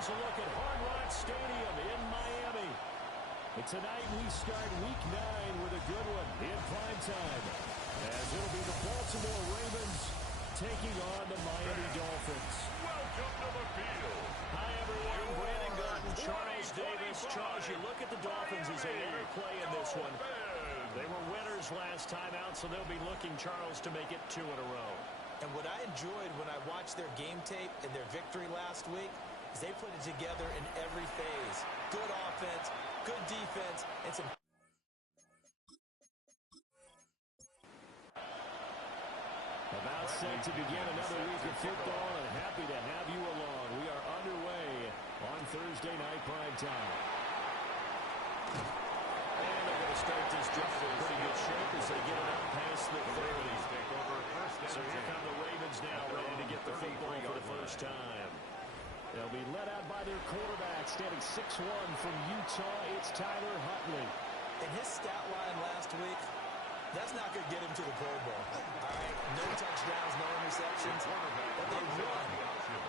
here's a look at Hard Rock Stadium in Miami. And tonight we start Week 9 with a good one in prime time, as it'll be the Baltimore Ravens taking on the Miami Dolphins. Welcome to the field. Hi, everyone. Brandon Gordon, Charles Davis. Charles, you look at the Dolphins as a winner play in this one. They were winners last time out, so they'll be looking, Charles, to make it 2 in a row. And what I enjoyed when I watched their game tape and their victory last week is they put it together in every phase. Good offense, good defense, and some... About set to begin another week of football, and happy to have you along. We are underway on Thursday night prime time. And they're going to start this drive in pretty good shape as they get it out past the 30. So here come the Ravens now, ready to get the football for the first time. They'll be led out by their quarterback, standing 6'1" from Utah. It's Tyler Huntley. And his stat line last week, that's not going to get him to the Pro Bowl. All right, no touchdowns, no interceptions, but they won.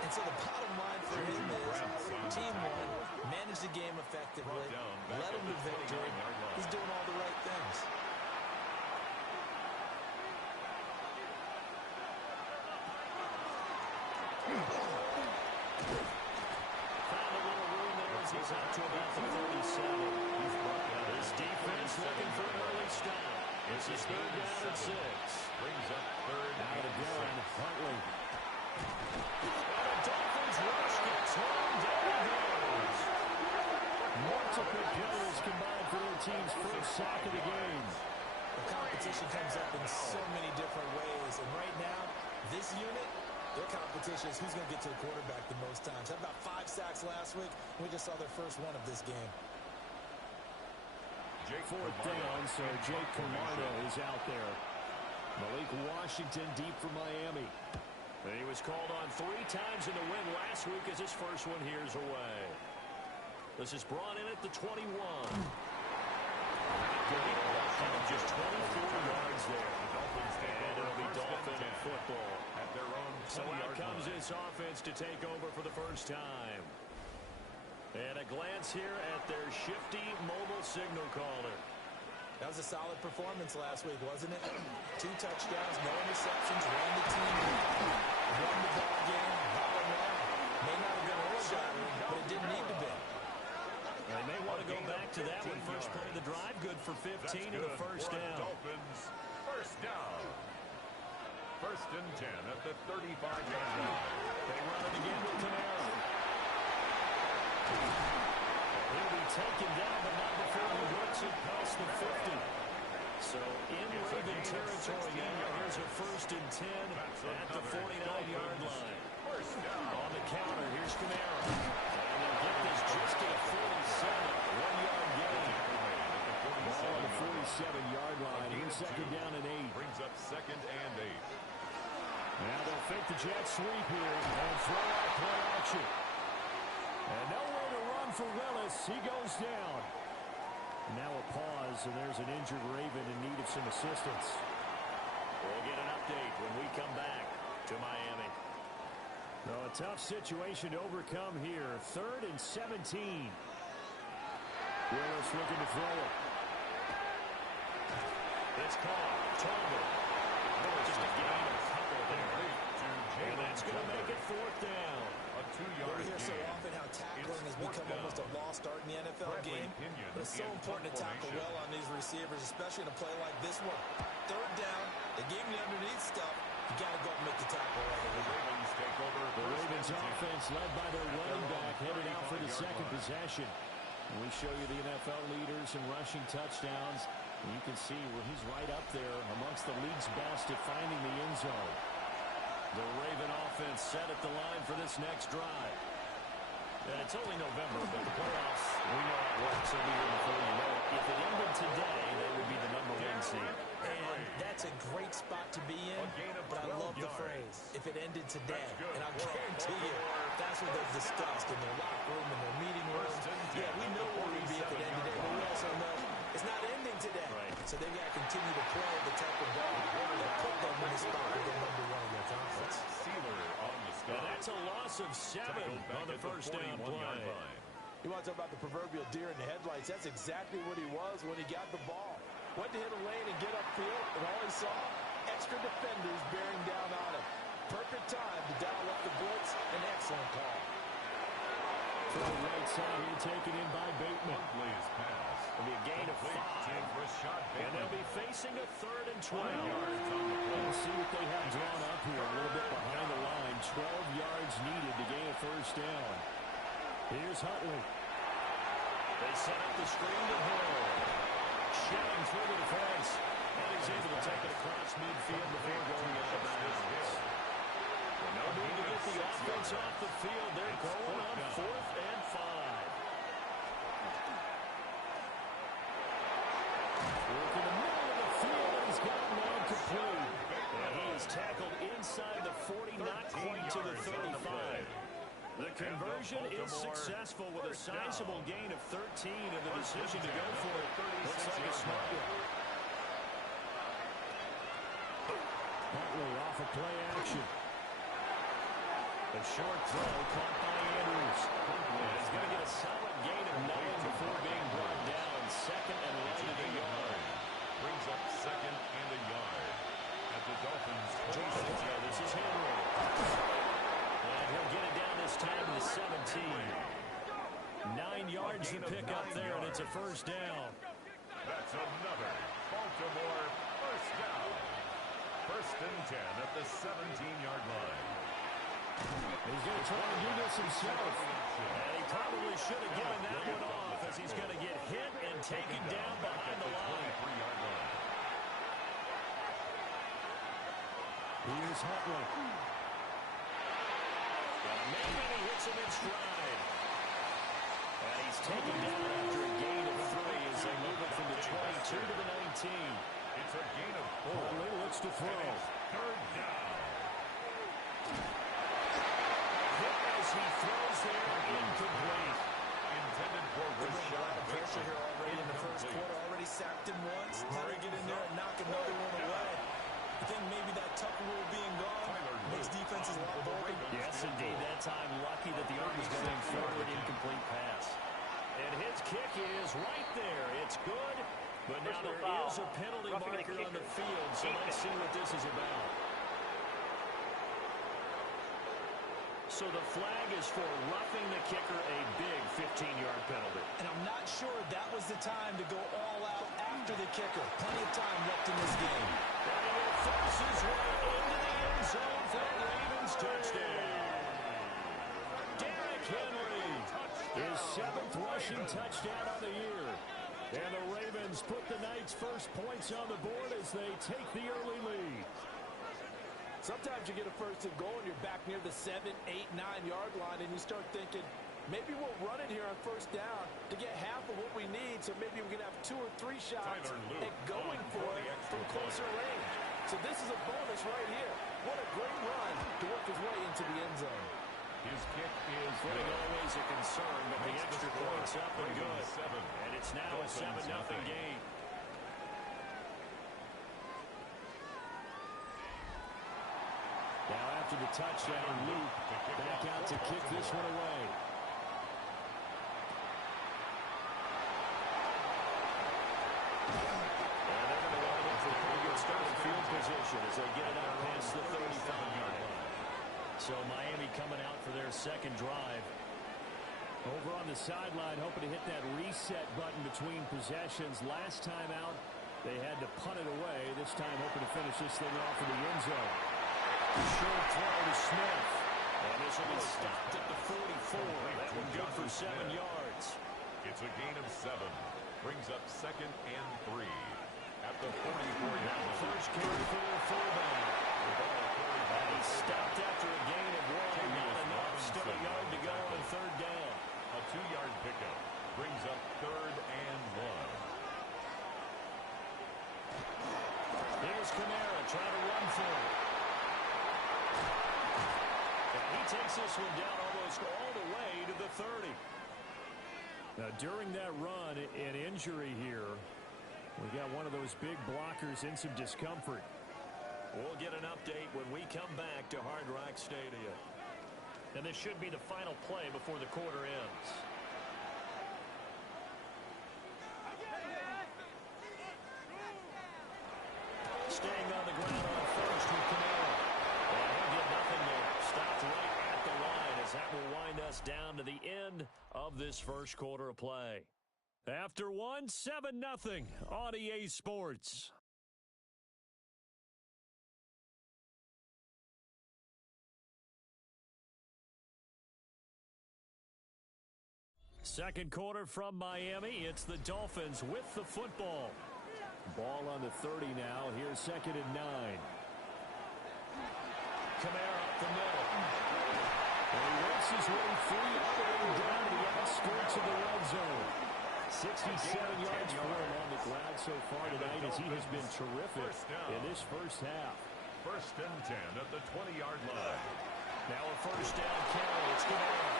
And so the bottom line for him is team won, managed the game effectively, led him to victory. He's doing all the right things. Found a little room there as he's out to about the 37. This defense looking for an early stop. This is third down and 6. Brings up third. Out again, Huntley. And the Dolphins rush gets home. Down he goes. Multiple players combined for their team's first sack of the game. The competition comes up in so many different ways. And right now, this unit, their competition is who's going to get to the quarterback the most times. Had about 5 sacks last week. We just saw their first one of this game. Fourth down, so Jake Camarda is out there. Malik Washington deep for Miami. And he was called on 3 times in the win last week as his first one here's away. This is brought in at the 21. Just 24 yards there. And it'll be Dolphin football. At their own so out comes this offense to take over for the first time. And a glance here at their shifty mobile signal caller. That was a solid performance last week, wasn't it? 2 touchdowns, no interceptions, ran the team, won the ball game, bottom line. May not have been earth-shattering, but it didn't need to be. They may want to go back to that one. First play of the drive, good for 15 and a first down. Dolphins, first down. First and 10 at the 35-yard line. They run it again with Camaro. He'll be taken down, but not before he works it past the 50. So in Raven territory now, here's a first and 10 at the 49-yard line. First down. On the counter, here's Camaro. And they'll get this just to the 47, 1-yard gain. Ball on the 47-yard line. Here's second down and 8. Brings up second and 8. Now they'll fake the jet sweep here and throw out play action. And nowhere to run for Willis. He goes down. Now a pause, and there's an injured Raven in need of some assistance. We'll get an update when we come back to Miami. So a tough situation to overcome here. 3rd and 17. Willis looking to throw it. It's caught. Tolbert. Willis just gained a couple there. And that's going to make it 4th down. A 2-yard We hear so often how tackling has become almost a lost art in the NFL game. But it's so important to tackle well on these receivers, especially in a play like this one. 3rd down, they gave him the underneath stuff. You got to go and make the tackle right away. The Ravens take over. The Ravens offense led by their running back headed out for the second possession. And we show you the NFL leaders in rushing touchdowns. And you can see where he's right up there amongst the league's best at finding the end zone. The Raven offense set at the line for this next drive. And it's only November, but the playoffs, we know how it works. It'll be here before you know it. If it ended today, they would be the number 1 seed. And that's a great spot to be in, but I love the phrase, if it ended today. And I'll guarantee you, that's what they've discussed in their locker room, in their meeting room. Yeah, we know where we'd be if it ended today, but we also know it's not ending today. Right. So they've got to continue to play the type of ball that put them in the spot where they're number 1 in their conference. Sealer on the start. That's a loss of 7 on the first down play. You want to talk about the proverbial deer in the headlights? That's exactly what he was when he got the ball. Went to hit a lane and get upfield, and all he saw, extra defenders bearing down on him. Perfect time to dial up the blitz. An excellent call. To the right side here, taken in by Bateman. Plays pass. It'll be a gain of 5. And they'll be facing a 3rd and 12. We'll see what they have drawn up here. A little bit behind the line. 12 yards needed to gain a first down. Here's Huntley. They set up the screen to Hill. Shelling through the defense. And he's able to take it across midfield before going out of bounds. No need to get the offense off the field. They're going on 4th and 5. Work in the middle of the field, and he's got it now complete. And he is tackled inside the 40, not quite to the 35. The conversion is successful with a sizable gain of 13, and the decision to go for it looks like a smart one. Huntley off of play action. A short throw caught by Andrews. And he's going to get a solid gain of 9 before being brought down. 2nd and right at a yard. Brings up 2nd and a yard. At the Dolphins' 26. This is Henry. And he'll get it down this time to the 17. 9 yards to pick up there, and it's a first down. That's another Baltimore first down. 1st and 10 at the 17-yard line. He's going to try to do this himself. And he probably should have given that one off as he's going to get hit and taken down behind the line. Here's Huntley. Maybe he hits him in stride. And he's taken down after a gain of 3 as they move it from the 22 to the 19. It's a gain of 4. Huntley looks to throw. 3rd down. He throws there, incomplete. Intended for Rashad. Pressure here already in the first quarter. Already sacked him once. How to get in there and knock another one away. I think maybe that Tucker rule being gone makes defenses a lot bolder. Yes, indeed. That time lucky that the arm was going forward, incomplete pass. And his kick is right there. It's good, but now there is a penalty marker on the field, so let's see what this is about. So the flag is for roughing the kicker, a big 15-yard penalty. And I'm not sure that was the time to go all out after the kicker. Plenty of time left in this game. And he will force his way into the end zone for a Ravens touchdown. Derrick Henry, his 7th rushing touchdown on the year. And the Ravens put the Knights' first points on the board as they take the early lead. Sometimes you get a first and goal and you're back near the 7, 8, 9-yard line and you start thinking, maybe we'll run it here on first down to get half of what we need, so maybe we can have 2 or 3 shots at going for it from closer range. So this is a bonus right here. What a great run to work his way into the end zone. His kick is always a concern, but the extra points up and good. And it's now a 7-0 game. Now after the touchdown, Luke back out to kick this one away. And they're going to line up for a pretty good starting field position as they get it out past the 35. So Miami coming out for their second drive. Over on the sideline, hoping to hit that reset button between possessions. Last time out, they had to punt it away. This time hoping to finish this thing off in the end zone. Short throw to Smith. And this will be stopped at the 44. That one good for 7 yards. It's a gain of 7. Brings up 2nd and 3. At the 44-yard line. First carry for their fullback. And he stopped after a gain of 1. Not enough. Still a yard to go on 3rd down. A 2-yard pickup. Brings up 3rd and 1. Here's Kamara trying to run for it. And he takes this one down almost all the way to the 30. Now, during that run, an injury here. We got one of those big blockers in some discomfort. We'll get an update when we come back to Hard Rock Stadium. And this should be the final play before the quarter ends. Staying on the ground on first with Camaro. And he'll get nothing there. Stopped right at the line as that will wind us down to the end of this first quarter of play. After one, 7-0 on EA Sports. Second quarter from Miami. It's the Dolphins with the football. Ball on the 30 now. Here's 2nd and 9. Camaro up the middle. And he works his way free all the way down to the outskirts of the red zone. 67 yards for him on the ground so far tonight as he has been terrific in this first half. 1st and 10 at the 20-yard line. Now a first down carry. It's Camaro.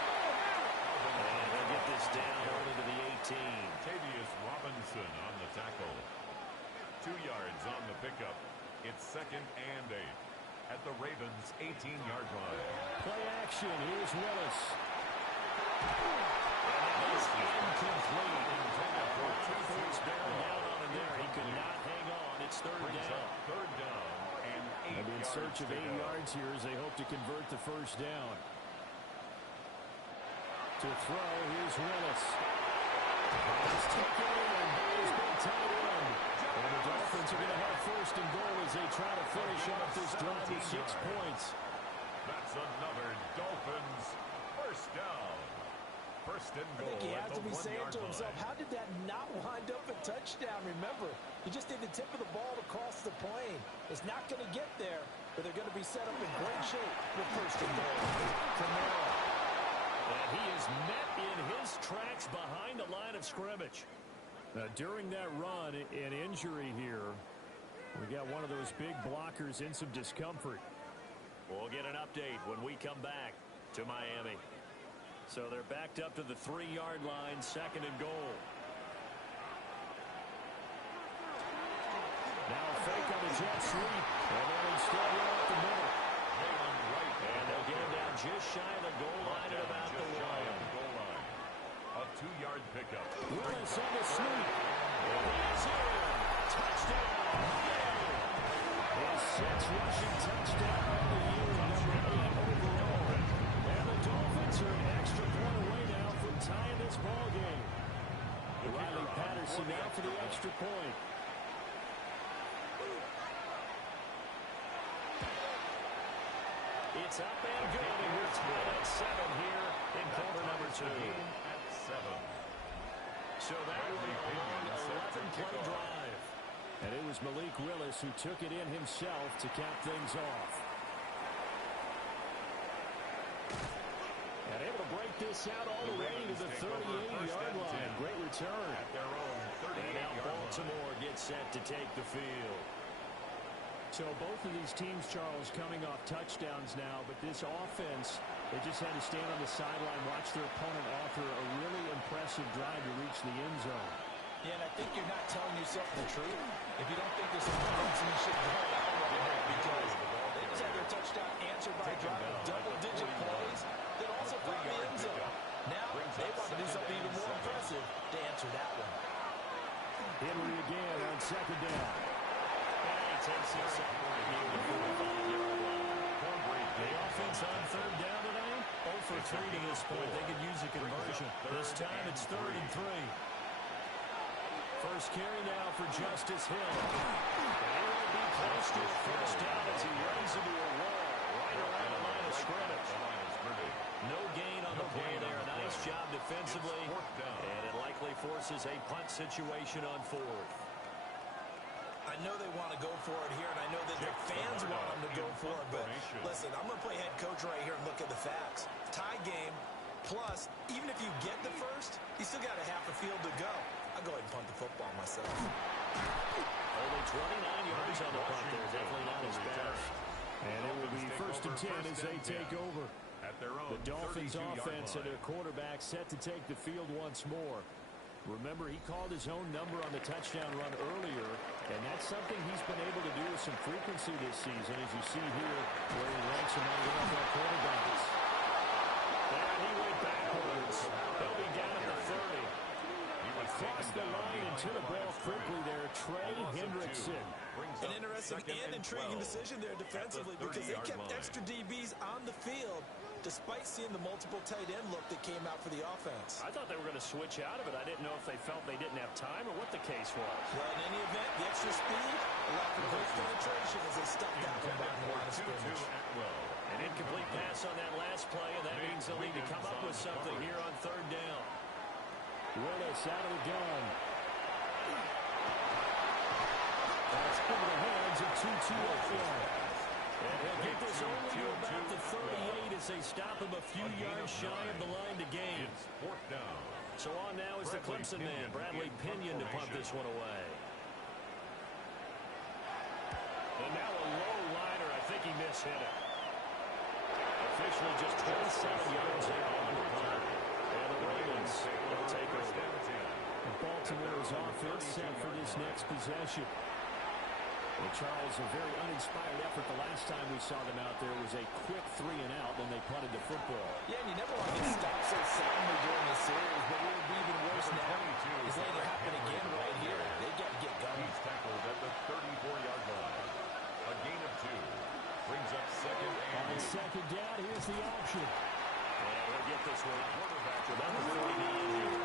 And he'll get this down into the 18. Tavius Robinson on the tackle. 2 yards on the pickup. It's 2nd and 8 at the Ravens' 18-yard line. Play action. Here's Willis. And that is incomplete. Intended for 2 points bearing down on him there. He could not hang on. It's 3rd down. 3rd down and 8 And in search of 8 yards here as they hope to convert the first down. To throw, here's Willis. It's taken in by his big tight end. And the Dolphins are going to have 1st and goal as they try to finish off this drive with 6 points. That's another Dolphins 1st down. 1st and goal. I think he has to be saying to himself, line. how did that not wind up a touchdown? Remember, he just did the tip of the ball to cross the plane. It's not going to get there, but they're going to be set up in great shape with 1st and goal. Camaro. And he is met in his tracks behind the line of scrimmage. Now, during that run, an injury here. We got one of those big blockers in some discomfort. We'll get an update when we come back to Miami. So they're backed up to the 3-yard line, 2nd and goal. Now a fake on the jet sweep. And then instead right up the middle. And they'll get him down just shy of the goal line at about the line. A 2-yard pickup. Willis on the sweep. And he is in. Touchdown. His 6th rushing touchdown of the year, number 8 overall. And the Dolphins are an extra point away now from tying this ball game. Riley Patterson now for the extra point. It's up and good, and we're tied at 7 here in quarter number 2. At 7. So that will be a long 11-play drive. And it was Malik Willis who took it in himself to cap things off. And able to break this out all the way to the 38-yard line. Great return. At their own 38-yard And now line. Baltimore gets set to take the field. So both of these teams, Charles, coming off touchdowns now, but this offense, they just had to stand on the sideline, watch their opponent offer a really impressive drive to reach the end zone. Yeah, and I think you're not telling yourself the truth if you don't think this offense should go out right now, because they just had their touchdown answered by a drive of double-digit plays that also found the end zone. Now they want to do something even more impressive to answer that one. Henry again on 2nd down. Takes this up right near the 45-yard line. The offense on 3rd down today, 0 for 3 to this point. They could use a conversion. This time it's 3rd and 3. First carry now for Justice Hill. And he will be close to a first down as he runs into a wall right around the line of scrimmage. No gain on the play there. Nice job defensively. And it likely forces a punt situation on 4th. I know they want to go for it here, and I know that the fans want them to go for it, but listen, I'm going to play head coach right here and look at the facts. Tie game, plus, even if you get the first, you still got a half a field to go. I'll go ahead and punt the football myself. Only 29 yards on the punt there. Definitely not his best. And it will be 1st and 10 as they take over. At their own The Dolphins offense and their quarterback set to take the field once more. Remember, he called his own number on the touchdown run earlier, and that's something he's been able to do with some frequency this season, as you see here, where he ranks among the NFL quarterbacks. to the ball quickly there, Trey Hendrickson. An interesting and intriguing decision there defensively because they kept extra DBs on the field despite seeing the multiple tight end look that came out for the offense. I thought they were going to switch out of it. I didn't know if they felt they didn't have time or what the case was. Well, in any event, the extra speed allowed for great penetration as they stopped that one back in the line of scrimmage. An incomplete pass on that last play, and that means they'll need to come up with something here on third down. Willis out of the gun. That's into the hands of Tutu Atwell. And he'll get this only to about the 38 as they stop him a few yards shy of the line to gain. So on now is the Clemson man, Bradley Pinion, to punt this one away. And now a low liner. I think he mishit it. Officially just 27 yards there on the punt. And the Ravens will take over. Baltimore's offense set for this next possession. Well, Charles, a very uninspired effort the last time we saw them out there was a quick 3 and out when they punted the football. Yeah, and you never want to get stopped so soundly during the series, but it would be even worse now is letting it happen again right here. They got to get going. He's tackled at the 34-yard line. A gain of 2 brings up second and on second down, here's the option. And we'll get this one. Quarterback without the 49 here.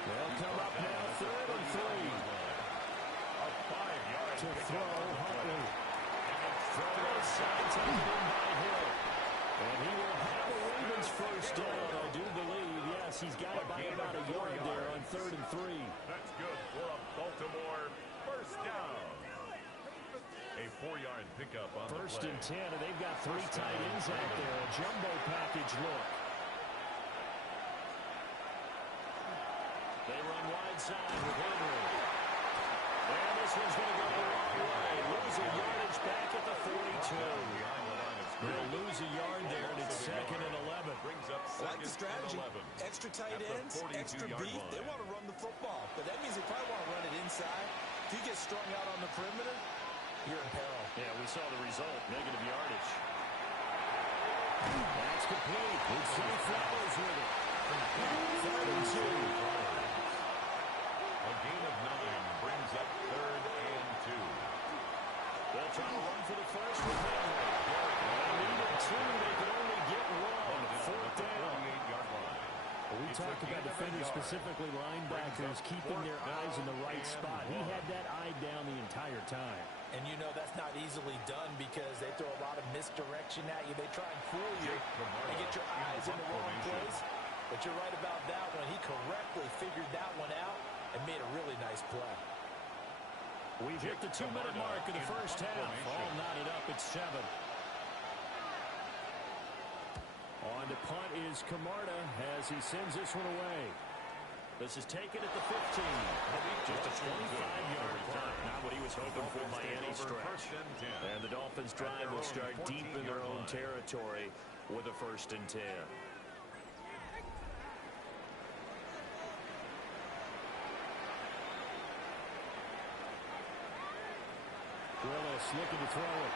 They'll come up now, 3rd and 3. To throw, Huntley. Throw inside, taken in by Hill. And he will have the Ravens first down, I do believe. Yes, he's got it by about a yard there on 3rd and 3. That's good for a Baltimore first down. A 4-yard pickup on First the and play. 10, and they've got 3 tight ends out there. A jumbo package look. They run wide side with Henry. And this one's going to go the wrong way. Lose a yardage back at the 42. They'll lose a yard there, and it's 2nd and 11. I like the strategy. Extra tight ends, extra beef. They want to run the football, but that means they probably want to run it inside. If you get strung out on the perimeter, you're in peril. Yeah, we saw the result, negative yardage. That's complete. Good safe Flowers with it. 3rd and 2. A gain of 9 brings up 3rd and 2. They'll try to run for the first with Henry. They needed 2. They could only get 1. 4th down. We talk about defenders, specifically linebackers, keeping their eyes in the right spot. He had that eye down the entire time. And you know that's not easily done because they throw a lot of misdirection at you. They try and fool you and get your eyes in the wrong place. But you're right about that one. He correctly figured that one out and made a really nice play. We've hit the 2-minute mark of the first half. All knotted up at 7. On to punt is Camarda as he sends this one away. This is taken at the 15. Just a 25-yard punt. Not what he was hoping for by any stretch. And the Dolphins' drive will start deep in their own territory with a 1st and 10. Willis looking to throw it.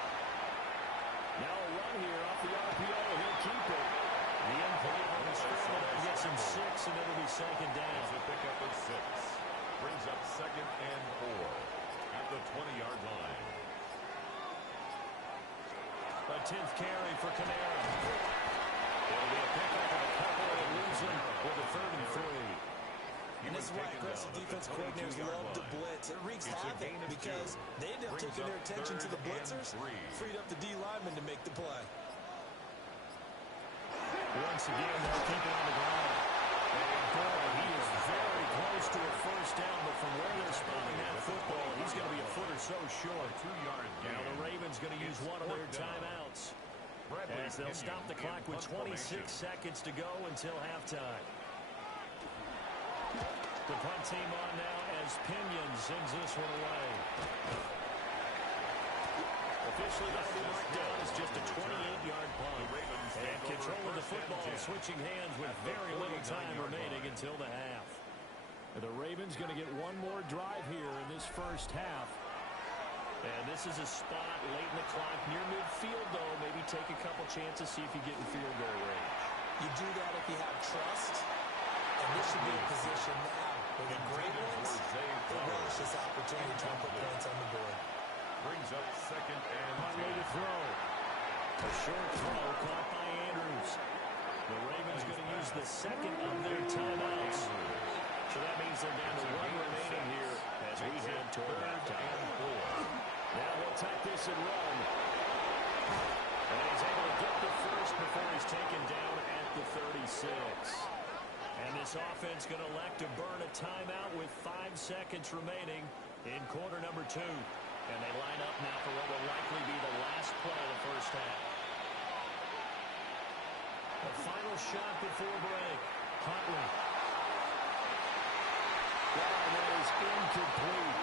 Now a run here off the RPO. He'll keep it. The incomplete on the scramble gets him 6, and it'll be 2nd down. It's a pickup of 6. Brings up 2nd and 4 at the 20-yard line. A 10th carry for Kamara. It'll be a pickup of a couple and lose him with a 3rd and 3. And this is why aggressive defense coordinators love to blitz. It wreaks havoc because they end up taking their attention to the blitzers, freed up the D lineman to make the play. Once again, they'll keep it on the ground. And boy, he is very close to a first down, but from where they're spotting that football, he's going to be a foot or so short. 2-yard gain. Now the Ravens going to use one of their timeouts as they'll stop the clock with 26 seconds to go until halftime. The punt team on now as Pinion sends this one away. Officially that will be marked down as just a 28-yard punt. And control of the football switching hands with very little time remaining until the half. The Ravens going to get one more drive here in this first half. And this is a spot late in the clock near midfield, though. Maybe take a couple chances, see if you get in field goal range. You do that if you have trust. And this should be a position now With the great ones, they relish this opportunity to try to put points on the board. Brings up second and Way to throw. A short throw caught by Andrews. The Ravens going to use the second of their timeouts. So that means they're down to one remaining here as we head toward halftime. Now we'll take this and run. And he's able to get the first before he's taken down at the 36. And this offense going to elect to burn a timeout with 5 seconds remaining in quarter number 2. And they line up now for what will likely be the last play of the first half. The final shot before break. Huntley. That is incomplete.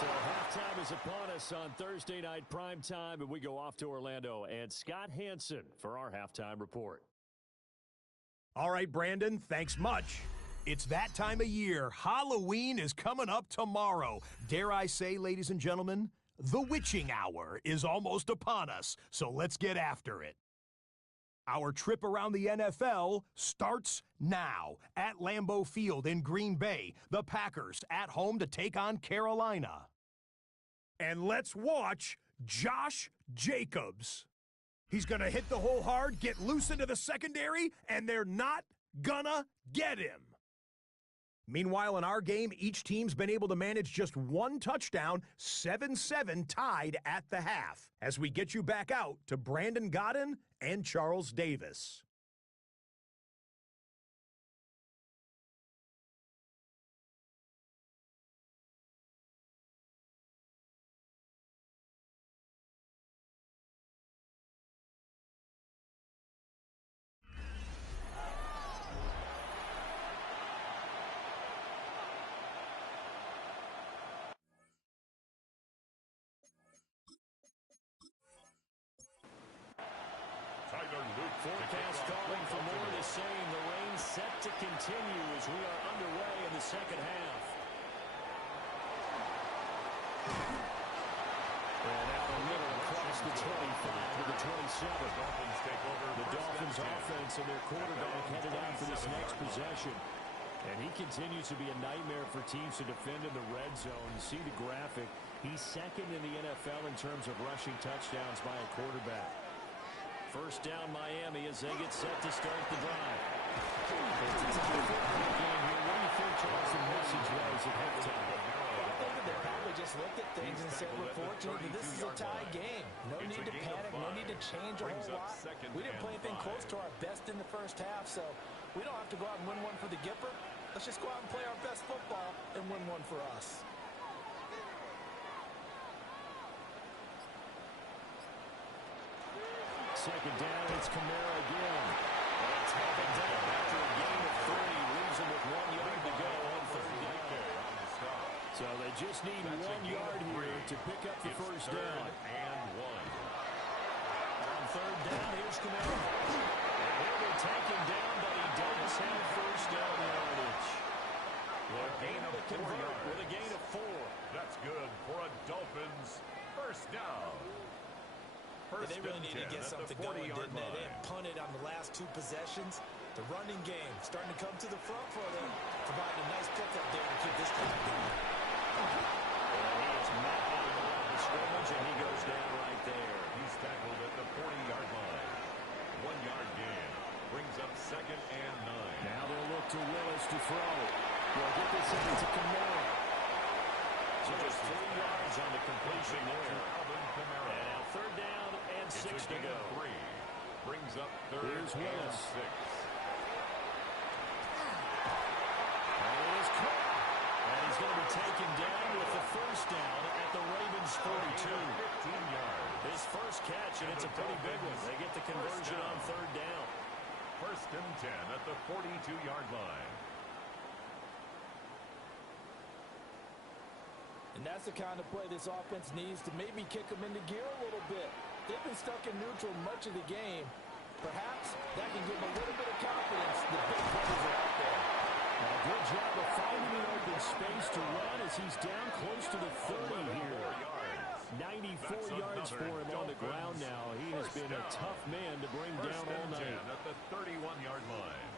So halftime is upon us on Thursday night prime time, and we go off to Orlando. And Scott Hansen for our halftime report. All right, Brandon, thanks much. It's that time of year. Halloween is coming up tomorrow. Dare I say, ladies and gentlemen, the witching hour is almost upon us, so let's get after it. Our trip around the NFL starts now at Lambeau Field in Green Bay. The Packers at home to take on Carolina. And let's watch Josh Jacobs. He's going to hit the hole hard, get loose into the secondary, and they're not gonna get him. Meanwhile, in our game, each team's been able to manage just one touchdown, 7-7 tied at the half, as we get you back out to Brandon Godden and Charles Davis. Forecast calling for more of the same. The rain set to continue as we are underway in the second half. And out a little across the 25 to the 27. The Dolphins offense and their quarterback headed out for this next possession. And he continues to be a nightmare for teams to defend in the red zone. You see the graphic. He's second in the NFL in terms of rushing touchdowns by a quarterback. First down, Miami, as they get set to start the drive. It's a tie football game here. What do you think, Charles, the message was at halftime? I think they probably just looked at things and said, we're fortunate that this is a tie game. No need to panic, no need to change a whole lot. We didn't play anything close to our best in the first half, so we don't have to go out and win one for the Gipper. Let's just go out and play our best football and win one for us. Second down, it's Kamara again. And it's taken down after a gain of 3. Leaves him with 1 yard to go on third down. So they just need 1 yard here to pick up the first down. And 1. On third down, here's Kamara. And here they take him down, but he does have first down yardage. Able to convert with a gain of 4. That's good for a Dolphins first down. They really need to get something going, didn't they? They have punted on the last 2 possessions. The running game starting to come to the front for them, providing a nice pickup there to keep this drive going. And he is mapped out of the line of scrimmage, and he goes down right there. He's tackled at the 40-yard line. 1 yard gain brings up second and 9. Now they'll look to Willis to throw. They'll get this into Kamara. So just 3 yards on the completion there. And now third down and 6 to go. 3 brings up third Here's Willis. and 6. And it is caught. And he's going to be taken down with the first down at the Ravens 42. 15 yards. His first catch, and it's a pretty big one. They get the conversion on third down. First and 10 at the 42-yard line. And that's the kind of play this offense needs to maybe kick them into gear a little bit. They've been stuck in neutral much of the game. Perhaps that can give them a little bit of confidence. The big plays are out there. A good job of finding an open space to run as he's down close to the 30 here. 94 yards for him on the ground now. He has been a tough man to bring down all night. At the 31-yard line.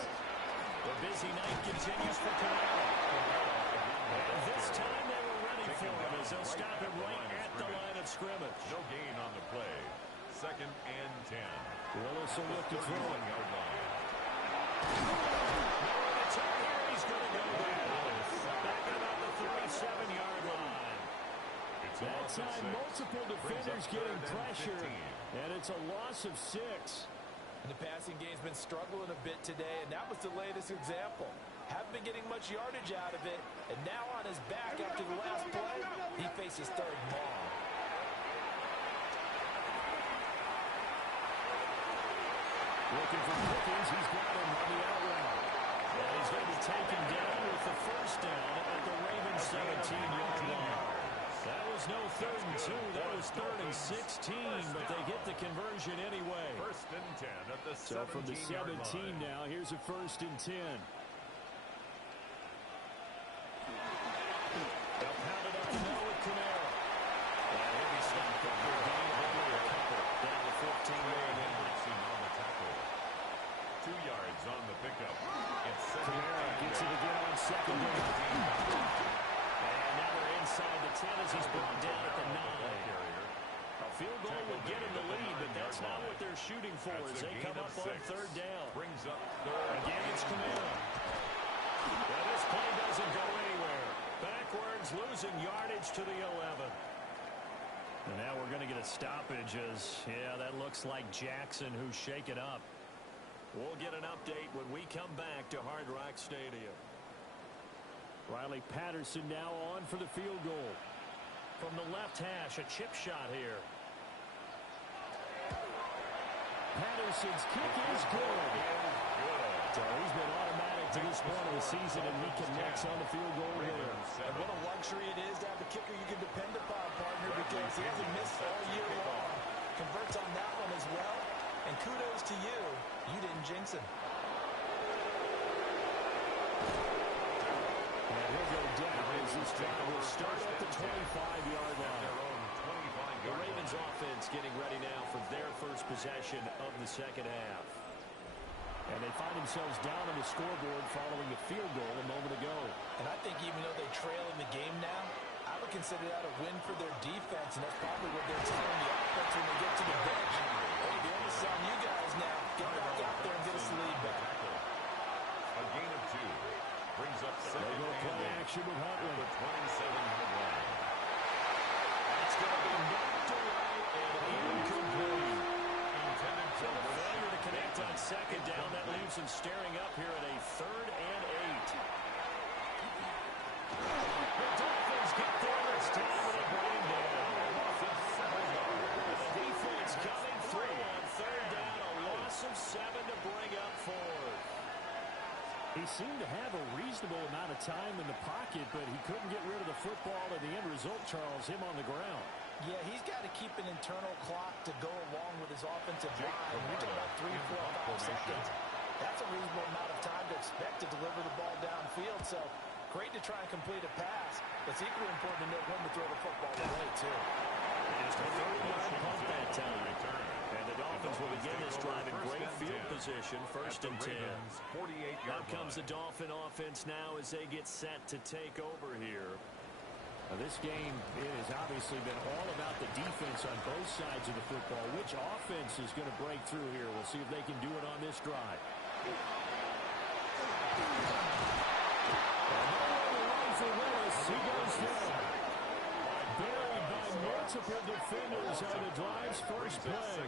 The big busy night continues for Canelo. And this time they were ready for him as they'll stop him right at the line of scrimmage. No gain on the play. 2nd and 10. Willis will look to throw. 31-yard line. He's going to go down. Back about the 37-yard line. That time, multiple defenders getting pressure, and it's a loss of 6. And the passing game's been struggling a bit today, and that was the latest example. Haven't been getting much yardage out of it, and now on his back after the last play, he faces 3rd and long. Looking for Pickens. He's got him on the out route. And he's going to be taken down with the first down at the Ravens 17-yard line. That was no 3rd and 2. That was 3rd and 16, but they get the conversion anyway. 1st and 10 at the 17-yard line. So from the 17 now, here's a 1st and 10. They'll pound it up the middle with Camara. And he'll be stopped up here. Down the 15-yard line. On the tackle. 2 yards on the pickup. It's Camara gets it again on 2nd down. And now they're inside the 10 as he's brought down at the 9. A field goal would get him the lead, but that's not what they're shooting for as they come up on 3rd down. Brings up 3rd. Again, it's Camara. Well, this play doesn't go anywhere. Backwards, losing yardage to the 11. And now we're going to get a stoppage as, yeah, that looks like Jackson who's shaken up. We'll get an update when we come back to Hard Rock Stadium. Riley Patterson now on for the field goal. From the left hash, a chip shot here. Patterson's kick is good. So he's been automatic to this point of the season, and he connects on the field goal there. And what a luxury it is to have a kicker you can depend upon, partner, because he hasn't missed all year long. Converts on that one as well. And kudos to you. You didn't jinx him. And he'll go down as this drive will start at the 25-yard line. The Ravens offense getting ready now for their first possession of the 2nd half. And they find themselves down on the scoreboard following a field goal a moment ago. And I think even though they trail in the game now, I would consider that a win for their defense, and that's probably what they're telling the offense when they get to the bench. Hey, the onus is on you guys now. Get back out there and get us the lead back. A gain of 2. Brings up 2nd They go and play 8. action with Huntley. The 27-yard line. That's going to be knocked away and incomplete. Intended So for the failure to connect on 2nd down, that leaves him staring up here at a 3rd and 8. The Dolphins get there this time and they bring him down. The defense coming through on 3rd down, a loss of 7 to bring up 4th. He seemed to have a reasonable amount of time in the pocket, but he couldn't get rid of the football, and the end result, Charles, him on the ground. Yeah, he's got to keep an internal clock to go along with his offensive line. We're talking about 3, 4, 5 seconds. That's a reasonable amount of time to expect to deliver the ball downfield. So great to try and complete a pass. It's equally important to know when to throw the football away, too. Just a 30-yard punt that time. And the Dolphins will begin this drive in great field position, 1st and 10. 48-yard Out comes the Dolphin offense now as they get set to take over here. Now, this game has obviously been all about the defense on both sides of the football. Which offense is going to break through here? We'll see if they can do it on this drive. For Willis, he goes down. Buried by multiple defenders on the drive's first play.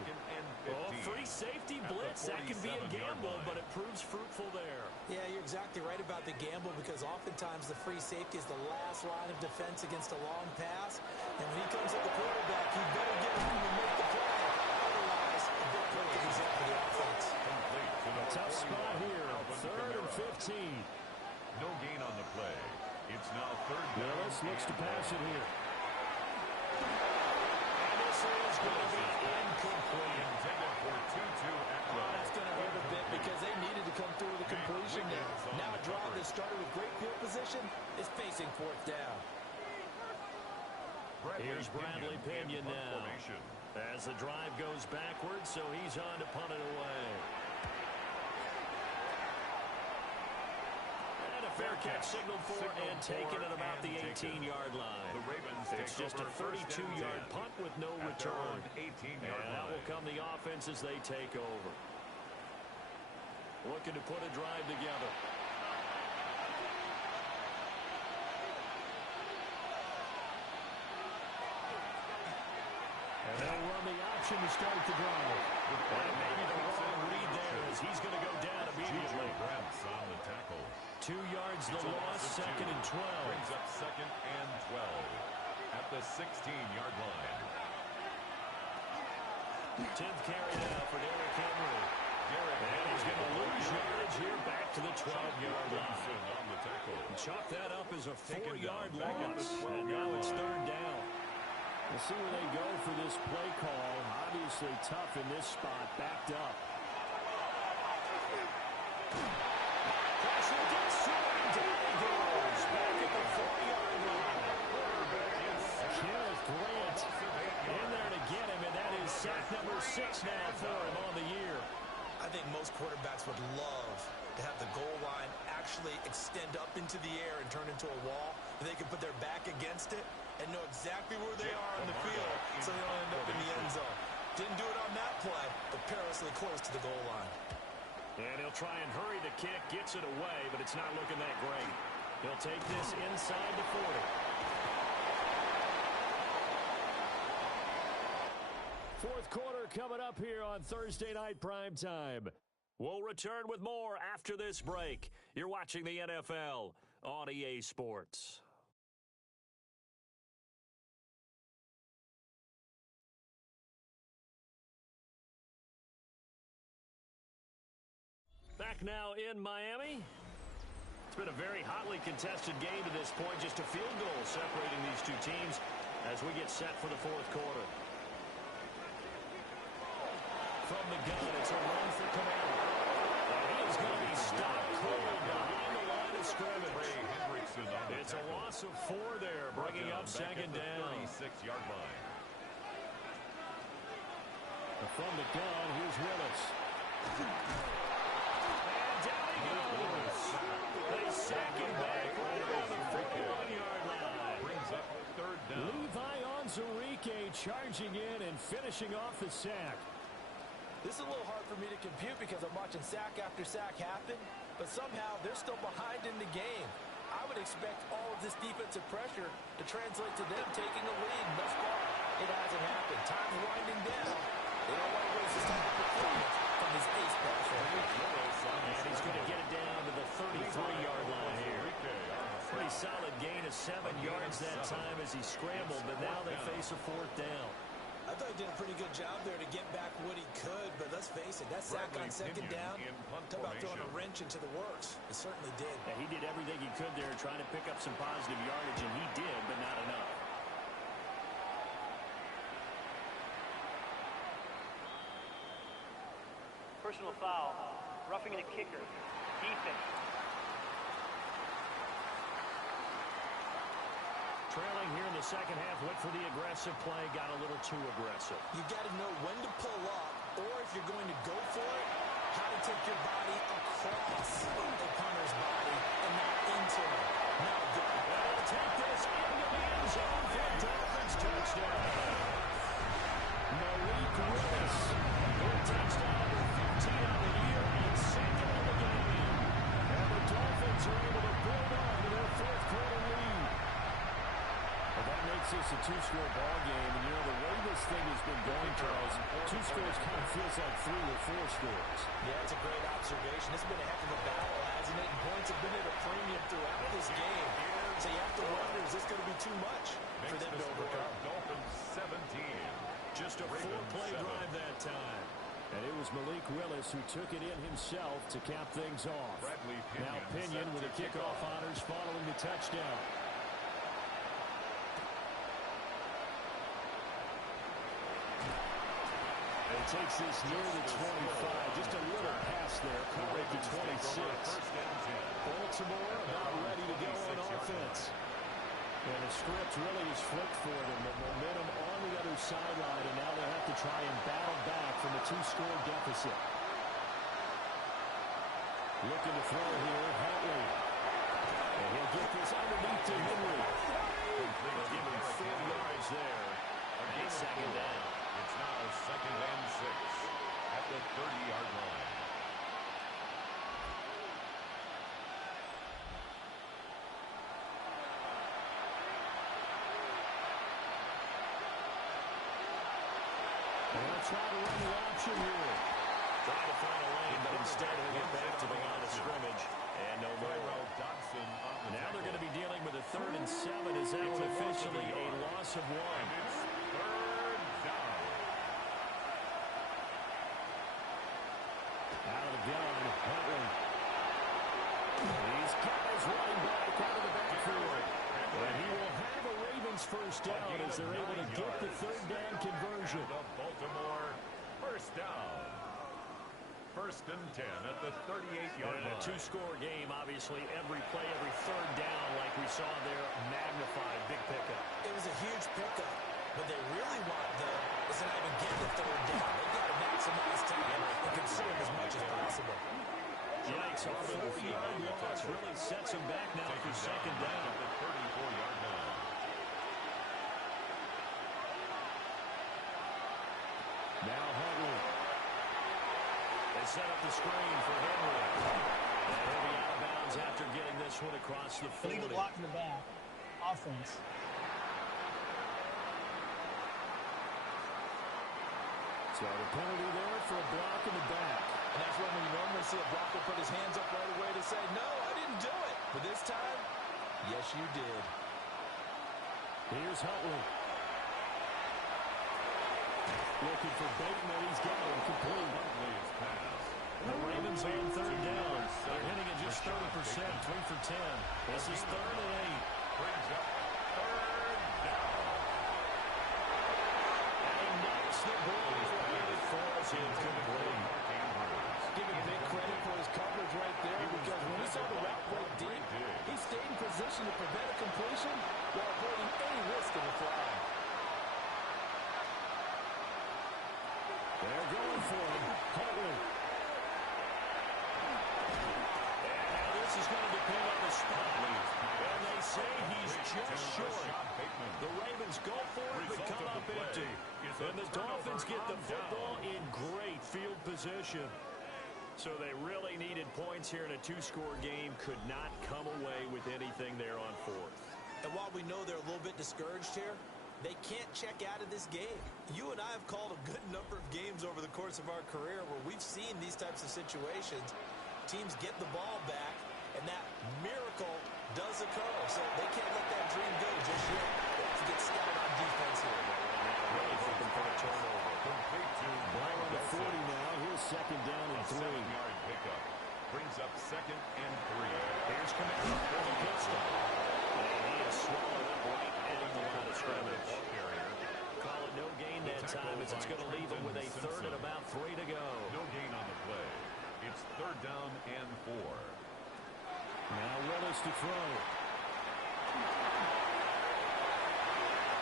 Oh, free safety blitz. That can be a gamble, but it proves fruitful there. Yeah, you're exactly right about the gamble because oftentimes the free safety is the last line of defense against a long pass. And when he comes at the quarterback, he better get him and make the play. Otherwise, a big play could result for the offense. A tough spot here. 3rd and 15. No gain on the play. It's now 3rd down. Willis looks to pass it here. And this is going to be incomplete. Intended for 2-2 at Oh, that's going to hurt a bit because they needed to come through with a completion there. Now a drive that started with great field position is facing 4th down. Here's Bradley Pinion now. As the drive goes backwards, so he's on to punt it away. Fair catch signaled for and taken at about the 18-yard line. The Ravens It's just a 32-yard punt with no return. 18-yard And that will come the offense as they take over. Looking to put a drive together. And they'll run the option to start the drive. And maybe the wrong read there as he's going to go down immediately. Brents on the tackle. 2 yards the loss, second and 12. Brings up second and 12 at the 16-yard line. 10th carry now for Derrick Henry. And he's going to lose yardage here back to the 12-yard line. On the tackle. Chalk that up as a 4-yard loss. And now it's third down. We'll see where they go for this play call. Obviously tough in this spot, backed up. Pressure gets to him. Down he goes. Back at the 4-yard line. Kenneth Grant in there to get him, and that is sack number 6 now for him on the year. I think most quarterbacks would love to have the goal line actually extend up into the air and turn into a wall, and they can put their back against it and know exactly where they are on the field so they don't end up in the end zone. Didn't do it on that play, but perilously close to the goal line. And he'll try and hurry the kick, gets it away, but it's not looking that great. He'll take this inside the 40. Fourth quarter coming up here on Thursday Night Primetime. We'll return with more after this break. You're watching the NFL on EA Sports. Back now in Miami. It's been a very hotly contested game to this point. Just a field goal separating these two teams as we get set for the fourth quarter. From the gun, it's a run for Kamara. And he is going to be stopped cold behind the line of scrimmage. It's a loss of 4 there, bringing up second down. 36-yard line. From the gun, here's Willis. And down he goes. They sack him back right around the 41-yard line. Brings up third down. Levi Onwuzurike charging in and finishing off the sack. This is a little hard for me to compute because I'm watching sack after sack happen, but somehow they're still behind in the game. I would expect all of this defensive pressure to translate to them taking the lead. Thus far, it hasn't happened. Time's winding down. They don't want to waste this type of performance from his ace pass rusher. And he's going to get it down to the 33-yard line here. Pretty solid gain of 7 yards that time as he scrambled, but now they face a fourth down. I thought he did a pretty good job there to get back what he could, but let's face it, that sack on second down, talk about throwing a wrench into the works. It certainly did. Yeah, he did everything he could there trying to pick up some positive yardage, and he did, but not enough. Personal foul, roughing the kicker, defense. Trailing here in the second half, went for the aggressive play, got a little too aggressive. You got to know when to pull up, or if you're going to go for it, how to take your body across the punter's body and not into him. Not good. They'll take this into the end zone for a Dolphins touchdown. Malik Willis, good touchdown, number 15 on the year, and second on the game. And the Dolphins are able to build on to their fourth quarter lead. Well, that makes this a 2-score ball game, and you know the way this thing has been going, Charles, 2 scores kind of feels like 3 or 4 scores. Yeah, it's a great observation. It's been a heck of a battle, hasn't it? And points have been at a premium throughout this game. So you have to wonder, is this going to be too much for them to overcome? Dolphins 17. Just a 4-play drive that time. And it was Malik Willis who took it in himself to cap things off. Now Pinion with the kickoff honors following the touchdown. And takes this near the 25. Just a little pass there. Caught at the 26. Baltimore about ready to go on offense. And the script really is flipped for them. The momentum on the other sideline, and now they'll have to try and battle back from a 2-score deficit. Looking to throw here, Huntley. He'll get this underneath to Henry. They'll give him 4 yards there. And second down. It's now 2nd and 6 at the 30-yard line. They'll try to run the option here. Trying to find a lane, but instead he'll get back to the line of scrimmage. And no more. Now they're going to be dealing with a 3rd and 7 as that one officially a loss of 1. It's 3rd down. Out of the gun, Huntley. He's got his running back out of the backfield. And he will have a Ravens first down as they're able to get the 3rd down conversion. The Baltimore first down. 1st and 10 at the 38-yard line. A 2-score game, obviously. Every play, every 3rd down, like we saw there, magnified. Big pickup. It was a huge pickup. What they really want, though, is to not even get the 3rd down. They've got to maximize time and conserve as much as possible. Yikes, a 40-yard loss really sets them back now for 2nd down. At the 34-yard line. Now Huntley. They set up the screen for Henry. And he'll be out of bounds after getting this one across the 40. Illegal block in the back. Offense. So the penalty there for a block in the back. And that's when you normally see a blocker put his hands up right away to say, no, I didn't do it. But this time, yes, you did. Here's Huntley. Looking for Bateman. He's got him complete. Huntley's pass. The Ravens on 3rd down. They're hitting at just 30%, 3 for 10. This is 3rd and 8. Brings up 3rd down. And knocks the ball away. It falls incomplete. Give him big credit for his coverage right there because when he saw the route break deep, he stayed in position to prevent a completion while avoiding any risk of a flag. They're going for him. Huntley. And now this is going to depend on the spot. And they say he's just short. The Ravens go for it, but come up empty. And the Dolphins get the football in great field position. So they really needed points here in a 2-score game. Could not come away with anything there on 4th. And while we know they're a little bit discouraged here, they can't check out of this game. You and I have called a good number of games over the course of our career where we've seen these types of situations. Teams get the ball back, and that miracle does occur. So they can't let that dream go just yet. They have to get stout on defense here. Really hoping for a turnover. Complete to Ball on the 40 now. Here's 2nd down and 3. 7-yard pickup. Brings up 2nd and 3. Here's Camaro for the pistol. And he is swallowed up right at the line of scrimmage. Call it no gain that time as it's going to leave him with a 3rd and about 3 to go. No gain on the play. It's 3rd down and 4. Now Willis to throw.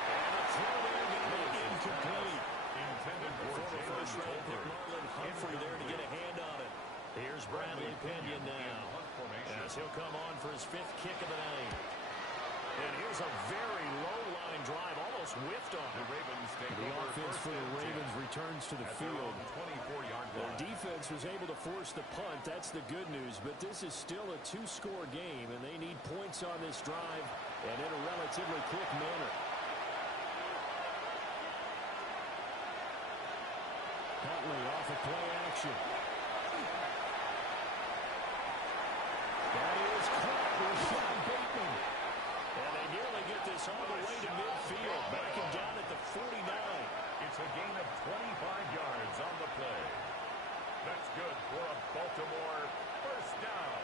And a throw there going to be incomplete. Intended for Former first-round pick Marlon Humphrey there to get a hand on it. Here's Bradley Pinion now as he'll come on for his 5th kick of the night. And here's a very low-line drive, almost whiffed on The it. Ravens take The over offense for the Ravens returns to the field. 24-yard Their line. defense was able to force the punt. That's the good news. But this is still a 2-score game, and they need points on this drive and in a relatively quick manner. Huntley off of play action. That is caught with Sean Bateman. And they nearly get this all the way to midfield. Back him down at the 49. It's a gain of 25 yards on the play. That's good for a Baltimore first down.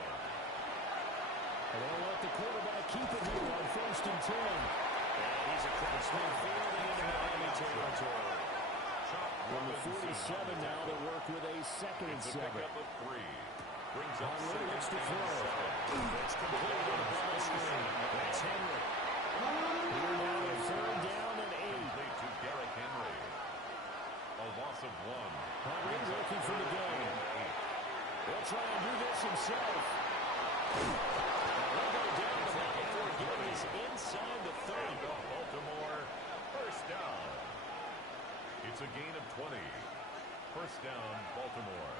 And they'll let the quarterback keep it here on 1st and 10. And he's across midfield and into Miami territory. From the 47 now, they work with a 2nd and 7. Pickup of 3. Brings up Huntley looks to 2nd throw. It's completed on the bubble screen. That's Henry. Here now a 3rd down and 8. Complete to Derrick Henry. A loss of 1. Huntley looking for the gun. He'll try and do this himself. They'll go down the is inside the 30. Baltimore, first down. It's a gain of 20. First down, Baltimore.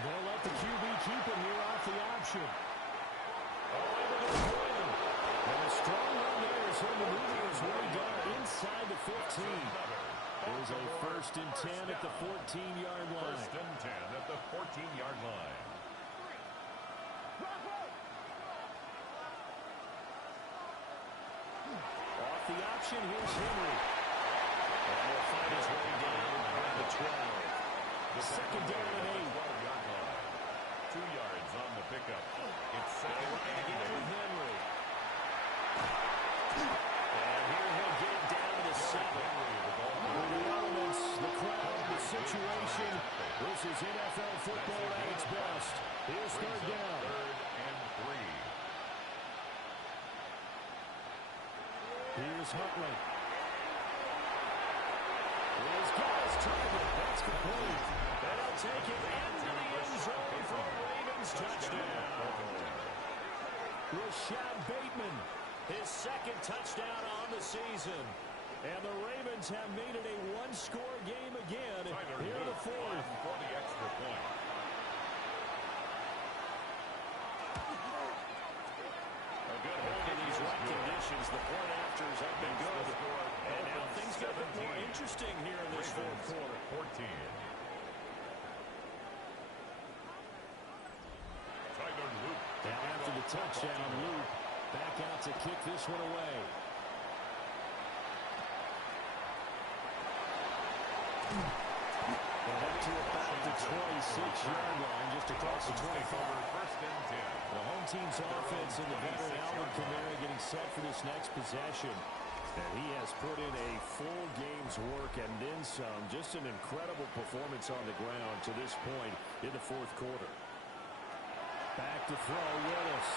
They'll let the QB keep it here off the option. Able to avoid him. And a strong run there as he'll maneuver his way down inside the 15. There's a 1st and 10 at the 14-yard line. 1st and 10 at the 14-yard line. Off the option, here's Henry. And he'll find his way down around the 12. The 2nd down and 8. 12-yard line. 2 yards on the pickup. It's 2nd and 8. Henry. And here he'll get it down to the 7. The elements, the crowd, the situation. This is NFL football at its best. Here's 3rd down. 3rd and 3. Here's Huntley. He's got his target. That's complete. And he'll take it into the end zone for a Ravens touchdown. Rashad Bateman, his 2nd touchdown on the season. And the Ravens have made it a one-score game again here in the 4th. For the extra point. A good hold in these wet conditions. The point afters have been good. And now things get a bit more interesting here in this 4th quarter. 14. Now after the touchdown, Luke back out to kick this one away. And up to about the 26-yard line, just across the 25. 1st and 10. The home team's offense and the veteran Alvin Kamara getting set for this next possession. And he has put in a full game's work and then some. Just an incredible performance on the ground to this point in the 4th quarter. Back to throw, Willis.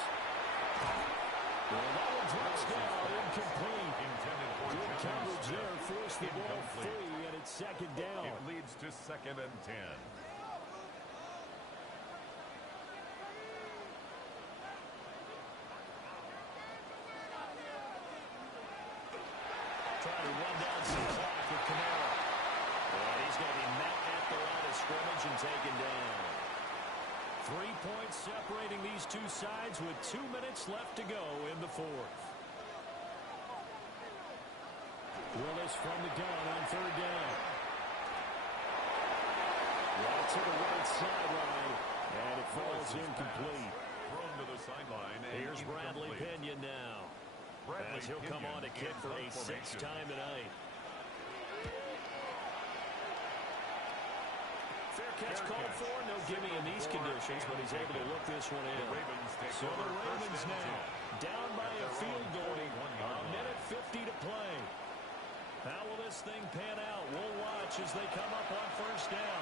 Well, that one drops down, incomplete. Good coverage there, forced the ball free, and it's 2nd down. It leads to 2nd and 10. Trying to run down some clock with Kamara. And he's going to be met at the line of scrimmage and taken down. 3 points separating these two sides with 2 minutes left to go in the 4th. Willis from the gun on 3rd down. Right to the right sideline, and it falls incomplete. Thrown to the sideline. Here's Bradley Pinion now. As he'll come on to kick for a 6th time tonight. Fair catch called for. No gimme in these conditions, but he's able to look this one in. So the Ravens now down by a field goal. A minute 50 to play. How will this thing pan out? We'll watch as they come up on 1st down.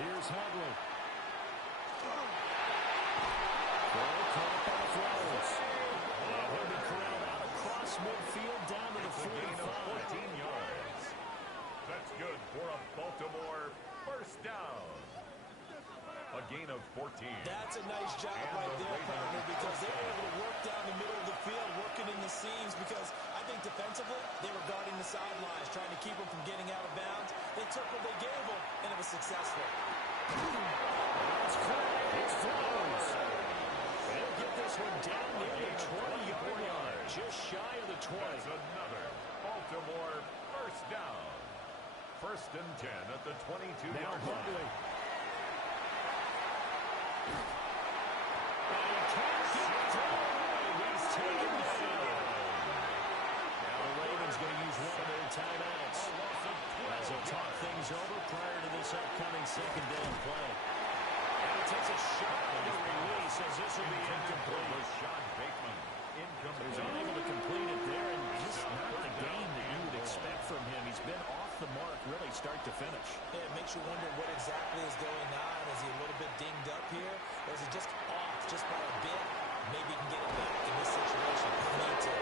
Here's Huntley. Throw caught by Flowers. And he'll be corralled out across midfield down to the 45. 14 yards. That's good for a Baltimore 1st down. A gain of 14. That's a nice job right there, partner, because they were able to work down the middle of the field, working in the seams, because I think defensively, they were guarding the sidelines, trying to keep them from getting out of bounds. They took what they gave them, and it was successful. It's Flowers. They'll get this one down near the 20-yard line, just shy of the 20. That's another Baltimore 1st down. 1st and 10 at the 22-yard line. Timeouts as they'll talk things over prior to this upcoming 2nd down play. And he takes a shot on the release as this will be incomplete. Rashad Bateman, incomplete. He's unable to complete it there, and just not the game that you would expect from him. He's been off the mark really start to finish. Yeah, it makes you wonder what exactly is going on. Is he a little bit dinged up here, or is he just off just by a bit? Maybe he can get it back in this situation. Need to.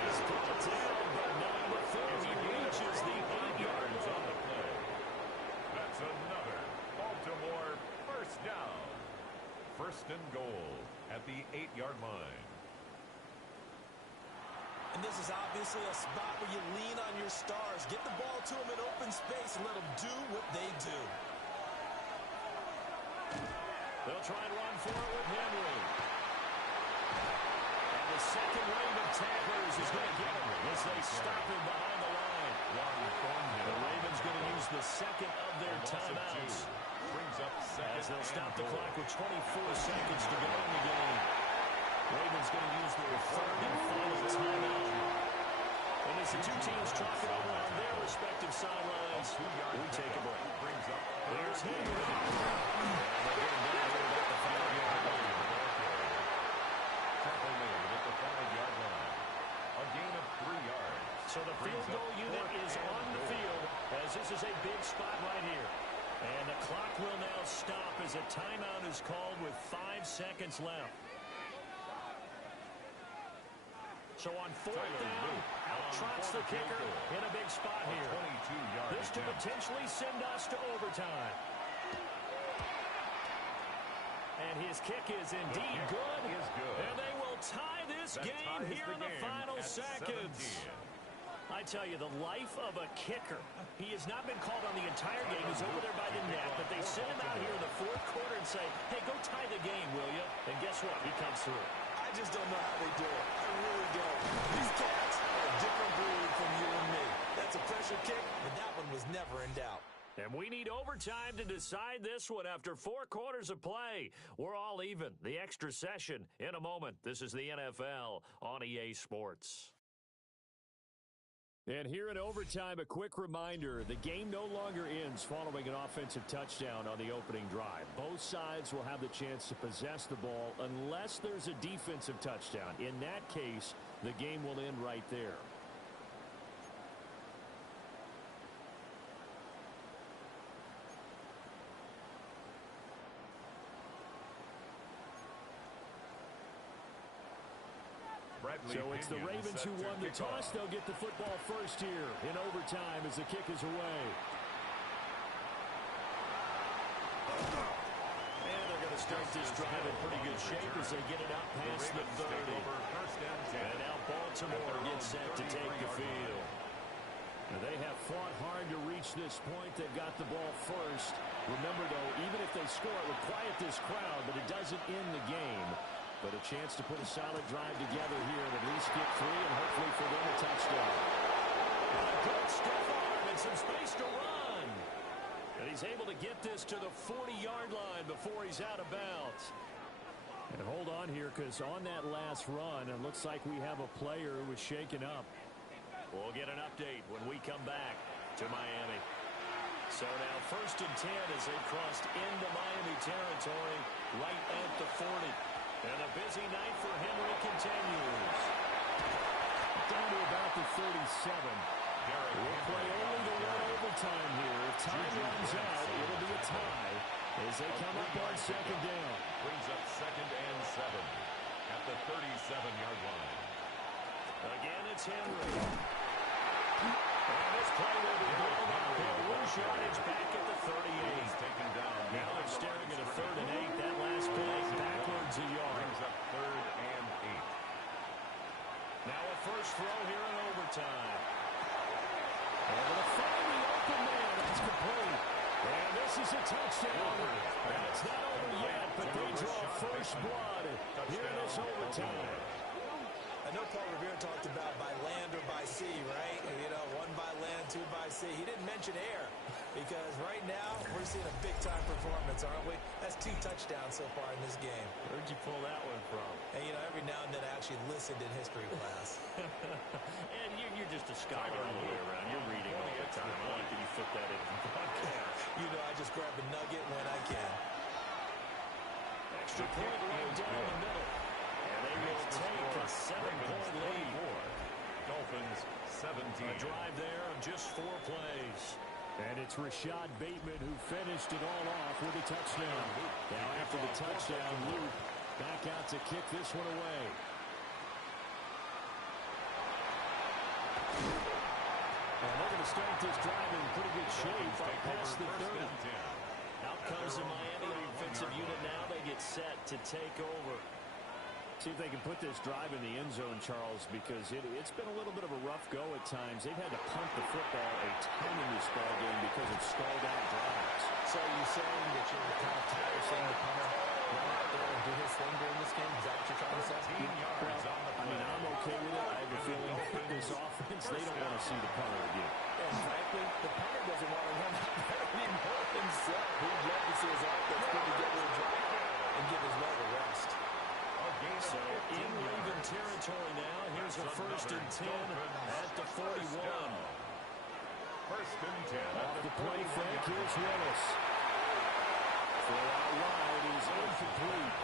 He's brought down, but not before he reaches the 8 yards on the play. That's another and goal at the 8-yard line. And this is obviously a spot where you lean on your stars. Get the ball to them in open space and let them do what they do. They'll try and run for it with Henry. And the second wave of tacklers is going to get him as they stop him behind the line. The Ravens going to use the second of their timeouts. As they'll stop the clock with 24 seconds to go in the game. Ravens going to use their third and final timeout. And as the two teams talk it over on their respective sidelines, we take a break. There's Henry. And they get him down here at the 5-yard line. Tackle made at the 5-yard line. A gain of 3 yards. So the field goal unit is on the field as this is a big spot right here. And the clock will now stop as a timeout is called with 5 seconds left. So on 4th down, out trots the kicker in a big spot here. This to potentially send us to overtime. And his kick is indeed good. And they will tie this game here in the final seconds. I tell you, the life of a kicker. He has not been called on the entire game. He's over there by the net, but they send him out here in the 4th quarter and say, hey, go tie the game, will you? And guess what? He comes through. I just don't know how they do it. I really don't. These cats are a different breed from you and me. That's a pressure kick, but that one was never in doubt. And we need overtime to decide this one after 4 quarters of play. We're all even. The extra session in a moment. This is the NFL on EA Sports. And here in overtime, a quick reminder, the game no longer ends following an offensive touchdown on the opening drive. Both sides will have the chance to possess the ball unless there's a defensive touchdown. In that case, the game will end right there. So it's the Ravens who won the toss. They'll get the football first here in overtime as the kick is away. And they're going to start this drive in pretty good shape as they get it out past the 30. And now Baltimore gets set to take the field. Now they have fought hard to reach this point. They've got the ball first. Remember, though, even if they score, it would quiet this crowd, but it doesn't end the game. But a chance to put a solid drive together here and at least get 3 and hopefully for them a touchdown. A good stiff arm and some space to run. And he's able to get this to the 40-yard line before he's out of bounds. And hold on here because on that last run, it looks like we have a player who was shaken up. We'll get an update when we come back to Miami. So now 1st and 10 as they crossed into Miami territory right at the 40. And a busy night for Henry continues. Down to about the 37. We'll play only the one overtime here. If time runs out, it'll be a tie as they come up on 2nd down. Brings up 2nd and 7 at the 37-yard line. Again, it's Henry. And this play will be blown up. He'll lose yardage back at the 38. Taken down. Now they're staring at a 3rd and 8. That last play backwards a yard. Brings up 3rd and 8. Now a first throw here in overtime. And to find the open man. That's complete. And this is a touchdown. And it's not over yet, but they draw first blood here in this overtime. I know Paul Revere talked about by land or by sea, right? You know, 1 by land, 2 by sea. He didn't mention air because right now we're seeing a big-time performance, aren't we? That's 2 touchdowns so far in this game. Where'd you pull that one from? And, you know, every now and then I actually listened in history class. And you're just a scholar all the way around. You're reading all the time. I like that you fit that in the podcast. You know, I just grab a nugget when I can. Extra point right down the middle. And they will take a 7-point lead. Dolphins 17. A drive there of just 4 plays. And it's Rashad Bateman who finished it all off with a touchdown. Now after the touchdown, Luke back out to kick this one away. And they're going to start this drive in pretty good shape up past the 30. Out comes the Miami offensive unit now. They get set to take over. See if they can put this drive in the end zone, Charles, because it's been a little bit of a rough go at times. They've had to punt the football a ton in this ball game because of stalled out drives. So are you saying that you're kind of tired of seeing the punter run out there and do his thing during this game? Is that what you're trying to say? I mean, I'm okay with it. I have a feeling with this offense, they don't want to see the punter again. And frankly, the punter doesn't want to run out there anymore himself. He'd love to see his offense put together a drive and give his leg a rest. So in even territory now. Here's a 1st and 10 at the 41. 1st and 10. Off the play fake, here's Willis. Throw out wide is incomplete.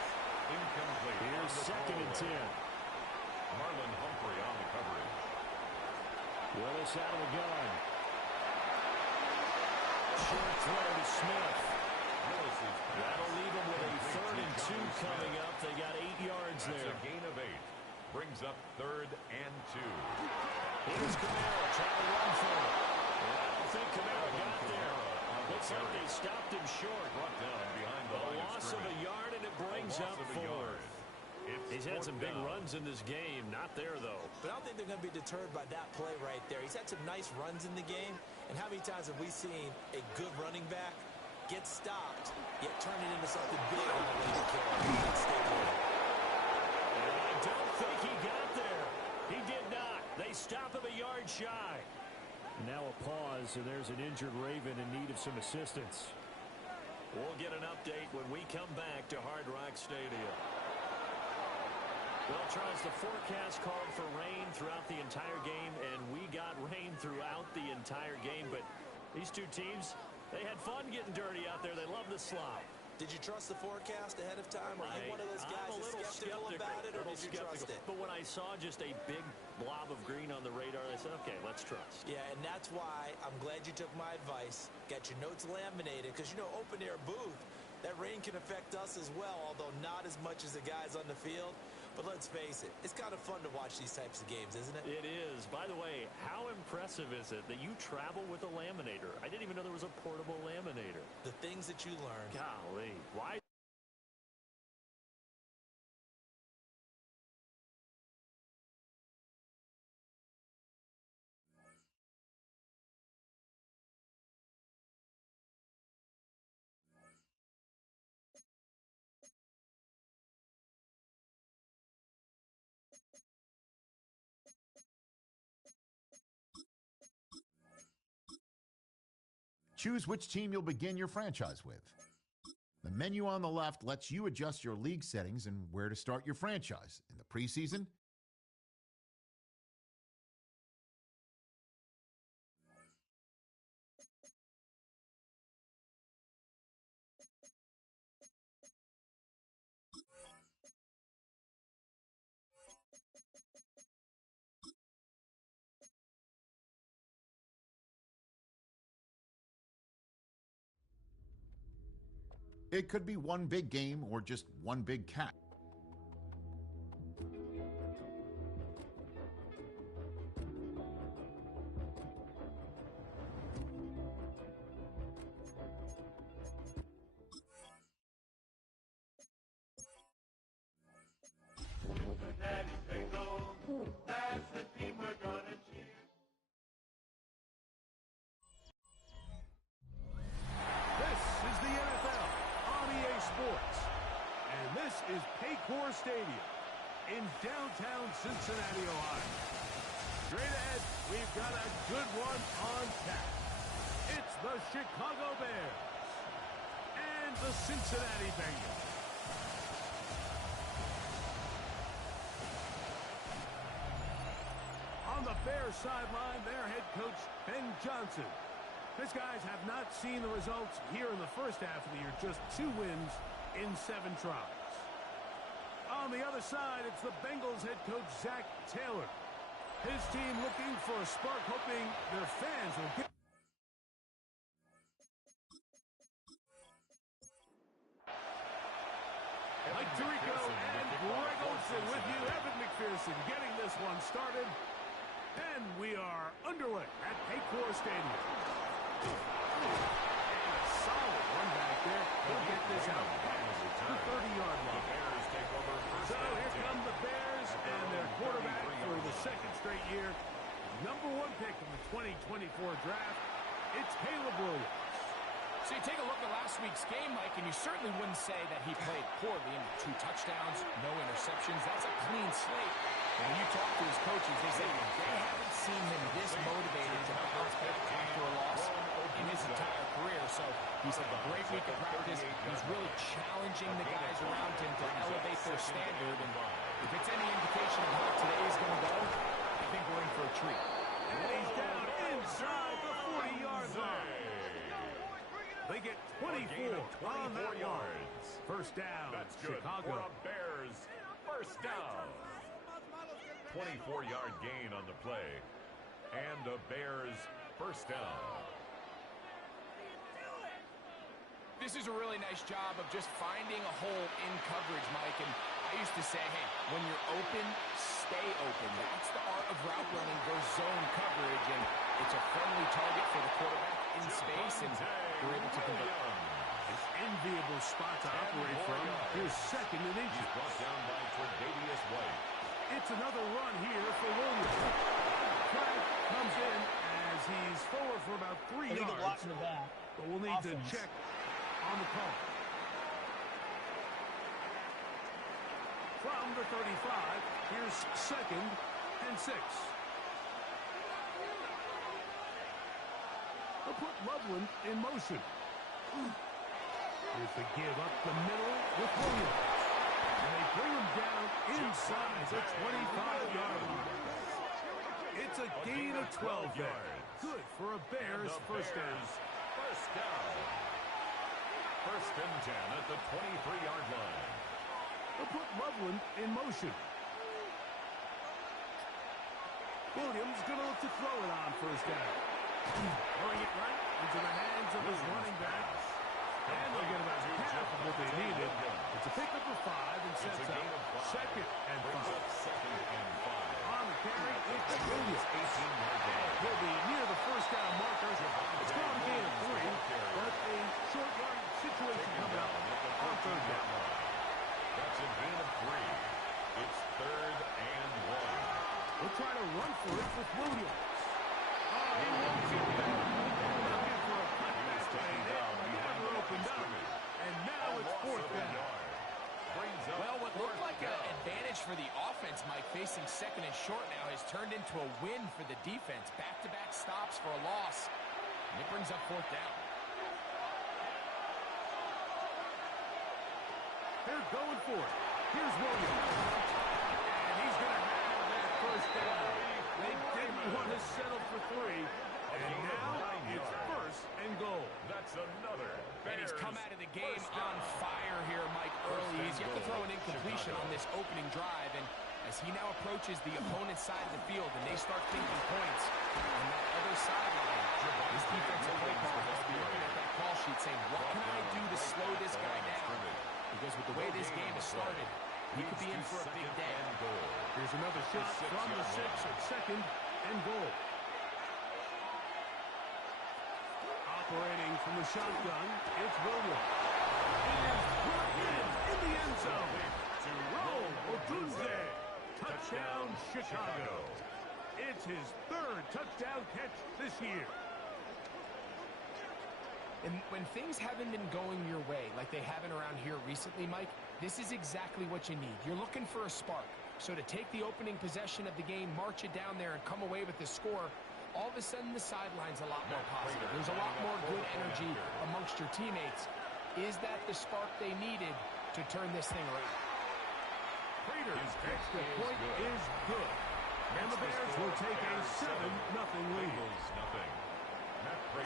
Here's 2nd and 10. Marlon Humphrey on the coverage. Willis out of the gun. Short throw to Smith. That'll leave them with a 3rd and 2 coming up. They got 8 yards That's there. a gain of 8. Brings up 3rd and 2. Here's Kamara trying to run for it. I don't think Kamara got there. Looks like they stopped him short. Brought down behind the line of loss of a yard, and it brings up 4th. He's had some big runs in this game. Not there, though. But I don't think they're going to be deterred by that play right there. He's had some nice runs in the game. And how many times have we seen a good running back get stopped, yet turn it into something big on the way to carry? And I don't think he got there. He did not. They stop him a yard shy. Now a pause, and there's an injured Raven in need of some assistance. We'll get an update when we come back to Hard Rock Stadium. Well, Charles, the forecast called for rain throughout the entire game, and we got rain throughout the entire game. But these two teams, they had fun getting dirty out there. They love the slop. Did you trust the forecast ahead of time? Are you one of those guys I'm a little skeptical about it, or did you trust it? But when I saw just a big blob of green on the radar, I said, okay, let's trust. Yeah, and that's why I'm glad you took my advice. Got your notes laminated, because, you know, open-air booth, that rain can affect us as well, although not as much as the guys on the field. But let's face it, it's kind of fun to watch these types of games, isn't it? It is. By the way, how impressive is it that you travel with a laminator? I didn't even know there was a portable laminator. The things that you learn. Golly. Why? Choose which team you'll begin your franchise with. The menu on the left lets you adjust your league settings and where to start your franchise. In the preseason, it could be one big game or just one big cat. Is Paycor Stadium in downtown Cincinnati, Ohio. Straight ahead, we've got a good one on tap. It's the Chicago Bears and the Cincinnati Bengals. On the Bears sideline, their head coach, Ben Johnson. His guys have not seen the results here in the first half of the year, just 2 wins in 7 tries. On the other side, it's the Bengals head coach, Zach Taylor. His team looking for a spark, hoping their fans will get... Mike Tirico and Greg Olsen with you. Evan McPherson getting this one started. And we are underway at Paycor Stadium. solid run back there. He'll get this out past the 30-yard line. So here come the Bears and their quarterback for the second straight year. Number 1 pick in the 2024 draft. It's Caleb Williams. So you take a look at last week's game, Mike, and you certainly wouldn't say that he played poorly. 2 touchdowns, no interceptions. That's a clean slate. And when you talk to his coaches, they say they haven't seen him this motivated to bounce back after a loss in his entire career. So he's had a great week of practice. He's really challenging the guys around him to elevate their standard. And if it's any indication of how today is going to go, I think we're in for a treat. And he's down inside the 40-yard line. They get 24 on that yards. First down, That's good Chicago. for a Bears first down. 24-yard gain on the play. And a Bears first down. This is a really nice job of just finding a hole in coverage, Mike. And I used to say, hey, when you're open, stay open. That's the art of route running versus zone coverage. And it's a friendly target for the quarterback in space, and we're able to convert. An enviable spot to operate from. Here's second and inches. He's brought down by Tre'Davious White. It's another run here for Williams. Flag comes in as he's forward for about 3 Illegal yards. block in the back. But we'll need to Offense. check on the call. From the 35, here's second and 6. They'll put Loveland in motion. Here's the give up the middle with Williams. And they bring him down inside the 25-yard line. It's a gain of 12 yards. Good for a Bears first down. First down. First and 10 at the 23-yard line. They'll put Loveland in motion. Williams going to look to throw it on first down. Throwing it right into the hands of his running back. And they'll get about half of what they needed. It's a pickup of 5 and sets up second and 5. On the carry, it's Williams. He'll be near the first down marker. It's going to gain of 3, but a short yardage situation coming up on third down. That's a gain of 3. It's third and 1. We'll try to run for it with Williams. Oh, he won't get that. Looking for a cutback lane. It never opened up. And now it's fourth down. Well, what looked like an advantage for the offense, Mike, facing second and short now, has turned into a win for the defense. Back-to-back stops for a loss. And it brings up fourth down. They're going for it. Here's Williams. And he's going to have that first down. They didn't want to settle for 3. And now it's first and goal. That's another. And he's come out of the game on fire here, Mike, early. He's yet to throw an incompletion on this opening drive. And as he now approaches the opponent's side of the field and they start thinking points on that other sideline, this defensive play call has to be looking at that call sheet saying, what can I do to slow this guy down? Because with the way this game has started, he could be in for a big day. Here's another shot from the 6 at second and goal. Operating from the shotgun, it's Williams. He is brought in the end zone. To Rome Odunze. Touchdown, Chicago. It's his 3rd touchdown catch this year. And when things haven't been going your way like they haven't around here recently, Mike, this is exactly what you need. You're looking for a spark. So to take the opening possession of the game, march it down there, and come away with the score, all of a sudden the sideline's a lot more positive. There's a lot more good energy amongst your teammates. Is that the spark they needed to turn this thing around? Prater's extra point is good. And the Bears will take a 7-0 lead.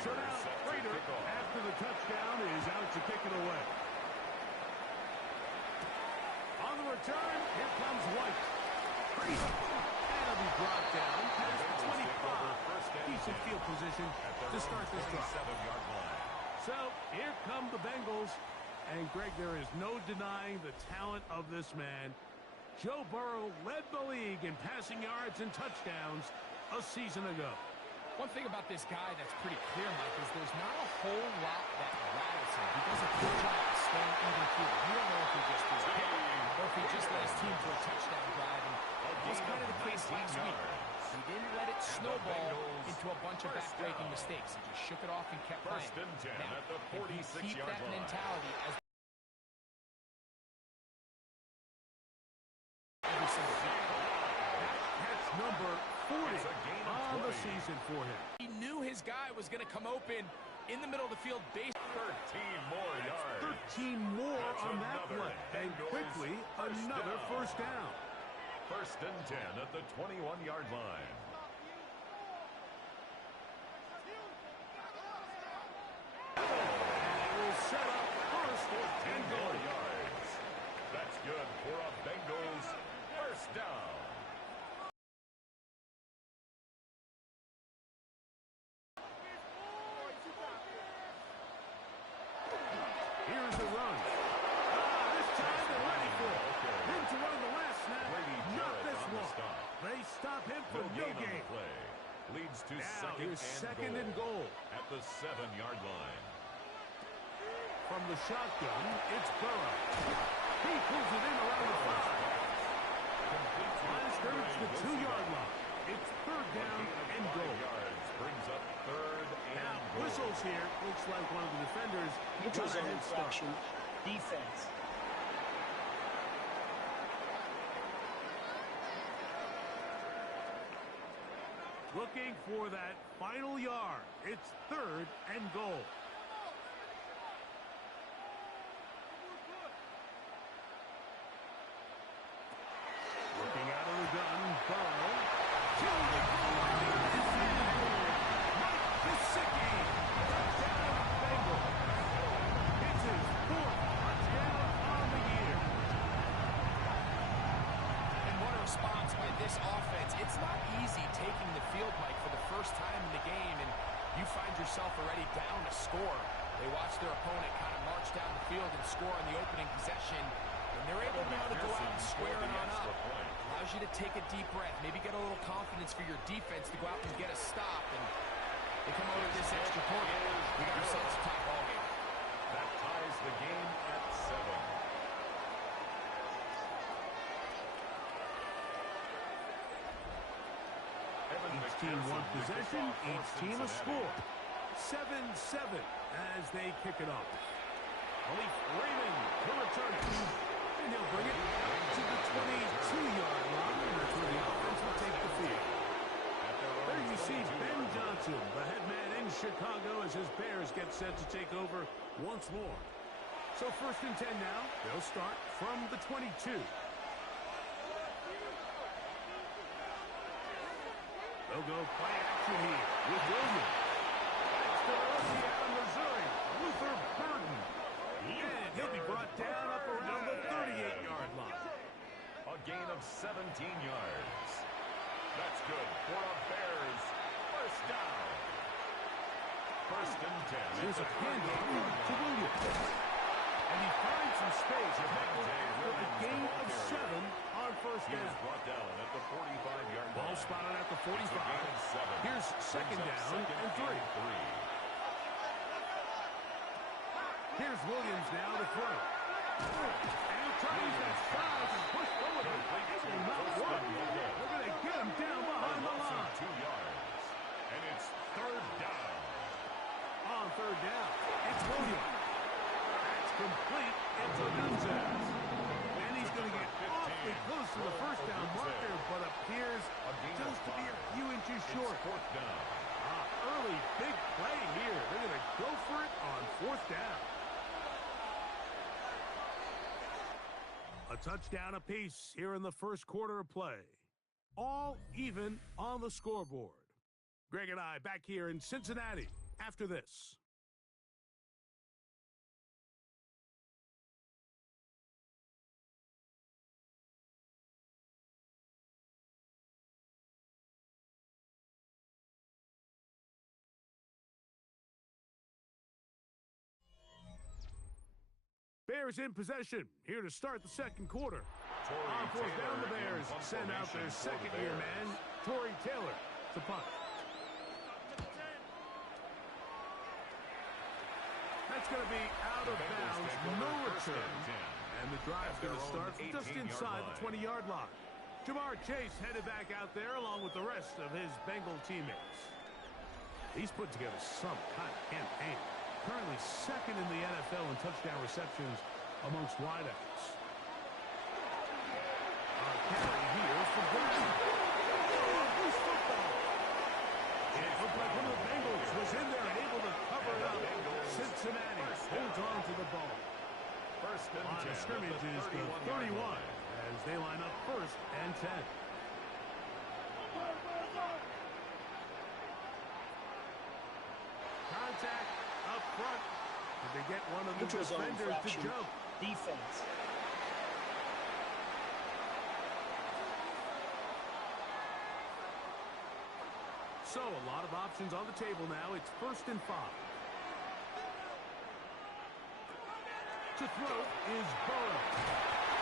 So now Prater, after the touchdown, is out to kick it away. On the return, here comes White. Prater. That'll be brought down past the 25. Decent field position to start this drive. So here come the Bengals. And, Greg, there is no denying the talent of this man. Joe Burrow led the league in passing yards and touchdowns a season ago. One thing about this guy that's pretty clear, Mike, is there's not a whole lot that rattles him. He does a good job of staying even keel. You don't know if he just was hit or if he just led his team to a touchdown drive. And that was kind of the case last week. He didn't let it snowball into a bunch of back-breaking mistakes. He just shook it off and kept playing. Now, if you keep that mentality as every single week. That's number 40 on the season for him. He knew his guy was going to come open in the middle of the field. 13 more yards. 13 more on that play. And quickly, another first down. First and 10 at the 21-yard line. Will set up first 10 more yards. That's good for a Bengals first down. Here's the run. This time they're ready for it. Him to run the last snap. Not this one. They stop him for no gain. Leads to Now second and goal. At the 7-yard line. From the shotgun, it's Burrow. He pulls it in around the 5. Line of scrimmage, the 2-yard line. It's third down and goal. Yards brings up third and goal. Whistles here. Looks like one of the defenders Neutral got a zone head start. infraction. Defense. Looking for that final yard. It's third and goal. Looking out of the gun, Burrow. Killed it. Mike Gesicki. Touchdown, Bengals. It's his fourth touchdown on the year. And what a response by this offense. It's not easy taking the field, Mike, for the first time in the game, and you find yourself already down a score. They watch their opponent kind of march down the field and score on the opening possession, and they're able now to go out and square it on up. Allows you to take a deep breath, maybe get a little confidence for your defense to go out and get a stop, and they come over with this extra point. We got ourselves a tie ball game. That ties the game at 7. 'Each team one possession, each team a score. 7-7 as they kick it off. Malik Raymond to return to, and he'll bring it to the 22-yard line. That's where the offense will take the field. There you see Ben Johnson, the head man in Chicago, as his Bears get set to take over once more. So first and 10 now. They'll start from the 22. They'll go play action here with Williams. That's to Louisiana, Missouri. Luther Burden. And he'll be brought down up around the 38-yard line. A gain of 17 yards. That's good for a Bears first down. First and 10. Here's a handoff to Williams. And he finds some space for a gain of 7 on first He down. is brought down at the 45-yard line. Ball spotted at the 45. Here's second down and 3. Here's Williams now to throw. And tries that size and push over the plate. It will not work. They're going to get him down behind the line. 2 yards. And it's third down. On third down, it's Williams. That's complete. It's Gonzalez. And he's going to get awfully close to the first down marker, but appears just to be a few inches short. Fourth down. Early big play here. They're going to go for it on fourth down. A touchdown apiece here in the first quarter of play. All even on the scoreboard. Greg and I back here in Cincinnati after this. Bears in possession, here to start the second quarter. On fourth down, the Bears send out their second-year man, Torrey Taylor, to punt. going to be out of bounds, no return. And the drive's going to start just inside the 20-yard line. Jamar Chase headed back out there along with the rest of his Bengal teammates. He's put together some kind of campaign. Currently second in the NFL in touchdown receptions amongst wideouts. Carry here for Brown. Loose football. It looked like one of the Bengals was in there and able to cover it up. Cincinnati holds on to the ball. First and 10. Line of scrimmage is the 31 as they line up first and 10. Contact up front. Did they get one of the defenders to jump? Defense. So, a lot of options on the table now. It's first and 5. To throw is Burrow.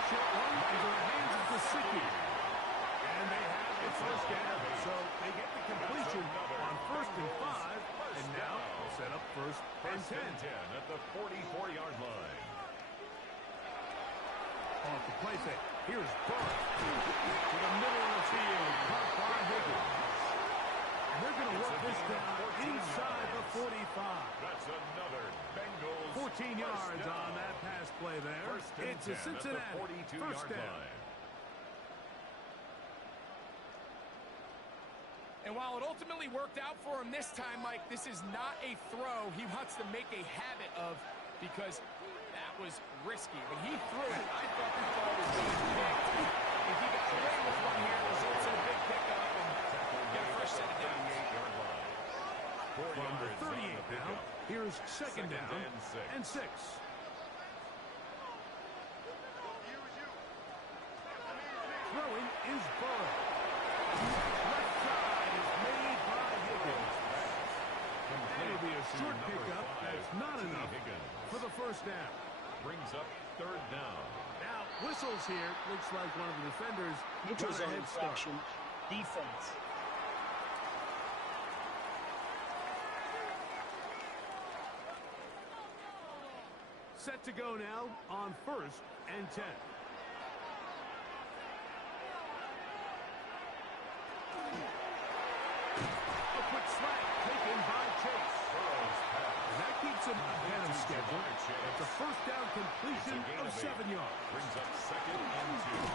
Short one into the hands of Gesicki. And they have the first down. So, they get the completion on first and 5. And now, set up first and 10. At the 44-yard line. Off the play fake. Here's Burrow. To the middle of the field. Caught by Higgins. They're going to work this down inside the 45. That's another Bengals 14 yards on that pass play there. It's a Cincinnati first down. And while it ultimately worked out for him this time, Mike, this is not a throw he wants to make a habit of because that was risky. When he threw it, I thought the ball was going to be picked. If he got away with one here, it results in a big pickup and get a fresh set of downs. From the 38 now, here's second down and 6. Throwing is Burrow. Left side is made by Higgins. It'll be a short pickup. That's not enough for the first down. Brings up third down. Now, whistles here. Looks like one of the defenders Neutral got a zone head start. infraction. Defense. Set to go now on first and 10. A quick slant taken by Chase. And that keeps him ahead of schedule. It's a first down completion of 7 yards. Brings up second and 2.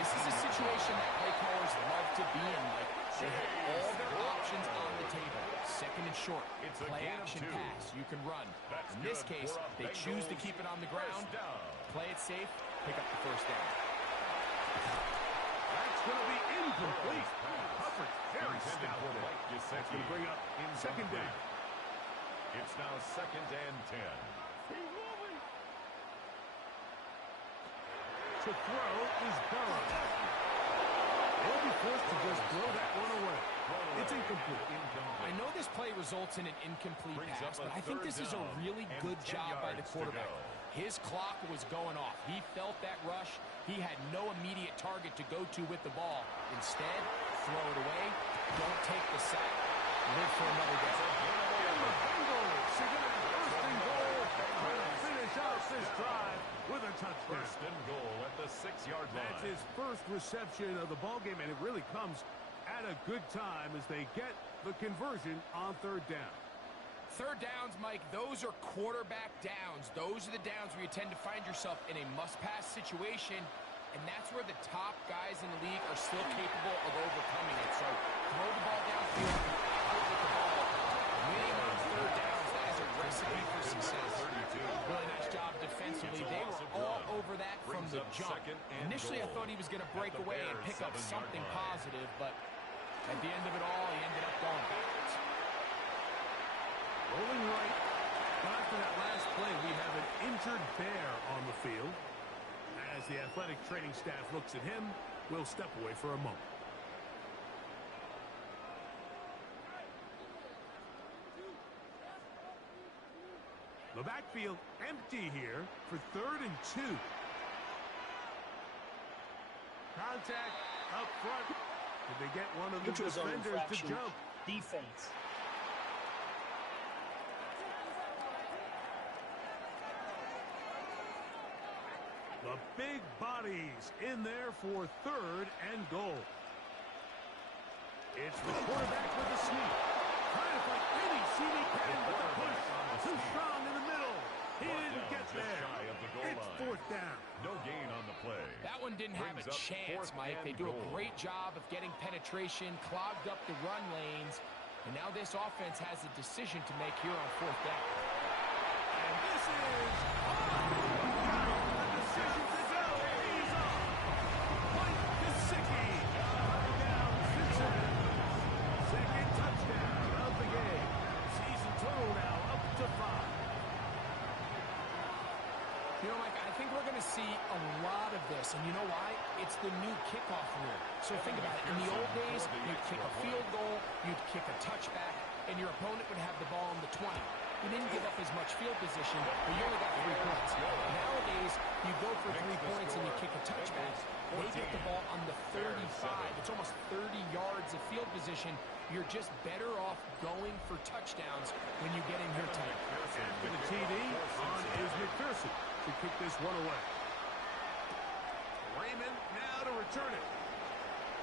This is a situation that play callers love to be in, Mike. They have all their options on the table. Second and short, play action pass, you can run. In this case, they choose to keep it on the ground, play it safe, pick up the first down. That's going to be incomplete. Hubbard, very stout there. That's going to bring up second down. It's now second and 10. To throw is Burrow. They'll be forced to just throw that one away. It's incomplete. I know this play results in an incomplete pass, but I think this is a really good job by the quarterback. His clock was going off. He felt that rush. He had no immediate target to go to with the ball. Instead, throw it away. Don't take the sack. Live for another day. And the Bengals are going to have first and goal. Trying to finish out this drive with a touchdown. First and goal at the 6-yard line. That's his first reception of the ballgame, and it really comes at a good time as they get the conversion on third down. Third downs, Mike, those are quarterback downs. Those are the downs where you tend to find yourself in a must-pass situation, and that's where the top guys in the league are still capable of overcoming it. So throw the ball downfield, out with the ball. Winning on third downs, that is a recipe for success. Really nice job defensively. They were all over that from the jump. Initially, I thought he was going to break away and pick up something positive, but at the end of it all, he ended up going backwards. Rolling right. But after that last play, we have an injured Bear on the field. As the athletic training staff looks at him, we'll step away for a moment. The backfield empty here for third and 2. Contact up front. Did they get one of the Neutral zone defenders to infraction. jump? Defense. The big bodies in there for 3rd and goal. It's the quarterback with the sneak. Trying to fight any seam he can, but the push too strong in the middle. He didn't get there. It's 4th down. No gain on the play. That one didn't have a chance, Mike. They do a great job of getting penetration, clogged up the run lanes, and now this offense has a decision to make here on 4th down. And this is the decision to go. He's off. Mike Gesicki. Down Cincinnati. 2nd touchdown of the game. Season total now up to 5. You know, Mike, I think we're going to see a lot of this, and you know why? It's the new kickoff rule. So think about it. In the old days, you'd kick a field goal, you'd kick a touchback, and your opponent would have the ball on the 20. You didn't give up as much field position, but you only got 3 points. Nowadays, you go for 3 points and you kick a touchback. They get the ball on the 35. It's almost 30 yards of field position. You're just better off going for touchdowns when you get in here tight. And for the TD, on is McPherson to kick this one away. Raymond now to return it.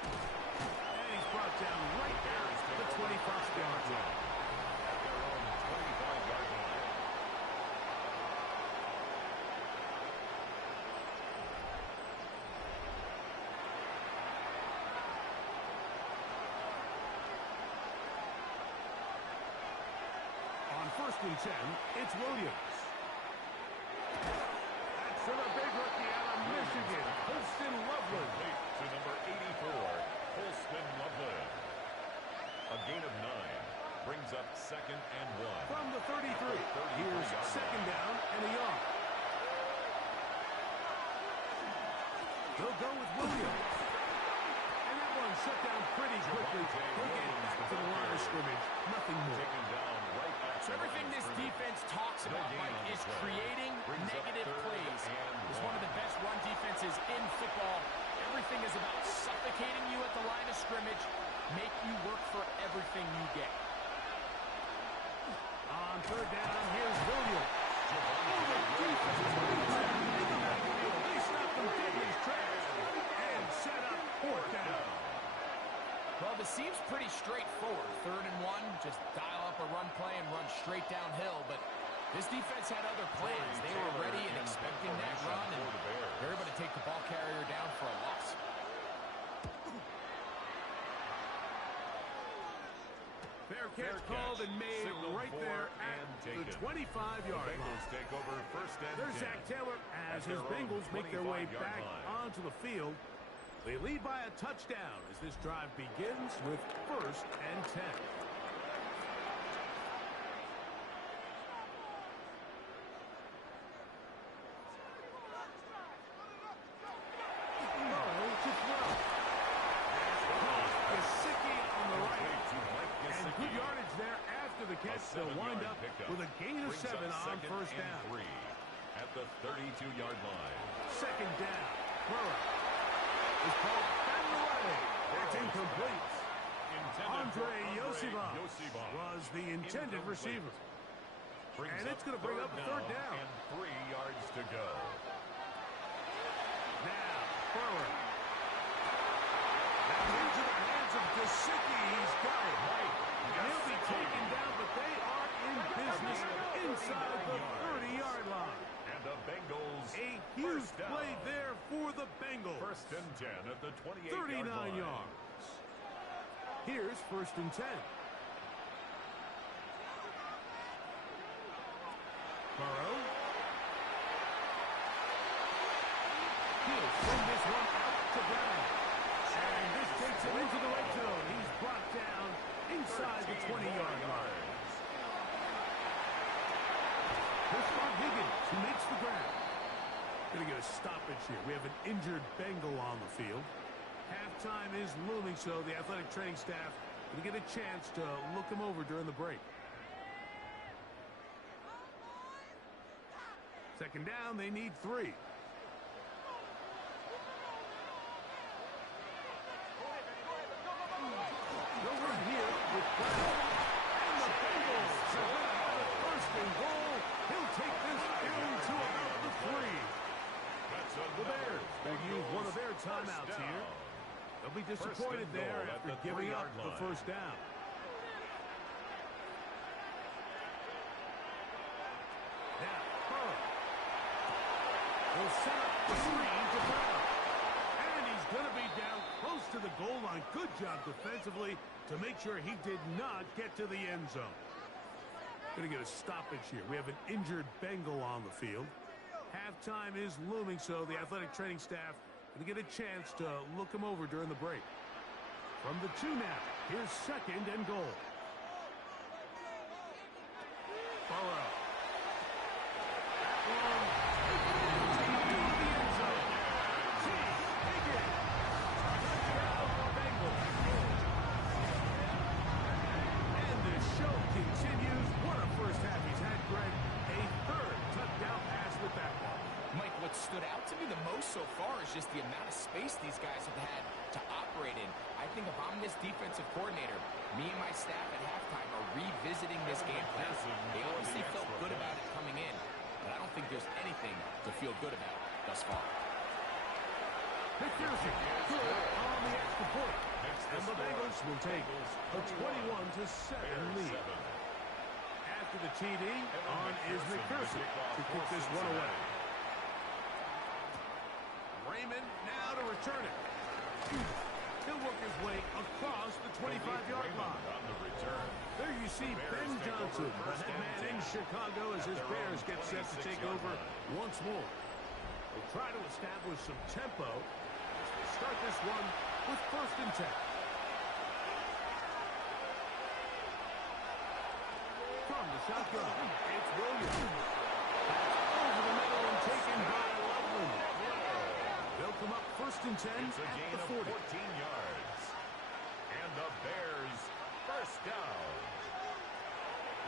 And he's brought down right there at the 25-yard line. On 1st and 10, it's Williams. That's for the big rookie out of Michigan, Holston Loveland. To number 84, Holston Loveland. A gain of 9 brings up 2nd and 1. From the 33, here's 2nd down and a yard. They'll go with Williams. And that one shut down pretty quickly. He'll get back to the line of scrimmage. Nothing more. Taken down right at So everything this defense talks about, Mike, is creating negative plays. It's one of the best run defenses in football. Everything is about suffocating you at the line of scrimmage, make you work for everything you get. On 3rd down, here's Williams. The defense is in the backfield. They stop him dead in his tracks and set up 4th down. Well, this seems pretty straightforward. 3rd and 1, just dial up a run play and run straight downhill. But this defense had other plans. They were ready and expecting that run, and they're able to take the ball carrier down for a loss. Fair catch called and made right there at the 25-yard line. Take over 1st and 10. There's Zach Taylor as his Bengals make their way back onto the field. They lead by a touchdown as this drive begins with 1st and 10. Burrow to throw. Gesicki on the right. And good yardage there after the catch. They'll wind up with a gain of 7 on 1st down. 3 at the 32-yard line. 2nd down. Burrow is called down the way. It's incomplete. Andre Yosibas was the intended receiver. And it's going to bring up a 3rd down. And 3 yards to go. Now, Burrow. Now into the hands of Gesicki. He's got it. And he'll be taken down, but they are in business inside the 30-yard line. And the Bengals. A huge play there for the Bengals. 1st and 10 at the 28-yard line. 39 yards. Here's 1st and 10. Burrow. He'll send this one out to Brown. And this takes him into the red zone. He's brought down inside the 20-yard line. It's Mark Higgins who makes the grab. Going to get a stoppage here. We have an injured Bengal on the field. Halftime is looming, so the athletic training staff going to get a chance to look him over during the break. 2nd down, they need 3. They'll run here with Brown. And the Bengals are going to have it 1st and goal. He'll take this down to about the 3. That's a disappointed there after giving up the first down. Now, Burrow. He'll set up the screen to Brown. And he's going to be down close to the goal line. Good job defensively to make sure he did not get to the end zone. Going to get a stoppage here. We have an injured Bengal on the field. Halftime is looming, so the athletic training staff going to get a chance to look him over during the break. From the 2 now, here's 2nd and goal. Burrow. Stood out to me the most so far is just the amount of space these guys have had to operate in. I think if I'm this defensive coordinator, me and my staff at halftime are revisiting this game plan. They obviously felt good about it coming in, but I don't think there's anything to feel good about thus far. McPherson good on the extra point. And the Bengals will take a 21-7 lead. After the TD, on is McPherson to kick this one away. Raymond now to return it. He'll work his way across the 25-yard line. There you see Ben Johnson, the head man in Chicago, as his Bears get set to take over once more. They'll try to establish some tempo as they start this one with 1st and 10. From the shotgun, it's Williams. Over the middle and taken by Loveland. They'll come up 1st and 10 at the 40. 14 yards. And the Bears first down.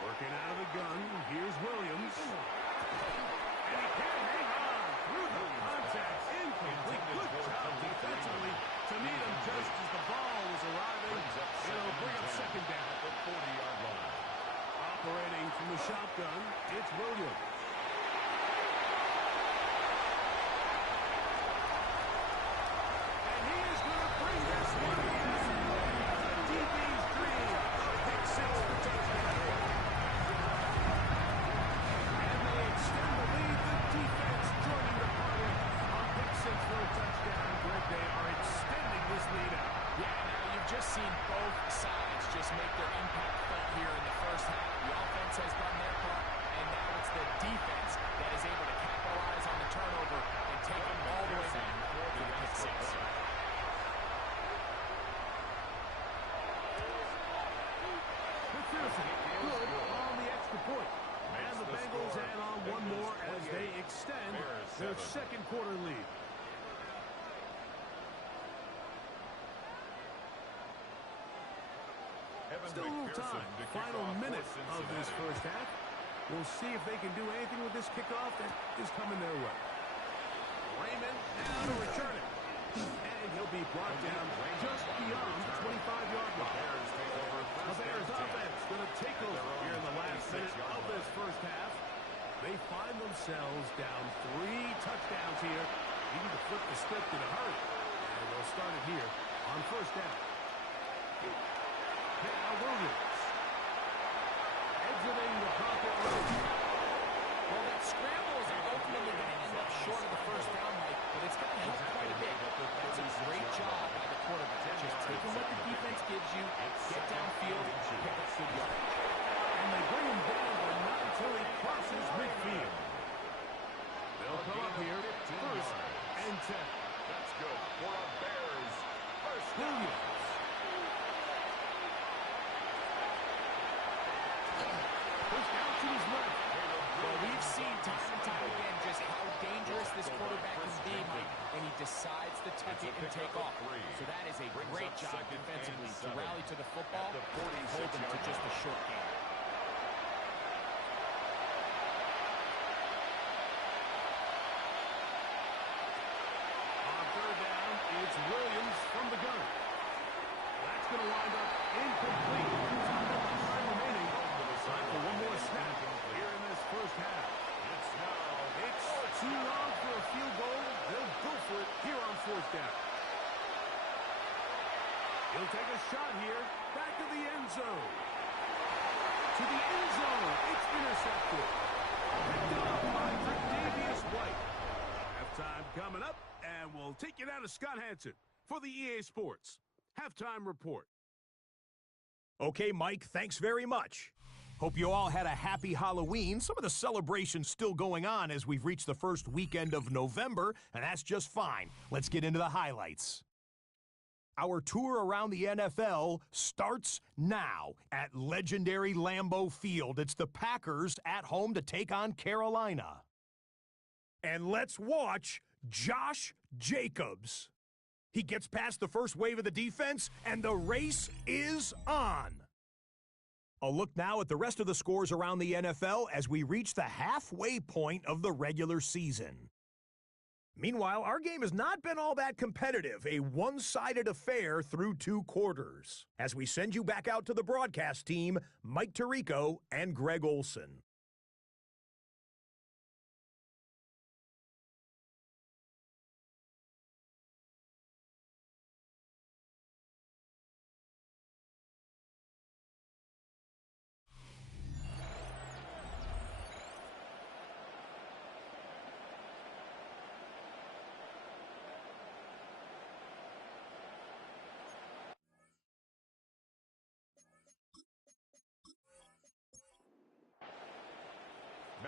Working out of the gun, here's Williams. And he can't hang on through the contact. Incomplete. Good job defensively to meet him just as the ball was arriving. It'll bring up 2nd down at the 40-yard line. Operating from the shotgun, it's Williams. Their 2nd quarter lead. Still a little time. Final minute of this first half. We'll see if they can do anything with this kickoff that is coming their way. Raymond now to return it. And he'll be brought down just beyond the 25-yard line. The Bears offense going to take over here in the last minute of this first half. They find themselves down 3 touchdowns here. Needing to flip the script in a hurry. And they'll start it here on 1st down. Now Williams. Exiting the pocket. Well, that scramble is ultimately going to end up short of the first down, Mike, but it's going to help quite a bit. That's a great job by the quarterback. Just taking what the defense gives you, get downfield, pick up good yards. And they bring him down, but not until he crosses midfield. They'll come up here 1st and 10. That's good for a Bears first down. Williams. Pushed out to his left. Well, we've seen time and time again just how dangerous this quarterback can be, Mike, and he decides to tuck it and take off. So that is a great job defensively to rally to the football and hold him to just a short game. On 3rd down, it's Williams from the gun. That's going to wind up incomplete. Time remaining. Time for one more snap here in this first half. It's too long for a field goal. They'll go for it here on 4th down. to the end zone. It's intercepted. Picked off by Tre'Davious White. Halftime coming up, and we'll take you down to Scott Hansen for the EA Sports Halftime Report. Okay, Mike, thanks very much. Hope you all had a happy Halloween. Some of the celebrations still going on as we've reached the first weekend of November, and that's just fine. Let's get into the highlights. Our tour around the NFL starts now at legendary Lambeau Field. It's the Packers at home to take on Carolina. And let's watch Josh Jacobs. He gets past the first wave of the defense, and the race is on. A look now at the rest of the scores around the NFL as we reach the halfway point of the regular season. Meanwhile, our game has not been all that competitive, a one-sided affair through 2 quarters. As we send you back out to the broadcast team, Mike Tirico and Greg Olson.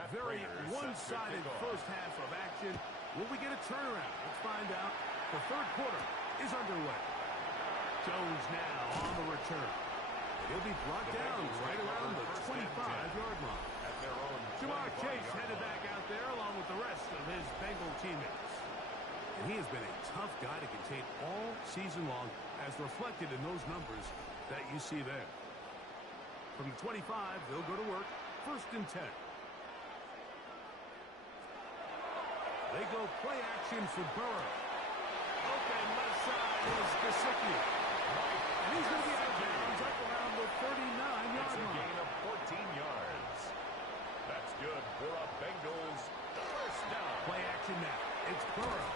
Very one-sided first half of action. Will we get a turnaround? Let's find out. The third quarter is underway. Jones now on the return. He'll be brought down right around the 25-yard line. Jamar Chase headed back out there along with the rest of his Bengal teammates. And he has been a tough guy to contain all season long, as reflected in those numbers that you see there. From the 25, they'll go to work. 1st and 10. They go play action for Burrow. Open left side is Gesicki. And he's going to be out of bounds up around the 39-yard line. Gain of 14 yards. That's good for a Bengals first down. Play action now. It's Burrow.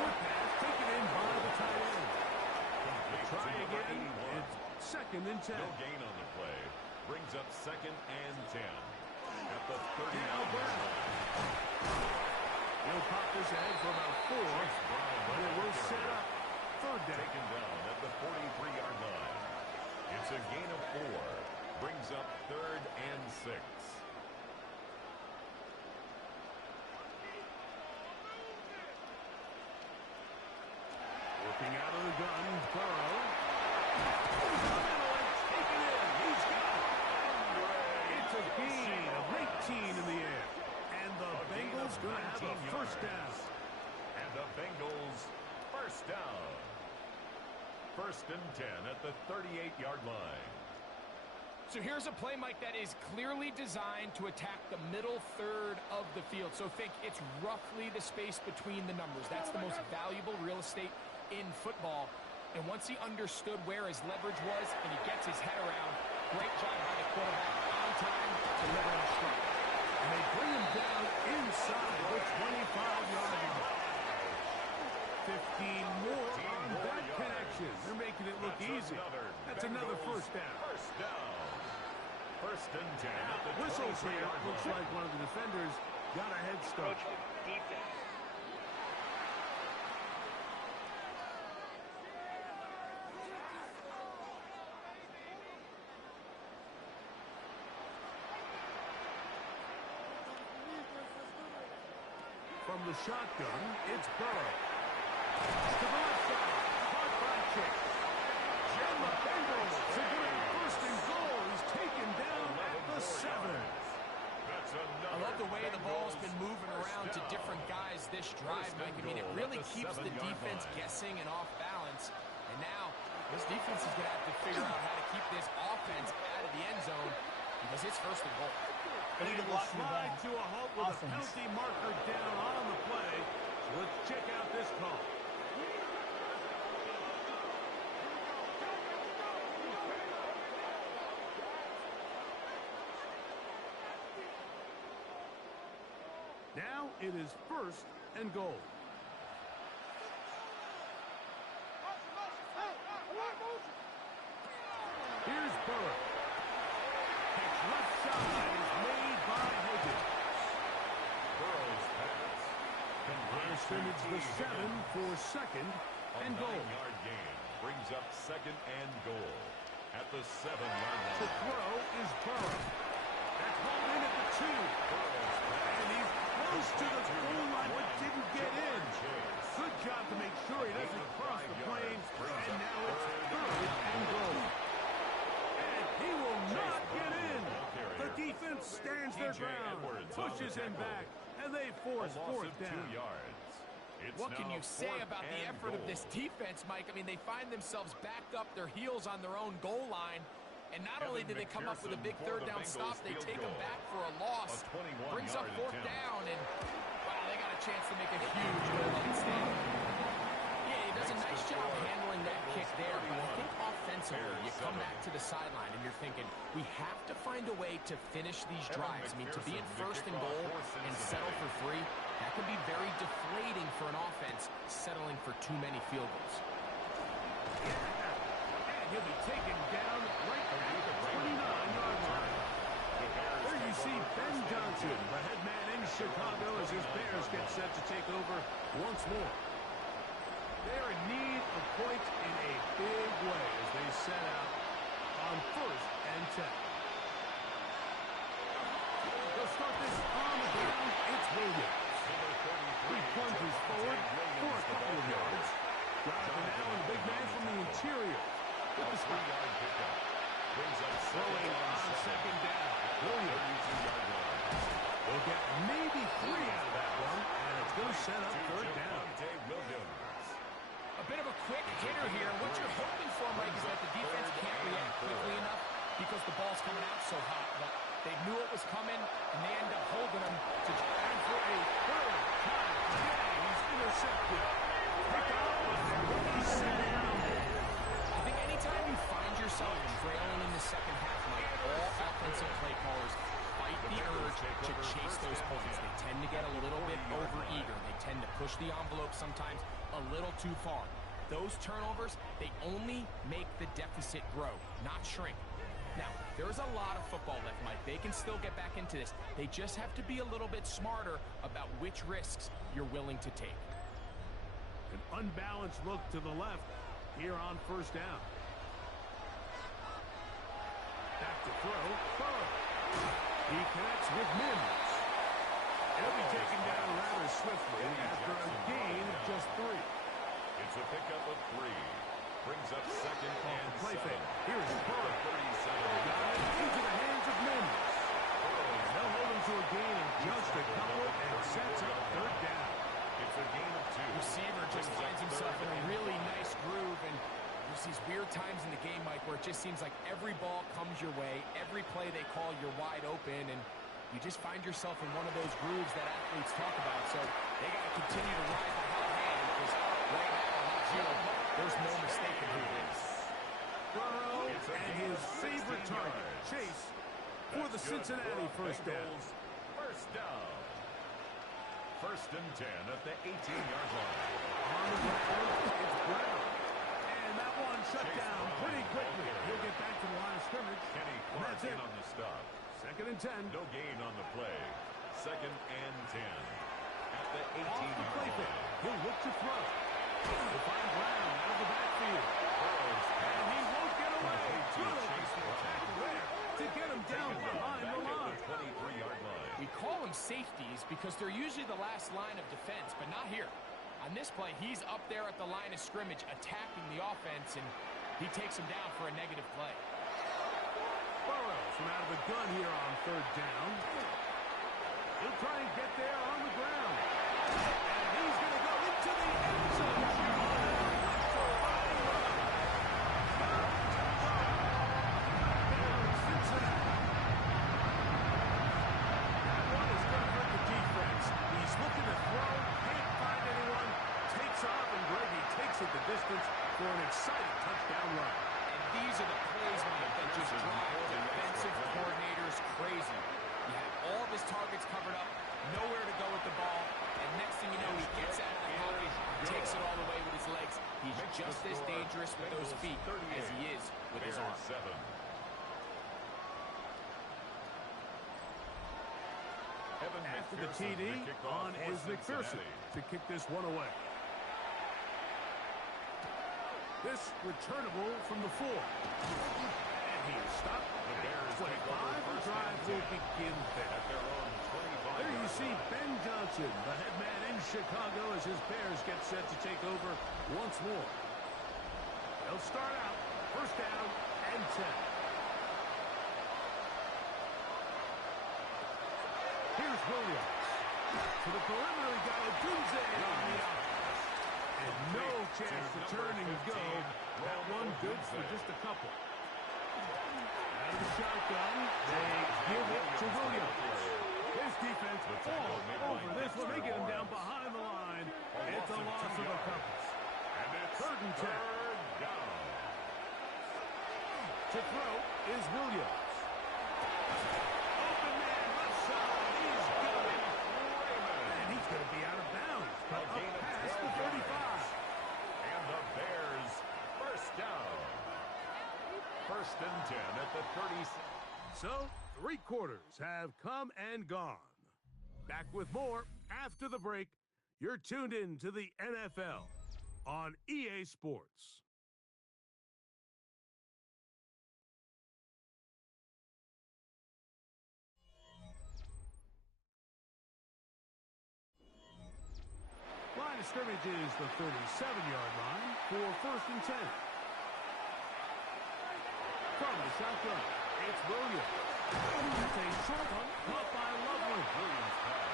Short pass taken in by the tight end. Try again. It's 2nd and 10. No gain on the play. Brings up 2nd and 10. At the 39-yard line. He'll pop this ahead for about 4, but it will set up 3rd down. Taken down at the 43-yard line. It's a gain of 4. Brings up 3rd and 6. Working out of the gun, Burrow. Taken in. He's got it. It's a gain of 19 in the air. The Bengals going to have a first down. And the Bengals first down. 1st and 10 at the 38-yard line. So here's a play, Mike, that is clearly designed to attack the middle third of the field. So think it's roughly the space between the numbers. That's the most valuable real estate in football. And once he understood where his leverage was and he gets his head around, great job by the quarterback on time, delivering a strike. And they bring him down inside the 25-yard line. 15 more on that connection. They're making it look easy. That's another first down. First down. 1st and 10 at the Whistles here. Looks like one of the defenders got a head start. Defense. From the shotgun, it's Burrow. To the left side, caught by Chase. And the Bengals to get a 1st and goal. He's taken down at the 7. I love the way the ball's been moving around to different guys this drive, Mike. I mean, it really keeps the defense guessing and off balance. And now, this defense is going to have to figure out how to keep this offense out of the end zone because it's 1st and goal. And he will slide to a halt with a penalty marker down on the play. So let's check out this call. Now it is 1st and goal. Here's Burrow. scrimmage, the 7 for second and A goal. 9-yard gain brings up second and goal at the 7-yard line. The throw is Burrow. That's hauled in at the 2. And he's close to the goal line, but didn't get in. Good job to make sure he doesn't cross the plane. And now it's third and goal. And he will not get in. The defense stands their ground, pushes him back, and they force fourth down. 2 yards. What can you say about the effort of this defense, Mike? I mean, they find themselves backed up their heels on their own goal line. And not only did they come up with a big third down stop, they take them back for a loss. Brings up fourth down, and wow, they got a chance to make a huge goal-line stand. Yeah, he does a nice job handling that kick there, but I think offensively, you come back to the sideline and you're thinking, we have to find a way to finish these drives. I mean, to be in first and goal and settle for 3, that can be very deflating for an offense settling for too many field goals. And he'll be taken down right at the 29-yard line. There you see Ben Johnson, the head man in Chicago, as his Bears get set to take over once more. They're in need of points in a big way as they set out on first and 10. They'll start this on the ground. It's Williams. He plunges forward for a couple of yards. Jonathan Allen, big man from the interior. With the spot. Throwing on second down. Williams. We'll get maybe 3 out of that one, and it's going to set up third down. A bit of a quick hitter here. What you're hoping for, Mike, is that the defense can't react quickly enough because the ball's coming out so hot. But they knew it was coming, and they end up holding him to try for a third time. Yeah, he's intercepted. Pick up, and he's set down. I think anytime you find yourself trailing in the second half, Mike, all offensive play callers fight the urge to chase those points. They tend to get a little bit over-eager. They tend to push the envelope sometimes a little too far. Those turnovers, they only make the deficit grow, not shrink. Now, there's a lot of football left, Mike. They can still get back into this. They just have to be a little bit smarter about which risks you're willing to take. An unbalanced look to the left here on first down. Back to throw. Burrow. He connects with Mims. He'll be taken down rather swiftly after a gain of just 3. It's a pickup of 3. Brings up second and play 7. fake. Here's Burrow. 37. Got it into the hands of Mims. They'll hold him to a gain of just a couple and sets up third down. It's a gain of 2. Receiver just finds himself in a really nice groove, and there's these weird times in the game, Mike, where it just seems like every ball comes your way, every play they call, you're wide open, and you just find yourself in one of those grooves that athletes talk about. So they got to continue to ride the hot hand because right now, there's no mistaking who it is. Burrow and his favorite target, Chase, for the Cincinnati first down. First down. First and 10 at the 18-yard line. On the ground, it's Brown. And that one shut down pretty quickly. He'll get back to the line of scrimmage. Kenny And Clark that's in it. on the stop. Second and 10. No gain on the play. Second and 10 at the Off the 18-yard play fake. line. He'll look to throw. He'll find Brown out of the backfield. And he won't get away. Good tackle there to get him down behind the line. 23-yard line. We call them safeties because they're usually the last line of defense, but not here. On this play, he's up there at the line of scrimmage attacking the offense, and he takes him down for a negative play. Burrow from out of the gun here on third down. He'll try and get there on the ground. And he's going to go into the end zone. Cincinnati. That one is going to hurt the defense. He's looking to throw, can't find anyone, takes off, and Greggy takes it the distance for an exciting touchdown run. These are the plays, Mike, that just drive defensive coordinators crazy. You have all of his targets covered up, nowhere to go with the ball, and next thing you know, he gets out of the pocket, takes it all the way with his legs. He's just as dangerous with those feet as he is with his arm. After after the TD. On is McPherson to kick this one away. This returnable from the 4. And he's stopped at 25. The drive will begin there. There you see Ben Johnson, the head man in Chicago, as his Bears get set to take over once more. They'll start out first down and 10. Here's Williams. To the perimeter, he got Odunze on the out. And no chance to turn and go. That one good for just a couple. Out of the shotgun, they give it to Williams. His defense all over this one. They get him down behind the line. It's a loss of a couple. And it's 3rd and 10. down. To throw is Williams. Open man, left side. He's going. And he's going to be out of bounds. But up past the 35. And the Bears first down. 1st and 10 at the 30. So, 3 quarters have come and gone. Back with more after the break. You're tuned in to the NFL on EA Sports. Line of scrimmage is the 37-yard line for 1st and 10. From the shotgun, it's Williams. It's a short one caught by Loveland.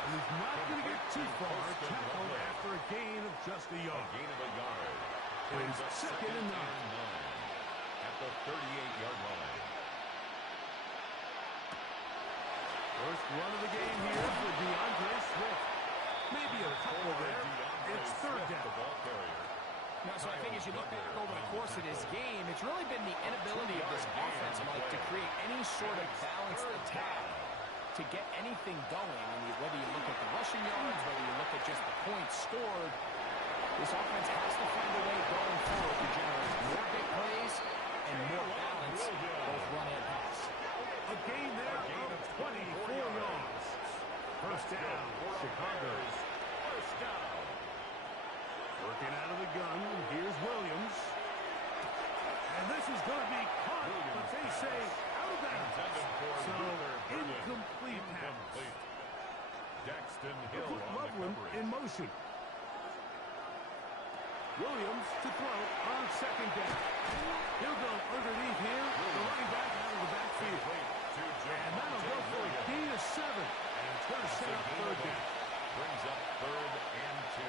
And he's not going to get too far. Tackled after a gain of just a yard. Gain of a yard. It's 2nd and 9. At the 38-yard line. First run of the game here for DeAndre Swift. Maybe a couple there. It's 3rd down. Now, so I think as you look back over the course of this game, it's really been the inability of this offense, Mike, to create any sort of balanced attack to get anything going. And whether you look at the rushing yards, whether you look at just the points scored, this offense has to find a way going forward to generate more big plays and more balance, both run and pass. A gain there of 24 yards. First down, Chicago. First down. Working out of the gun, here's Williams. And this is going to be caught, but they say out of bounds. So, incomplete pass. Daxton Hill Put on Loveland the in motion. Williams to throw on 2nd down. He'll go underneath here. The running back out of the backfield. And that'll go for a gain of 7. And it's going to set up 3rd down. Brings up 3rd and 2.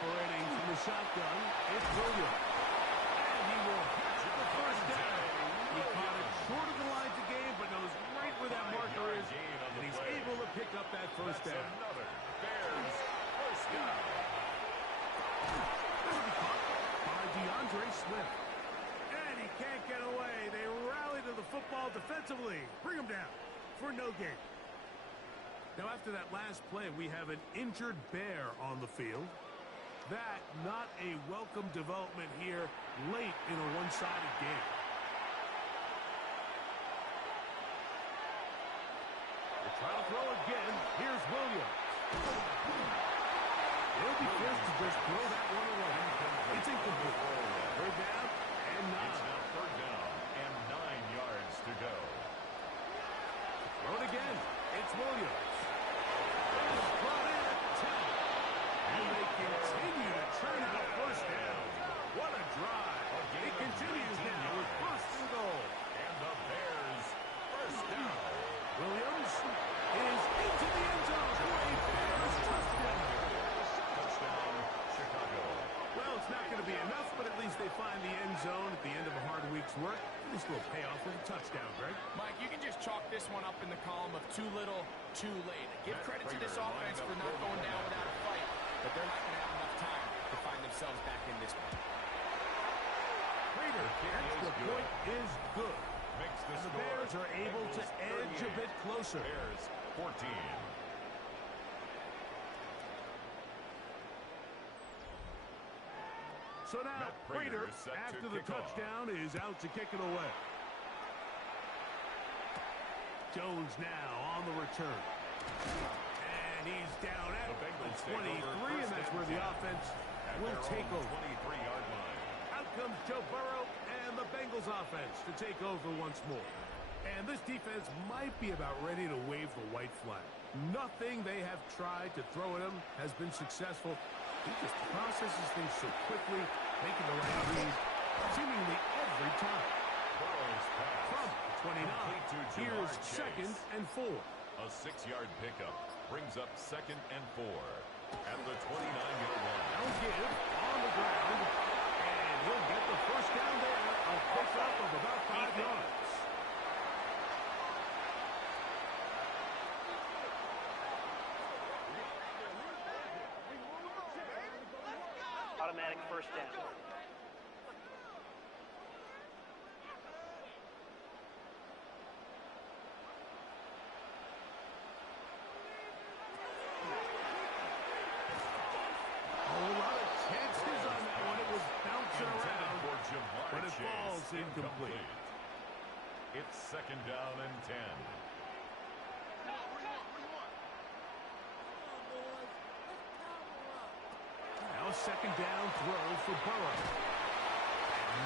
Operating from the shotgun, it's Williams. And he will catch the first down. He caught it short of the lines of game, but knows right where that marker is. And he's able to pick up that first down. Another Bears first down. This will be caught by DeAndre Swift. And he can't get away. They rally to the football defensively. Bring him down for no gain. Now, after that last play, we have an injured Bear on the field. That not a welcome development here late in a one-sided game. They try to throw again. Here's Williams. They'll be forced to just throw that one away. It's incomplete. 3rd down and 9. It's now 3rd down and 9 yards to go. Throw it again. It's Williams. It's brought in at 10. And they continue to turn out first down. What a drive. It continues now with 1st and goal. And the Bears first down. Williams is into the end zone for a Bears touchdown. Touchdown, Chicago. Well, it's not going to be enough, but at least they find the end zone at the end of a hard week's work. At least will pay off with a touchdown, Greg. Mike, you can just chalk this one up in the column of too little, too late. Give credit to this offense for not going down without a fight, but they're not going to have enough time to find themselves back in this one. Prater, extra point is good. Makes the And the score. Bears are able to edge a bit closer. Bears 14. So now, Prater, is set to after the kick off. touchdown, is out to kick it away. Jones now on the return. And And he's down at The Bengals the 23, and that's where the offense will take over. 23-yard line. Out comes Joe Burrow and the Bengals offense to take over once more. And this defense might be about ready to wave the white flag. Nothing they have tried to throw at him has been successful. He just processes things so quickly, making the right read seemingly every time. Burrow's pass. From the 29, here's second and 4. A 6-yard pickup brings up second and 4 at the 29-yard line. They'll give on the ground, and he'll get the first down there. A pickup of about 5 yards. Automatic first down. But it falls incomplete. It's second down and 10. Now second down throw for Burrow.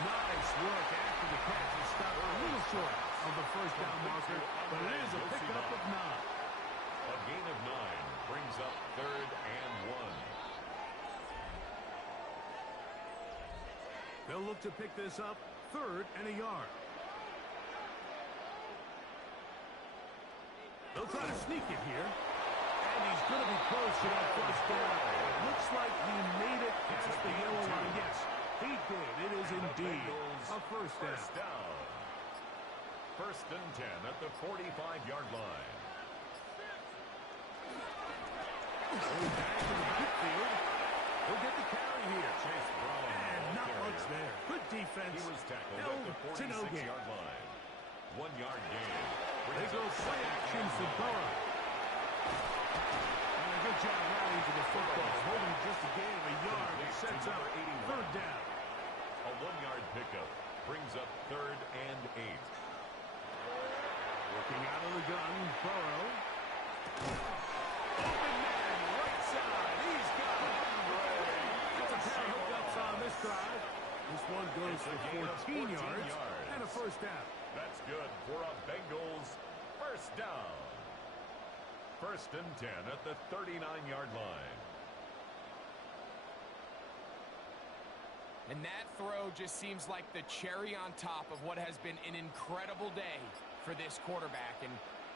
Nice work after the catch. He stopped a little short of the first down marker, but it is a pickup of 9. A gain of 9 brings up third and 1. They'll look to pick this up, third and a yard. They'll try to sneak it here. And he's going to be close to that first down. Looks like he made it past the yellow line. Yes, he did. It is indeed a first down. First and 10 at the 45-yard line. Back to the midfield. He'll get the carry here. Chase Brown. Not much there. Good defense. He was tackled at the 46-yard line. 1 yard gain. They go play action for Burrow. And a good job rallying to the football. Holding just a gain of a yard. It sets up third down. A 1-yard pickup brings up third and 8. Working out of the gun, Burrow. Open man, right side. He's got it. Gets a pair of hookups on this drive. This one goes for 14 yards and a first down. That's good for a Bengals first down. First and 10 at the 39-yard line. And that throw just seems like the cherry on top of what has been an incredible day for this quarterback. And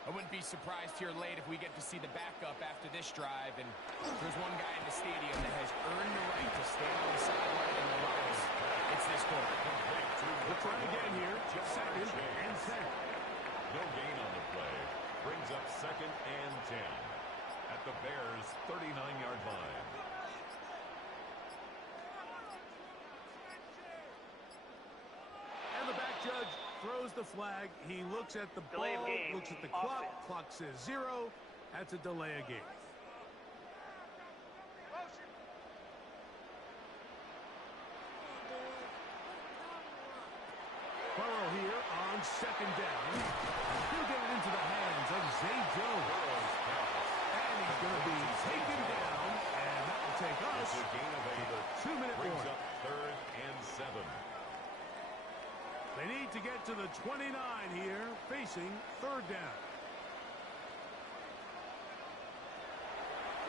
I wouldn't be surprised here late if we get to see the backup after this drive. And there's one guy in the stadium that has earned the right to stand on the sideline and the rise. It's this quarterback. We'll try again here. Second and 10. No gain on the play. Brings up second and 10 at the Bears' 39-yard line. And the back judge throws the flag. He looks at the ball, looks at the clock. Clock says 0. That's a delay of game. Burrow here on second down. He'll get it into the hands of Zay Jones. And he's going to be taken down. And that will take us a gain of 8. 2-minute Brings warning. up third and 7. They need to get to the 29 here, facing third down.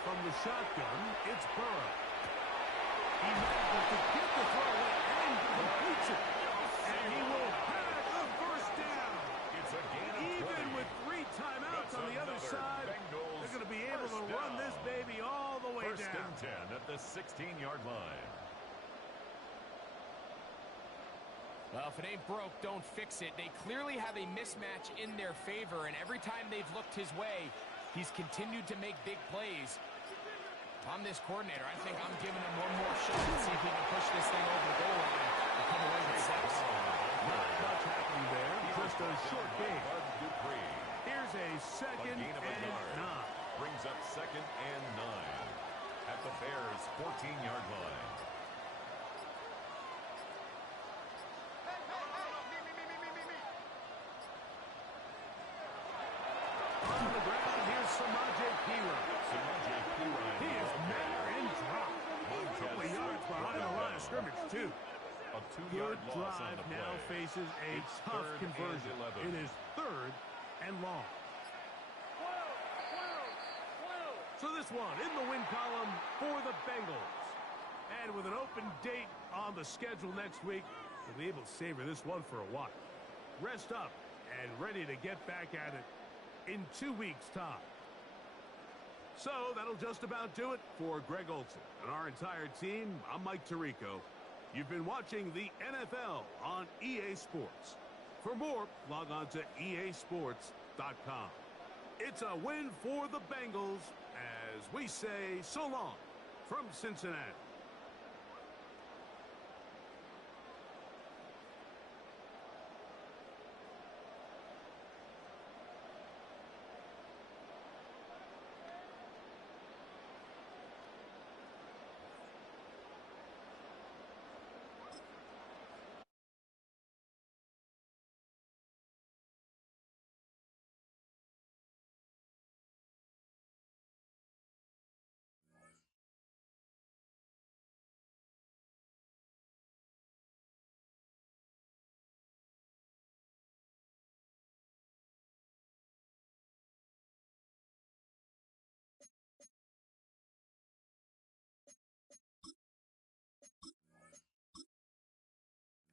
From the shotgun, it's Burrow. He manages to get the throw and completes it. And he will have the first down. It's a gain of 20. Even with 3 timeouts on the other side, they're going to be able to run this baby all the way down. First and 10 at the 16-yard line. Well, if it ain't broke, don't fix it. They clearly have a mismatch in their favor, and every time they've looked his way, he's continued to make big plays. If I'm this coordinator, I think I'm giving him one more shot to see if he can push this thing over the goal line and come away with 6. Not much happening there. Just a short gain. Here's a second and 9. Brings up second and 9 at the Bears' 14-yard line. On the ground, here's Samaje Perine. He is matter and drop. A couple of yards behind the line of scrimmage, too. A 2-yard Good loss on drive the play. now faces a It's tough 3rd and conversion. 11. It is 3rd and long. So this one in the win column for the Bengals. And with an open date on the schedule next week, we'll be able to savor this one for a while. Rest up and ready to get back at it in 2 weeks' time. So that'll just about do it for Greg Olsen and our entire team. I'm Mike Tirico. You've been watching the NFL on EA Sports. For more, log on to easports.com. It's a win for the Bengals as we say so long from Cincinnati.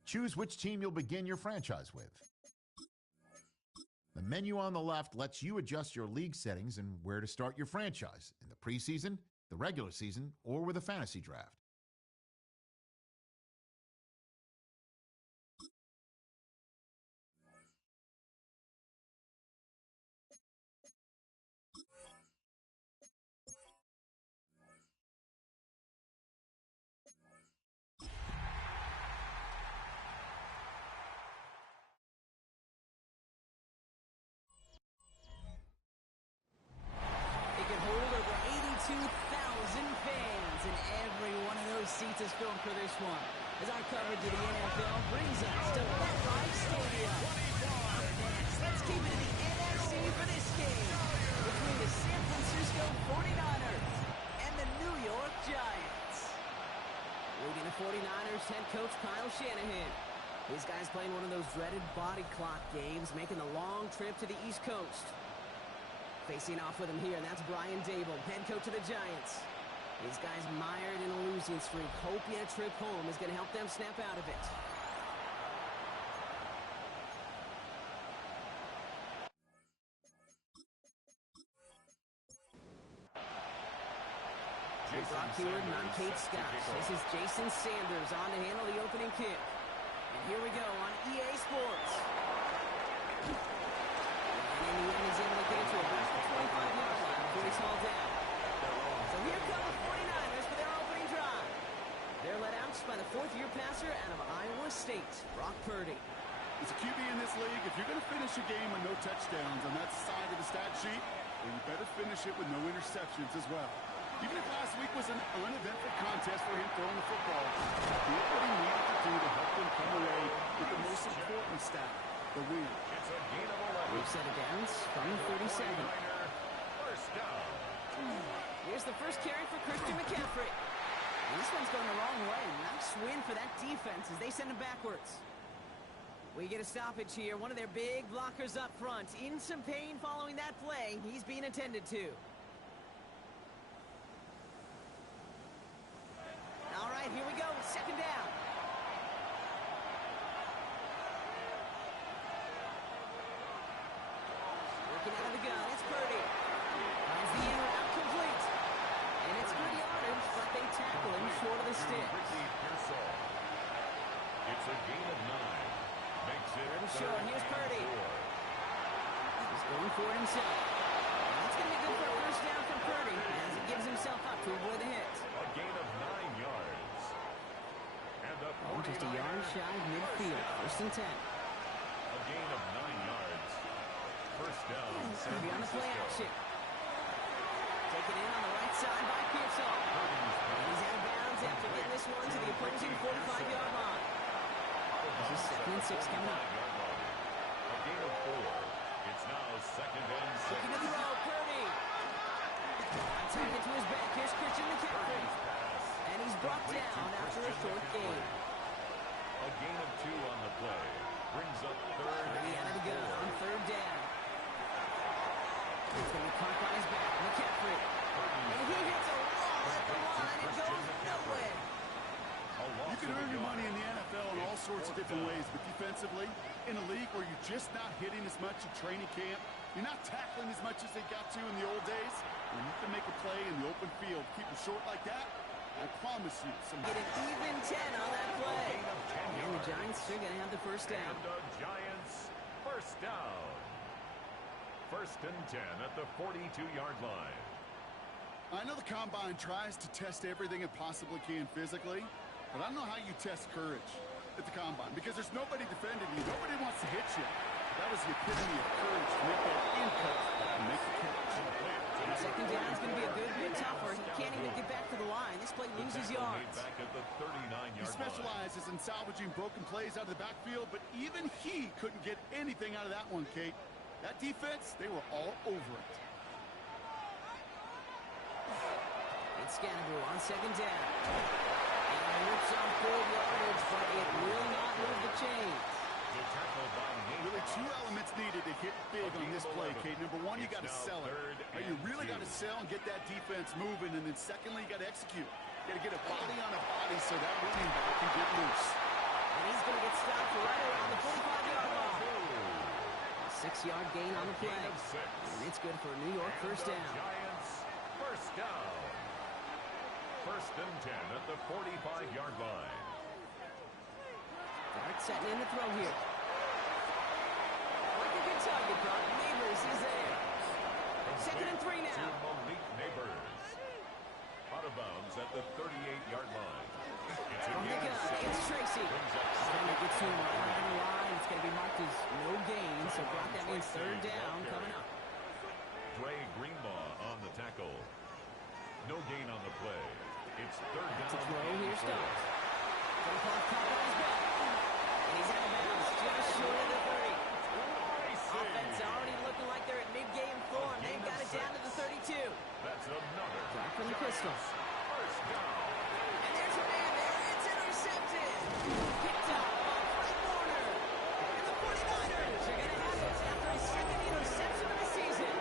Choose which team you'll begin your franchise with. The menu on the left lets you adjust your league settings and where to start your franchise in the preseason, the regular season, or with a fantasy draft. Seats is filmed for this one, as our coverage of the NFL brings us to MetLife Stadium. Next, let's keep it in the NFC for this game between the San Francisco 49ers and the New York Giants. Leading the 49ers head coach Kyle Shanahan. These guys playing one of those dreaded body clock games, making the long trip to the East Coast. Facing off with him here, and that's Brian Dable, head coach of the Giants. These guys mired in a losing streak, hoping a trip home is going to help them snap out of it. Brock Hewitt and I'm Kate Scott. This is Jason Sanders on to handle the opening kick. And here we go on EA Sports. And in the end, he's able to get it to about the 25-yard line before he's hauled down. So here come the 49ers for their opening drive. They're led out by the fourth-year passer out of Iowa State, Brock Purdy. As a QB in this league, if you're going to finish a game with no touchdowns on that side of the stat sheet, then you better finish it with no interceptions as well. Even if last week was an uneventful contest for him throwing the football, he did what he needed to do to help them come away with the most important stat, the win. It's a gain of 11. We've set it down from the 37. First down. Here's the first carry for Christian McCaffrey. And this one's going the wrong way. Nice win for that defense as they send him backwards. We get a stoppage here. One of their big blockers up front. In some pain following that play. He's being attended to. All right, here we go. Second down. Working out of the gun. It's Purdy. Finds the in route complete. And it's good yardage, but they tackle him short of the sticks. It's a gain of 9. Makes it Pretty short. Here's Purdy. He's going for it himself. And that's going to be good for a first down from Purdy as he gives himself up to avoid the hit. A gain of 9 yards. And the Just a yard shy of midfield. First and 10. A gain of 9 yards. First down. Going to be on the play action. Taken in on the right side by Pearsall. And he's out of bounds after getting this one to the opposing 45-yard line. This is 2nd and 6 coming up. A gain of 4. It's now 2nd and 6. Looking to throw, Purdy. Take it to his back. Here's Christian McCaffrey. And he's brought down after a short gain. A gain of 2 on the play. Brings up third Out of the gun and on third down. He's going to be caught by his back. McCaffrey. And he hits a wall at the line. It goes nowhere. You can earn your money in the NFL in all sorts of different ways, but defensively, in a league where you're just not hitting as much in training camp, you're not tackling as much as they got to in the old days, when you can make a play in the open field, keep it short like that, I promise you some... Get an even 10 on that play. And the Giants are going to have the first down. And the Giants first down. First and 10 at the 42-yard line. I know the Combine tries to test everything it possibly can physically, but I don't know how you test courage at the Combine, because there's nobody defending you. Nobody wants to hit you. That was the epitome of courage to make that in-cut and make the catch. Second down is going to be a good bit tougher. He can't even get back to the line. This play loses yards. Back at the 39-yard He specializes in salvaging broken plays out of the backfield, but even he couldn't get anything out of that one, Kate. That defense, they were all over it. It's Scannaboo on second down. And rips on full yardage, but it will not move the chains. Really, 2 elements needed to hit big on this play, Kate. Number one, you got to sell it. You really got to sell and get that defense moving. And then secondly, you got to execute. You got to get a body on a body so that running back can get loose. And he's going to get stopped right around the 45-yard line. A 6-yard gain on the play. And it's good for a New York first down. Giants first down. First and 10 at the 45-yard line. Dart setting in the throw here. Like a good target, Brock. Neighbors is there. Second and 3 now. Malik Neighbors. Out of bounds at the 38-yard line. From the gun, it's Tracy. Defender gets to him right on the line. It's going to be marked as no gain, so Brock, that means third down coming up. Dre Greenlaw on the tackle. No gain on the play. It's third down. To throw, here starts. From caught by his back. And he's out of bounds, just short of the 30. Offense already looking like they're at mid-game form. They've got it down to the 32. That's another. Back from the pistol. First down. And there's a man there. It's intercepted. Picked up by Fred Warner. And the 49ers are going to have it after his second interception of the season.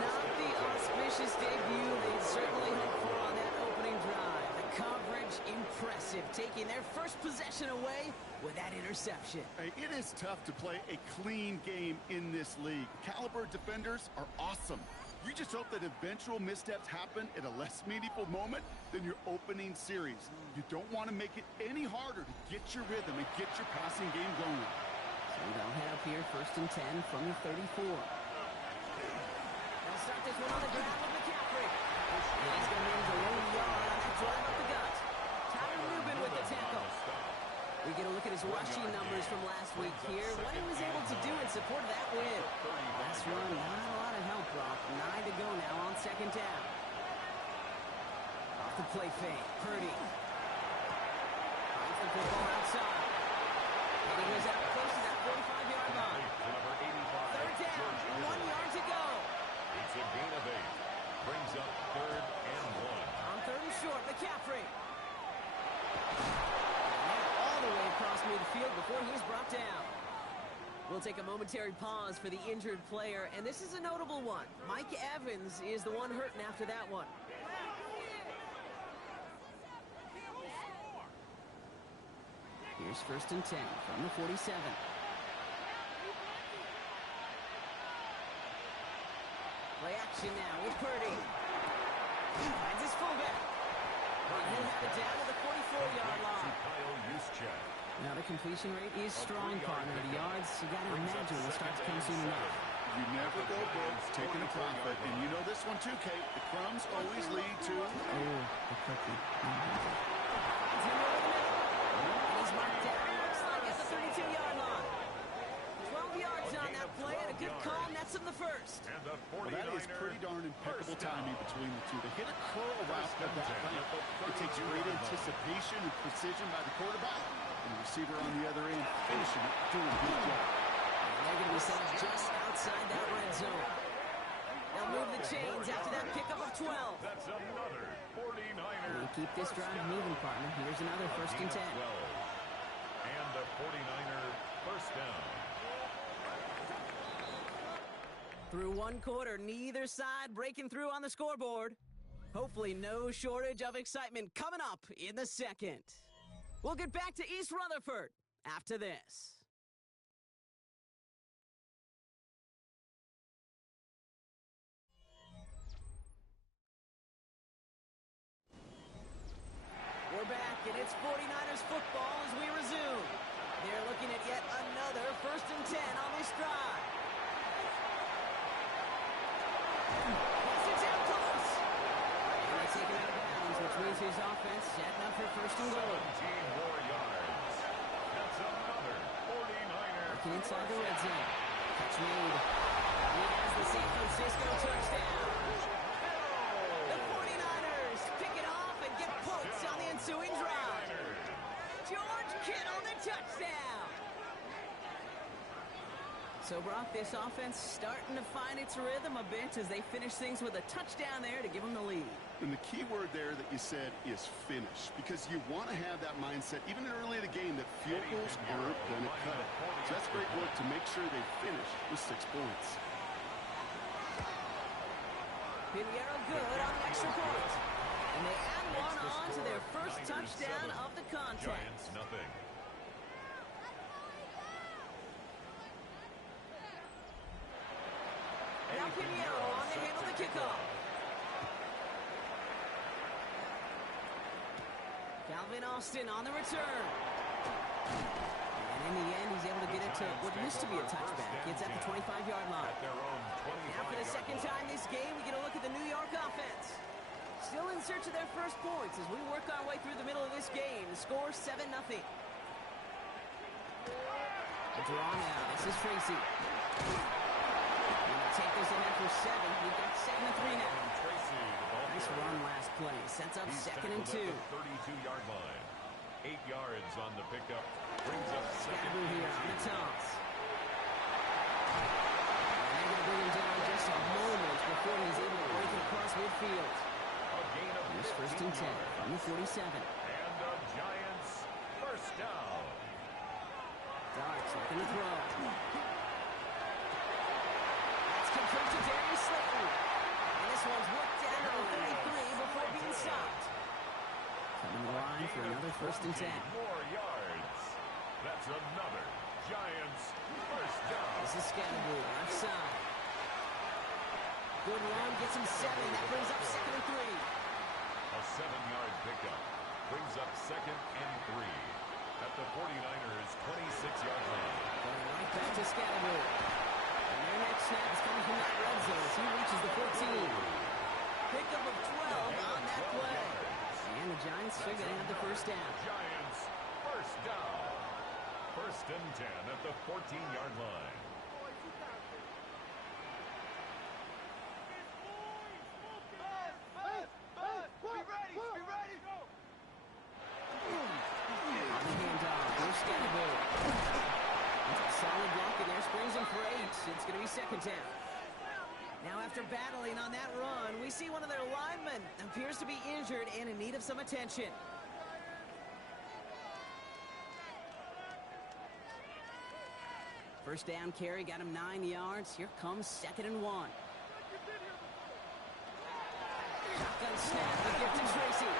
Not the auspicious debut they'd certainly hoped for on that opening drive. The coverage impressive, taking their first possession away with that interception. Hey, it is tough to play a clean game in this league. Caliber defenders are awesome. You just hope that eventual missteps happen at a less meaningful moment than your opening series. You don't want to make it any harder to get your rhythm and get your passing game going. So they'll head up here, first and 10 from the 34. They'll start this one on the ground with McCaffrey. And he's going to manage a low yard on that drive up the gut. Tyler Rubin with the tackle. We get a look at his rushing numbers from last week here. What he was able to do in support of that win. Last run, not a lot of help, Brock. 9 to go now on second down. Off the play fake, Purdy. Finds the football outside. And he goes out close to that 45-yard line. Third down, 1 yard to go. It's a gain of 8. Brings up third and 1. On third and short, McCaffrey. All the way across midfield before he's brought down. We'll take a momentary pause for the injured player, and this is a notable one. Mike Evans is the one hurting after that one. Here's first and 10 from the 47. Play action now with Purdy. Finds his fullback. And he'll have it down to the 44-yard line. Now the completion rate is strong, partner. The yards, you got to imagine, will start to come soon enough. You never go broke taking a profit. And you know this one too, Kate. The crumbs always lead to... Oh, the cookie. Finds him over the middle. And he's marked down, looks like at the 32-yard line. 12 yards on that play, and a good call nets him the first. Well, that is pretty darn impeccable timing between the two. To hit a curl route of that length, it takes great anticipation and precision by the quarterback. And the receiver on the other end finishing it, doing a good job. They're going to be set just outside that red zone. They'll move the chains after that pickup of keep this drive moving, partner. Here's another 1st and 10. And a 49er first down. Through one quarter, neither side breaking through on the scoreboard. Hopefully no shortage of excitement coming up in the second. We'll get back to East Rutherford after this. We're back, and it's 49ers football as we resume. They're looking at yet another 1st and 10 on this drive. It's out close. And they take it out of bounds, which means his offense setting up for 1st and goal. 17 more yards. That's another 49er. Looking inside the red zone. Catch made. He has the San Francisco touchdown. The 49ers pick it off and get points on the ensuing drive. George Kittle, the touchdown. So, Brock, this offense starting to find its rhythm a bit as they finish things with a touchdown there to give them the lead. And the key word there that you said is finish, because you want to have that mindset even early in the game that field goals aren't going to cut it. So that's great work to make sure they finish with 6 points. Pinheiro good on the extra point. And they add one on to their first touchdown of the contest. Giants nothing. Now Pinheiro on to handle the kickoff. Calvin Austin on the return. And in the end, he's able to get it to what used to be a touchback. It's at the 25-yard line. Now for the second time this game, we get a look at the New York offense. Still in search of their first points as we work our way through the middle of this game. The score 7-0. The draw now. This is Tracy. Take this in after 7. We've got 7-3 now. Nice run last play. Sets up 2nd and 2. 32-yard line. 8 yards on the pickup. Brings up Scaboo here on the toss. And they're going to bring him down just a moment before he's able to break it across midfield. Here's 1st and 10 from the 47. And the Giants first down. Darts looking to throw. Complete to Darius Slayton. And this one's worked down to the 33 before being stopped. Coming to the line for another 1st and 10. More yards. That's another Giants first down. This is Scaboo, left side. Good run, gets him 7. That brings up 2nd and 3. A 7-yard pickup brings up 2nd and 3 at the 49ers 26-yard line. Going right back to Scaboo. Their next snap is coming from that red zone as he reaches the 14. Pickup of 12 on that play. And the Giants are going to have the first down. Giants first down. 1st and 10 at the 14-yard line. On the handoff, here's Scaboo. Solid block in there, springs him for 8. It's going to be 2nd down. Now after battling on that run, we see one of their linemen appears to be injured and in need of some attention. First down carry, got him 9 yards. Here comes 2nd and 1. Shotgun snap, the gift to Tracy.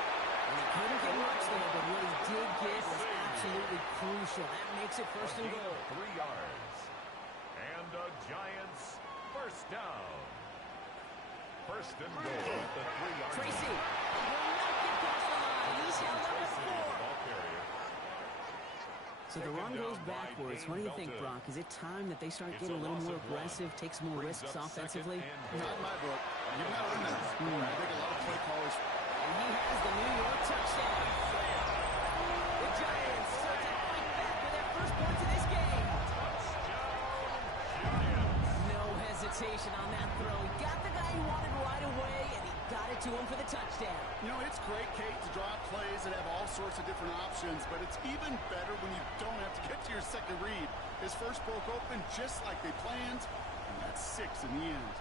And he couldn't get much there, but what he did get was absolutely crucial. That makes it 1st and goal. 3 yards. And the Giants first down. 1st and goal at the 3-yard line. Tracy will not get past the line. He's held up at 4. So the run goes backwards. What do you think, Brock? Is it time that they start getting a little more aggressive, take some more risks offensively? Not in my book. You've got to remember. I think a lot of play callers. And he has the New York touchdown. The Giants start to fight back for their first points of this game. No hesitation on that throw. He got the guy he wanted right away, and he got it to him for the touchdown. You know, it's great, Kate, to draw plays and have all sorts of different options, but it's even better when you don't have to get to your second read. His first broke open just like they planned, and that's 6 in the end.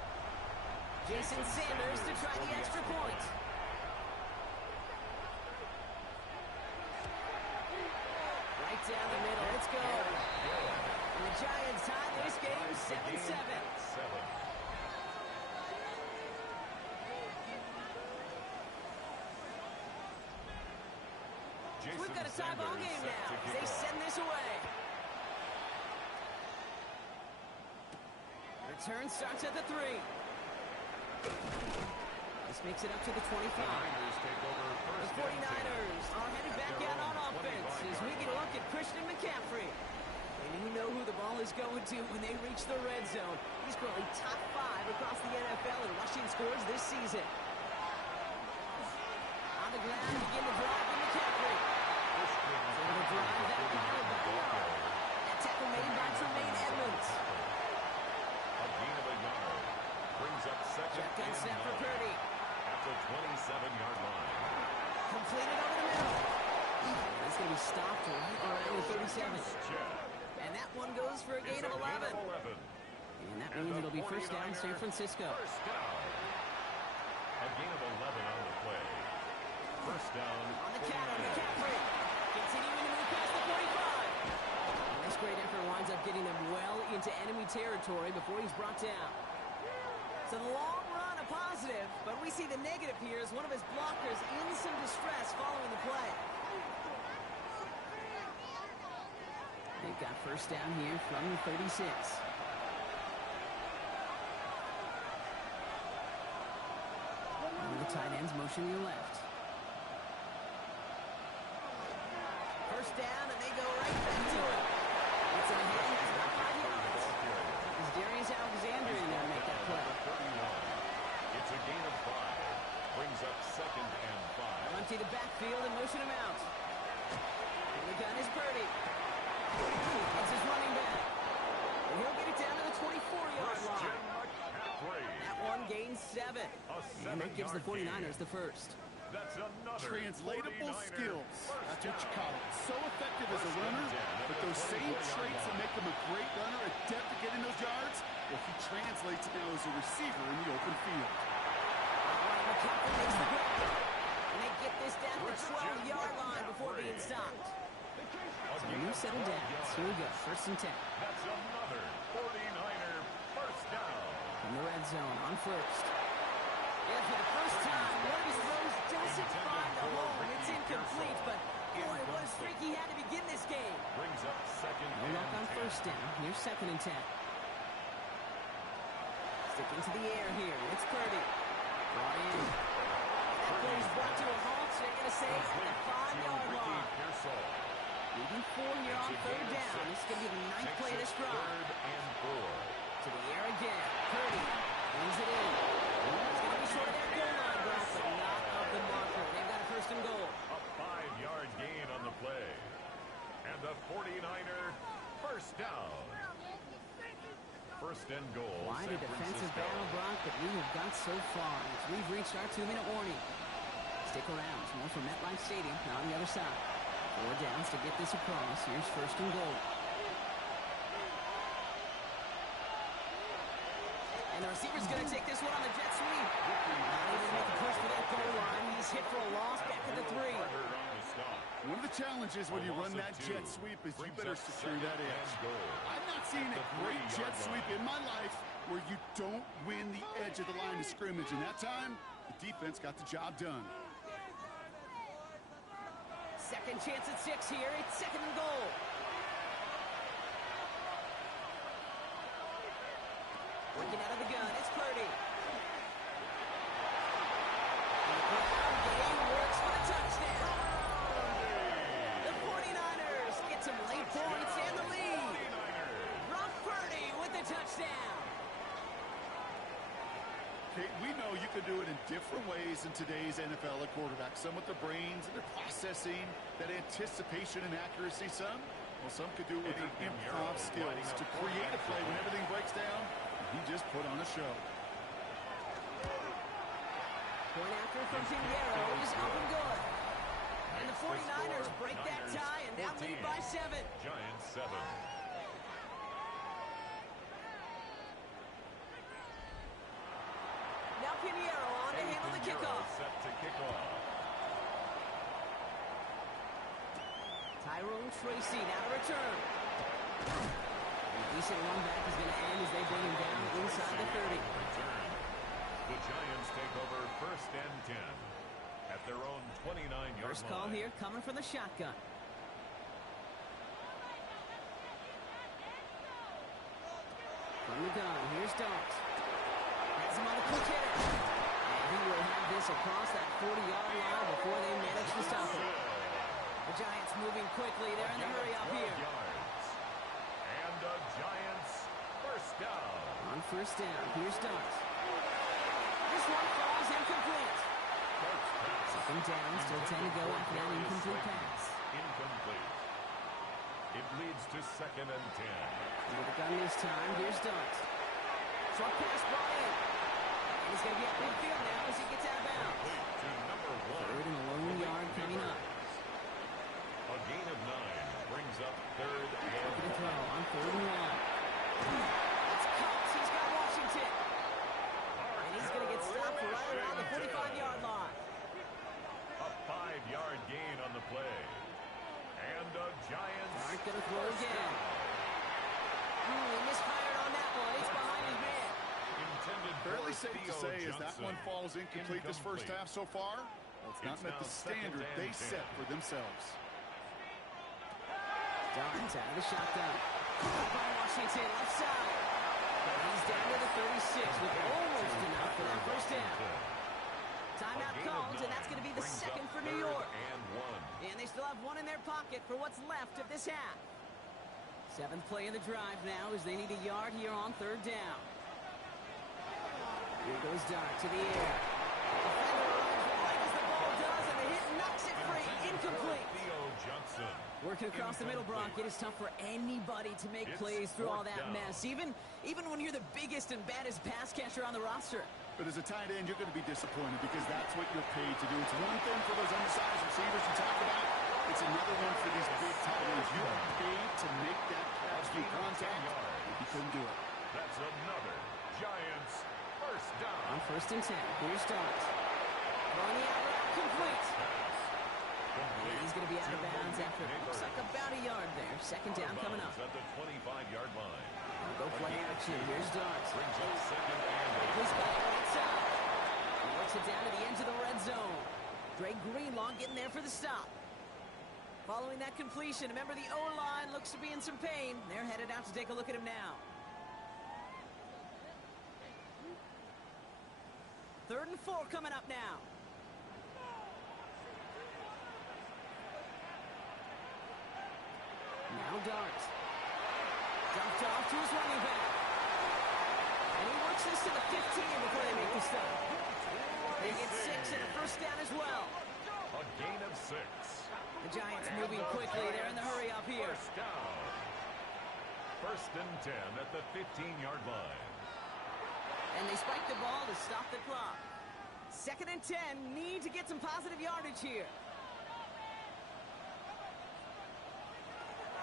Jason Sanders to try the extra point. Lions tie this game 7-7. We've got a tie ball game now as they send this away. Return starts at the 3. This makes it up to the 25. The 49ers are headed back out on offense as we get a look at Christian McCaffrey. And you know who the ball is going to when they reach the red zone. He's currently top 5 across the NFL in rushing scores this season. On the ground, begin to drive with McCaffrey. Able to drive that ball back. That tackle made by Tremaine Edmonds. A gain of a yard. Brings up second. Shotgun snap for Purdy. At the 27-yard line. Completed over the middle. That's going to be stopped right around the 37. And that one goes for a gain of 11. And that means it'll be first down San Francisco. First down. A gain of 11 on the play. First down. On the counter, McCaffrey. Continuing to move past the 45. And this great effort winds up getting them well into enemy territory before he's brought down. So the long run a positive, but we see the negative here as one of his blockers in some distress following the play. They've got first down here from the 36. One of the tight ends motioning to the left. First down, and they go right back to it. It's in the hand, it's about 5 yards. Is Darius Alexander in there to make that play? It's a gain of 5. Brings up second and 5. They'll empty the backfield and motion him out. And the gun is Purdy. It's his running back. And he'll get it down to the 24-yard line. That one gains 7. And that gives the 49ers the first. That's another translatable skills. That's what you call it. So effective as a runner, but those same traits that make him a great runner, adept at getting those yards, well, he translates it now as a receiver in the open field. McCaffrey makes the grab. And they get this down to the 12-yard line before being stopped. So move settled down. Here we go. First and 10. That's another 49er first down. In the red zone on first. And for the first time, one of his throws doesn't find the home. It's incomplete, but boy, what a streak he had to begin this game. Brings up second no luck on first down. Here's second and 10. Stick into the air here. It's Purdy. Brought in. That play is brought to a halt. They're going to say at the 5-yard line. Leading 4 here on third down. This is going to be the 9th play of this drive. Third and 4. To the air again. Purdy brings it in. It's going to be short of that goal line, Brock, but not of the marker. They've got a first and goal. A 5-yard gain on the play. And the 49er first down. First and goal. Quite a defensive battle, Brock, that we have got so far as we've reached our 2-minute warning. Stick around. More from MetLife Stadium on the other side. 4 downs to get this across. Here's first and goal. And the receiver's going to take this one on the jet sweep. Not able to make a push for that goal line. He's hit for a loss back at the 3. One of the challenges when you run that jet sweep is you better secure that edge. I've not seen a great jet sweep in my life where you don't win the edge of the line of scrimmage. And that time, the defense got the job done. Second chance at 6 here. It's second and goal. Working out of the gun. It's Purdy. And the ground game works for the touchdown. The 49ers get some late points and the lead. Brock Purdy with the touchdown. Okay, we know you can do it in different ways in today's NFL at quarterback. Some with their brains and their processing, that anticipation and accuracy. Some could do it with their improv skills to create a play when everything breaks down. He just put on a show. Point after from Pinheiro is up and good. And the 49ers break that tie and now lead by 7. Giants 7. Now Pinheiro on to handle the kickoff. Set to kick off. Tyrone Tracy now to return. Decent run back is going to end as they bring him down inside the 30. The Giants take over 1st and 10 at their own 29-yard line. First call here coming from the shotgun. From the gun, here's Dart. Has him on a quick hitter. And he will have this across that 40-yard line before they manage to stop him. The Giants moving quickly. They're in the hurry up here. And the Giants first down. On first down, here's Dart. This one falls incomplete. Second down, still 10 to go after that incomplete pass. Incomplete. It leads to 2nd and 10. With the gun this time, here's Dart. Short pass brought in. And he's going to be at midfield now as he gets out of bounds. To number 1. Third and a lone yard coming up. A gain of 9 brings up 3rd and Looking to throw on 3rd and 1. That's Cox. He's got Washington. And he's going to get stopped right around the 45-yard line. A 5-yard gain on the play. And the Giants aren't going to throw again. He misfired on that one. It's behind his man. Fairly safe to say as that one falls incomplete this first half so far. Well, it's not met the standard they set for themselves. Darts out of the shotgun. By Washington, left side. He's down to the 36 with almost enough for that first down. Timeout called, and that's going to be the second for New York. And they still have one in their pocket for what's left of this half. 7th play of the drive now as they need a yard here on 3rd down. Here goes Dart to the air. Defender runs right as the ball does, and the hit knocks it free. Incomplete. Working across the middle, Brock, it is tough for anybody to make plays through all that mess, even when you're the biggest and baddest pass catcher on the roster. But as a tight end, you're going to be disappointed because that's what you're paid to do. It's one thing for those undersized receivers you talk about. It's another one for these big tight ends. You are paid to make that catch through contact. You couldn't do it. That's another Giants first down. On 1st and 10, here's Dart. Throwing the out route complete. And he's going to be out of bounds after it looks like about a yard there. 2nd down coming up. At the 25-yard line. Go play action. Here's Dart. Brings up 2nd and 8. He's back right side. He works it down to the edge of the red zone. Dre Greenlaw getting there for the stop. Following that completion, remember the O-line looks to be in some pain. They're headed out to take a look at him now. 3rd and 4 coming up now. Now Dart. Dropped off to his running back. And he works this to the 15 before they make the stop. They get 6 and a first down as well. A gain of 6. The Giants moving quickly. They're in the hurry up here. First down. 1st and 10 at the 15-yard line. And they spike the ball to stop the clock. 2nd and 10. Need to get some positive yardage here.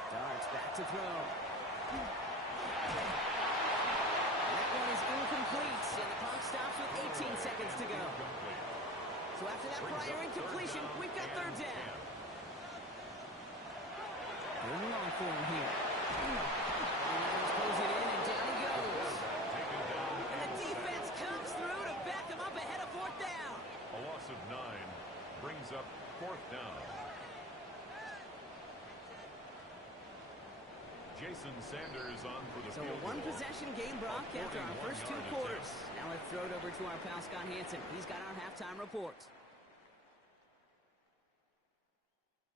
Darts back to throw. That one is incomplete, and the clock stops with 18 seconds to go. So after that prior incompletion, we've got 3rd down. 3rd and long for him here. And he pulls it in, and down he goes. And the defense comes through to back him up ahead of 4th down. A loss of 9 brings up 4th down. Jason Sanders on for the field goal. So a one-possession game, Brock, after our first 2 quarters. Now let's throw it over to our pal Scott Hansen. He's got our halftime report.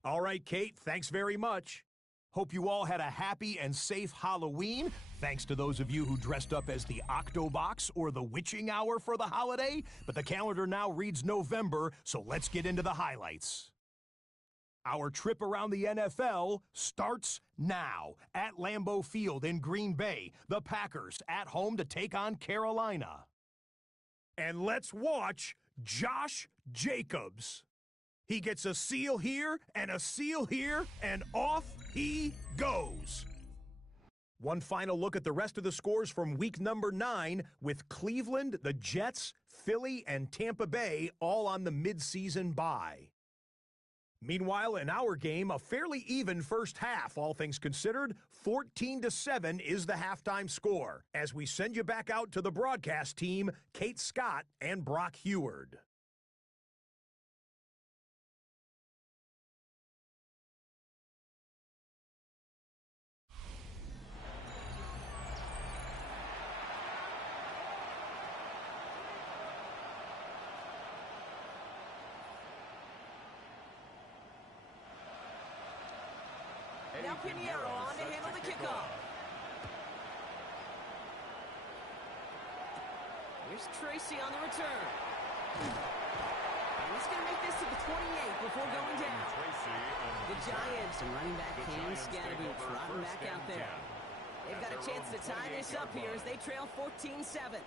All right, Kate, thanks very much. Hope you all had a happy and safe Halloween. Thanks to those of you who dressed up as the Octobox or the Witching Hour for the holiday. But the calendar now reads November, so let's get into the highlights. Our trip around the NFL starts now at Lambeau Field in Green Bay. The Packers at home to take on Carolina. And let's watch Josh Jacobs. He gets a seal here and a seal here, and off he goes. One final look at the rest of the scores from week number 9 with Cleveland, the Jets, Philly, and Tampa Bay all on the midseason bye. Meanwhile, in our game, a fairly even first half, all things considered. 14-7 is the halftime score. As we send you back out to the broadcast team, Kate Scott and Brock Heward. Now Pinheiro on to handle the kickoff. Here's Tracy on the return. And he's going to make this to the 28 before going down. The Giants and running back Cam Scatterby trotting back out there. They've got a chance to tie this up here as they trail 14-7.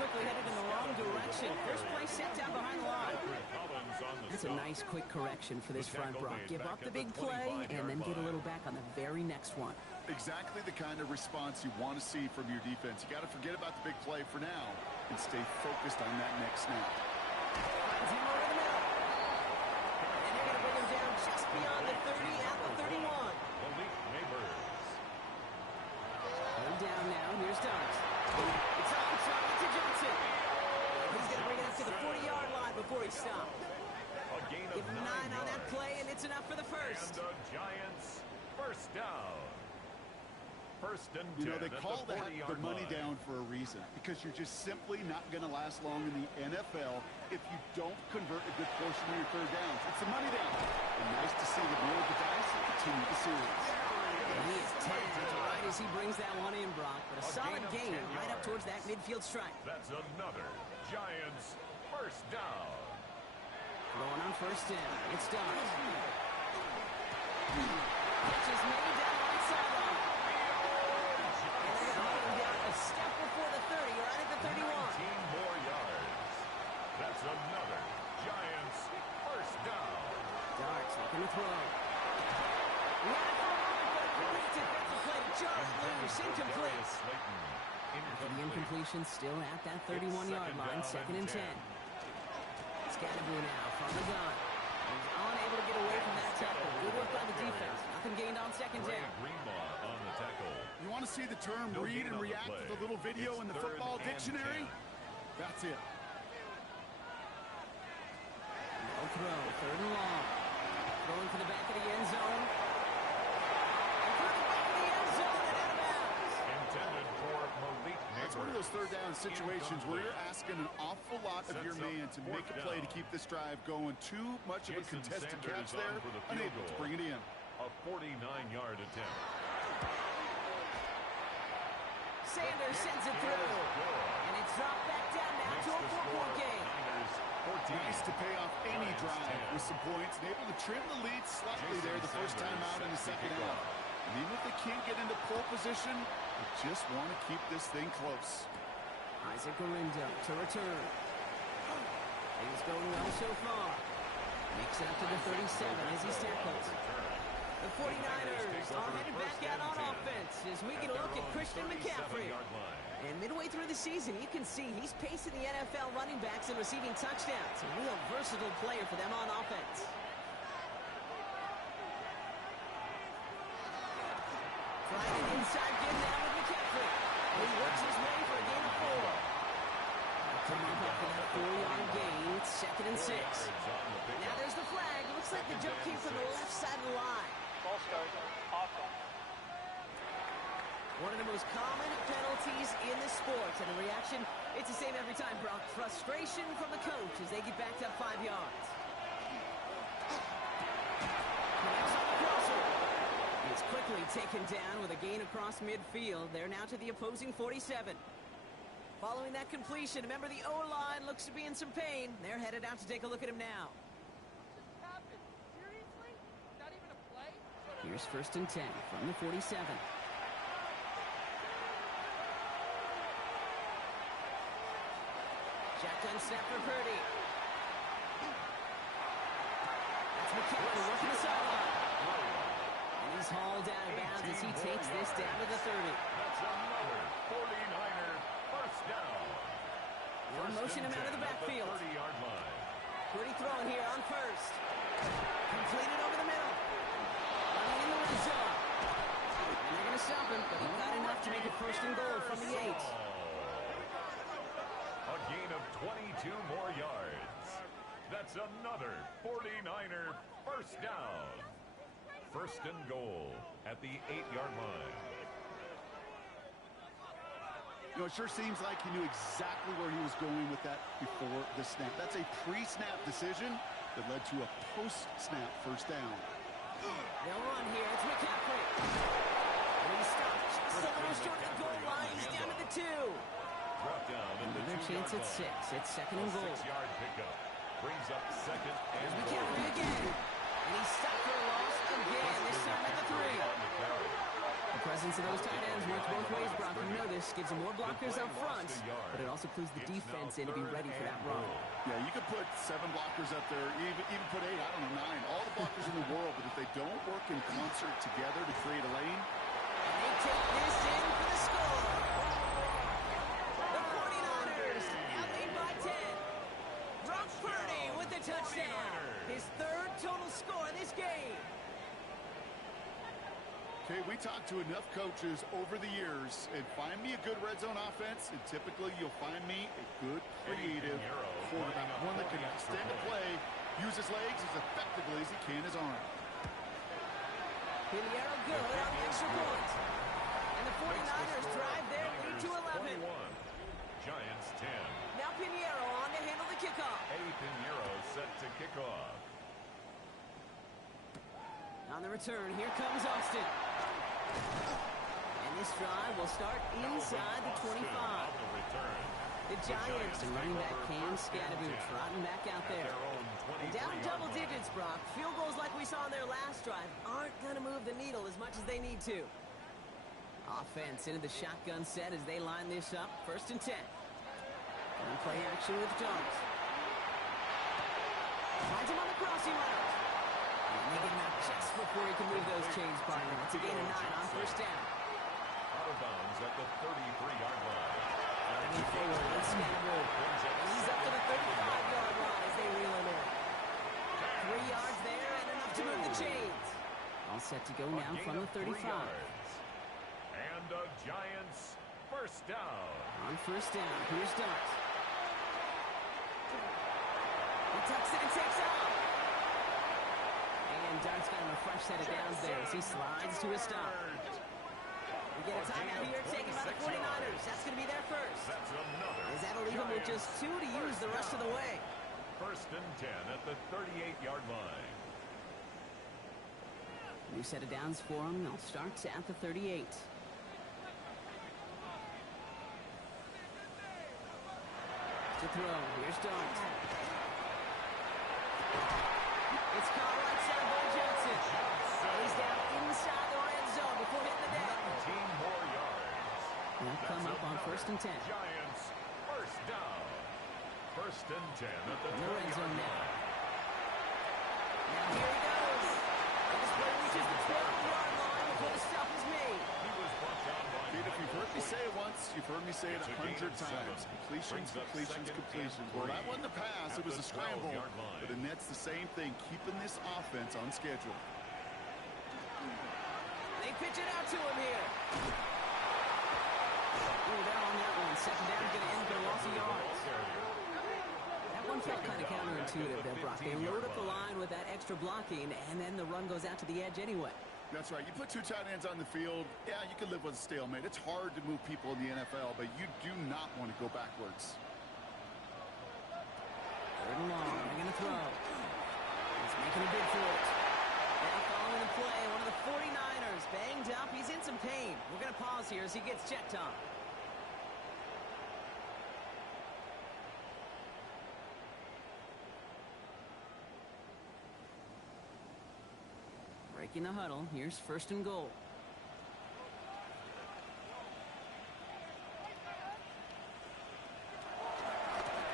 Quickly headed in the wrong direction. First play set down behind the line. That's a nice quick correction for this front, Brock. Give up the big play and then get a little back on the very next one. Exactly the kind of response you want to see from your defense. You got to forget about the big play for now and stay focused on that next snap. Finds him over the middle. And they're going to bring him down just beyond the 30 at the 31. Going down now. Here's Dodge. It's on target to Johnson. He's going to bring it up to the 40-yard line before he stops. Give him 9 on that play, and it's enough for the first. And the Giants first down. First and 10. You know, they call that the money line. down for a reason, because you're just simply not going to last long in the NFL if you don't convert a good portion of your third downs. It's the money down. And nice to see the roll of the dice and continue the series. And he is 10 right as he brings that one in, Brock. But a solid gain right up towards that midfield strike. That's another Giants first down. Throwing on first down. It's done. Catch is made down right sideline. And they're going to hold him down a step before the 30, right at the 31. 19 more yards. That's another Giants first down. Darts looking to throw. Great defensive play to Charles Blues. Incomplete. The incompletion still at that 31-yard line. Second and 10. Scatterby now from the gun. He's unable to get away from that tackle. Good work by the defense. Nothing gained on second down. On the tackle. You want to see the term read and react with a little video in the football dictionary? That's it. No throw. Third and long. Throwing for the back of the end zone. And for the back of the end zone and out of bounds. Intended for Malik Neighbors. It's one of those third down situations where you're asking an awful lot of your man to make a play to keep this drive going. Too much of a contested catch there, unable to bring it in. A 49-yard attempt. Sanders sends it through. And it's dropped back down now to a 4-point game. Nice to pay off any drive with some points and able to trim the lead slightly there the first time out in the second half. And even if they can't get into pole position, they just want to keep this thing close. Isaac Garindo to return. Things going well so far. Makes it up to the 37 as he's tackled. The 49ers are headed back out on offense as we get a look at Christian McCaffrey. And midway through the season, you can see he's pacing the NFL running backs and receiving touchdowns. A real versatile player for them on offense. Trying an inside give now with McCaffrey. And he works his way for a gain of 4. Come up after that 4-yard gain. It's second and 6. Now there's the flag. Looks like the jump came from the left side of the line. Ball start, offense. One of the most common penalties in the sport. And the reaction, it's the same every time, Brock. Frustration from the coach as they get backed up 5 yards. Connects on the crosser. It's quickly taken down with a gain across midfield. They're now to the opposing 47. Following that completion, remember the O-line looks to be in some pain. They're headed out to take a look at him now. What just happened? Seriously? Not even a play? Here's first and 10 from the 47. Shotgun snap for Purdy. That's It's McCaffrey working the sideline. And he's hauled out of bounds as he takes this down to the 30. That's another 49er first down. They'll motion him out of the backfield. 30-yard line. Pretty thrown here on first. Completed over the middle. Running in the red zone. And they're going to stop him, but he got enough to make it first and goal from the 8. A gain of 22 more yards. That's another 49er first down. First and goal at the 8-yard line. You know, it sure seems like he knew exactly where he was going with that before the snap. That's a pre-snap decision that led to a post-snap first down. They'll run here. It's McCaffrey. And he stopped just a little short of the goal line. He's down to the 2. Drop down in the Another chance at 6. It's second and goal. 6-yard pickup. Brings up second and Here's goal. McCaffrey again. And he's stopped for a loss again, this time at the 3. The presence of those tight ends works both ways, Brock. You know this. Gives them more blockers up front, but it also clues the defense in to be ready for that run. Yeah, you could put 7 blockers up there, even put 8, I don't know, 9. All the blockers in the world, but if they don't work in concert together to create a lane. And they take this in for the score. The 49ers now lead by 10. Brock Purdy with the touchdown. His 3rd total score this game. Okay, we talked to enough coaches over the years, and find me a good red zone offense, and typically you'll find me a good, creative quarterback, one that can extend the play, use his legs as effectively as he can his arm. Pinheiro good on the extra point. And the 49ers drive their lead to 11. 21. Giants 10. Now Pinheiro on to handle the kickoff. Pinheiro set to kick off. On the return, here comes Austin. And this drive will start inside the 25. The Giants and running back Cam Scatterboot trotting back out there. And down double digits, Brock. Field goals like we saw in their last drive aren't going to move the needle as much as they need to. Offense into the shotgun set as they line this up. First and 10. And play action with Jones. Finds him on the crossing route. And they get him out just before he can move those chains, partner. It's a gain of 9 on first down. Out of bounds at the 33-yard line. Moving forward, let's Scatterboot. And he's up to the 35-yard line as they reel him in. 3 yards there and enough to move the chains. All set to go now from the 35. And the Giants first down. On first down, here's Dart. He tucks it and takes off. And Dart's got him a fresh set of downs there as he slides to a stop. We get a timeout here taken by the 49ers. That's going to be their first. That's another. As that'll leave him with just 2 to use the rest of the way. First and 10 at the 38-yard line. New set of downs for him. They'll start at the 38. To throw. Here's Dart. It's caught right side by Johnson. He's down inside the red zone before hitting the deck. 19 more yards. They'll come up on first and 10. Giants first down. First and 10 at the red zone 20-yard now. line. Now here he goes. And this play reaches the 12-yard line before the stop is made. He was brought down by Kid, if you've heard me say it once, you've heard me say it It's a 100 gain of 7. times. Completions, Brings up completions, second completions. and Well, 3 that wasn't a pass. It at was the a scramble. 12-yard line. But the Nets, the same thing, keeping this offense on schedule. They pitch it out to him here. Ooh, they're on that one. Second down is going to end for a loss of yards. That one felt kind of counterintuitive there, Brock. They load up the line with that extra blocking, and then the run goes out to the edge anyway. That's right. You put 2 tight ends on the field, yeah, you can live with a stalemate. It's hard to move people in the NFL, but you do not want to go backwards. Third and long. They're going to throw. He's making a bid for it. Now following the play, one of the 49ers banged up. He's in some pain. We're going to pause here as he gets checked on. Breaking the huddle. Here's first and goal.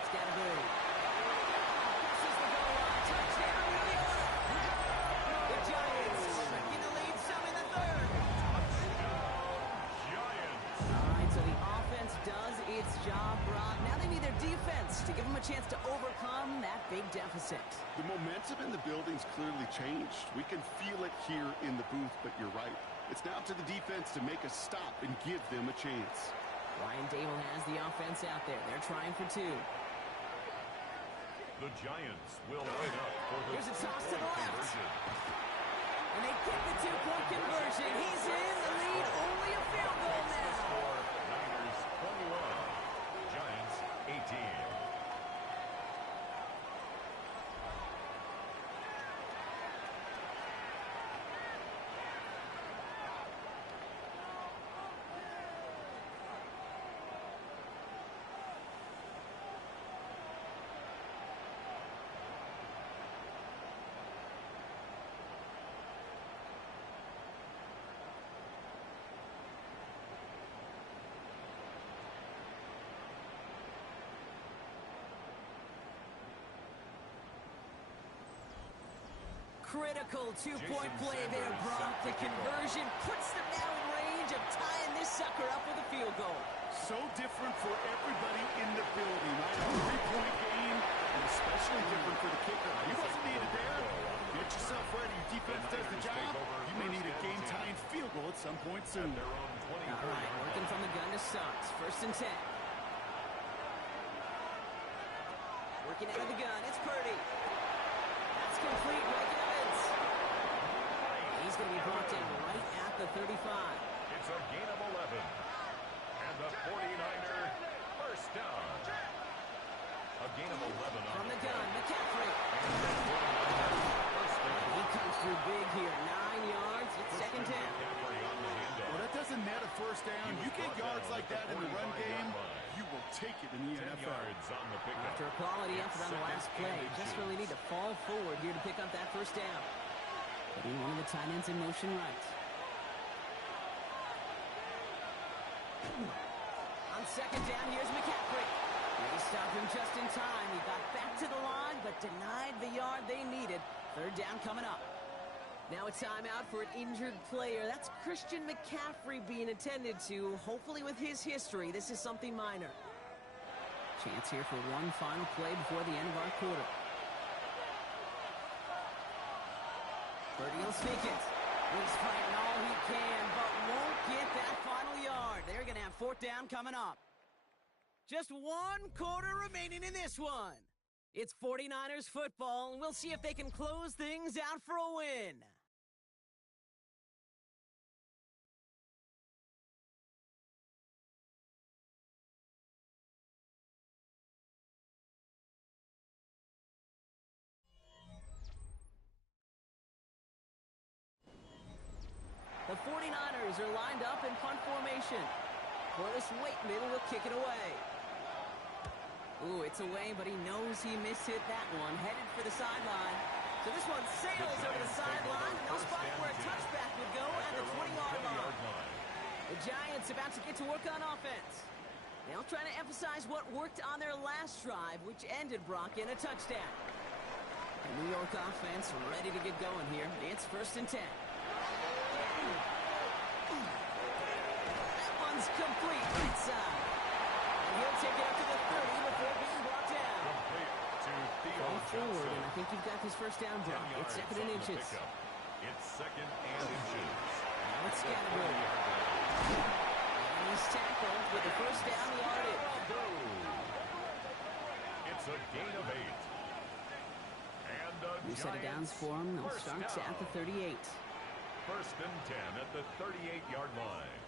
Scatterboot. This is the goal line. Touchdown, New York. them a chance to overcome that big deficit. The momentum in the building's clearly changed. We can feel it here in the booth, but you're right. It's now up to the defense to make a stop and give them a chance. Ryan Dable has the offense out there. They're trying for two. The Giants will line up for the Here's a toss to the left. conversion. And they get the two-point conversion. He's in the lead. Only a field goal now. Score, Niners 21, Giants 18. Critical two-point play there, Brock. The conversion puts them now in range of tying this sucker up with a field goal. So different for everybody in the building, right? A three-point game, and especially different for the kicker. He wasn't needed there. Get yourself ready. Your defense does the job. You may need a game-tying field goal at some point soon. All right, working from the gun to start. 1st and 10. Working out of the gun. It's Purdy. That's complete. Mike Evans. He's going to be brought down right at the 35. It's a gain of 11. And the 49er first down. A gain of 11. From the gun, McCaffrey. He comes through big here. 9 yards. It's 2nd down. Well, that doesn't net a first down. You get yards like that in the run game, you will take it in the NFL. After a quality effort on the last play, just really need to fall forward here to pick up that first down. Putting one of the tight ends in motion right. On 2nd down, here's McCaffrey. They stopped him just in time. He got back to the line, but denied the yard they needed. 3rd down coming up. Now a timeout for an injured player. That's Christian McCaffrey being attended to. Hopefully with his history, this is something minor. Chance here for one final play before the end of our quarter. Purdy will sneak it. He's fighting all he can, but won't get that final yard. They're going to have 4th down coming up. Just 1 quarter remaining in this one. It's 49ers football, and we'll see if they can close things out for a win. The 49ers are lined up in punt formation. Corliss Waitman will kick it away. Ooh, it's away, but he knows he mishit that one. Headed for the sideline. So this one sails over the sideline. No spot where a touchback would go at the 20-yard line. The Giants about to get to work on offense. They'll try to emphasize what worked on their last drive, which ended, Brock, in a touchdown. The New York offense ready to get going here. It's 1st and 10. That one's complete right side. And he'll take it up to the 30 before being brought down. Fall forward, and I think you've got this first down, Brock. It's 2nd and inches. It's 2nd and inches. Now it's Scattergood. And he's tackled with the first down yardage. It's a gain of 8. And New set of downs for him. They'll start at the 38. 1st and 10 at the 38-yard line.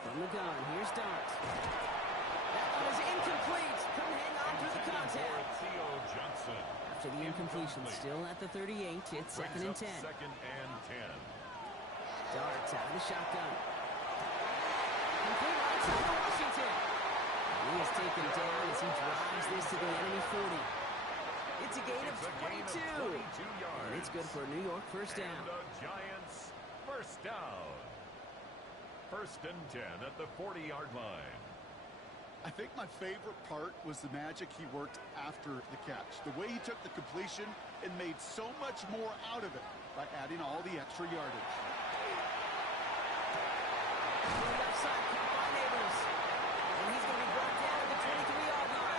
From the gun, here's Dart. That one is incomplete. Couldn't hang on through the contact. Theo Johnson. After the incompletion, still at the 38. It's 2nd and 10. 2nd and 10. Dart out of the shotgun. Complete right side to Washington. He is taken down as he drives this to the enemy 40. It's a gain of 22. And it's good for a New York first down. And the Giants first down. 1st and 10 at the 40-yard line. I think my favorite part was the magic he worked after the catch. The way he took the completion and made so much more out of it by adding all the extra yardage. Left side, caught by Neighbors. And he's going to be brought down at the 23-yard line.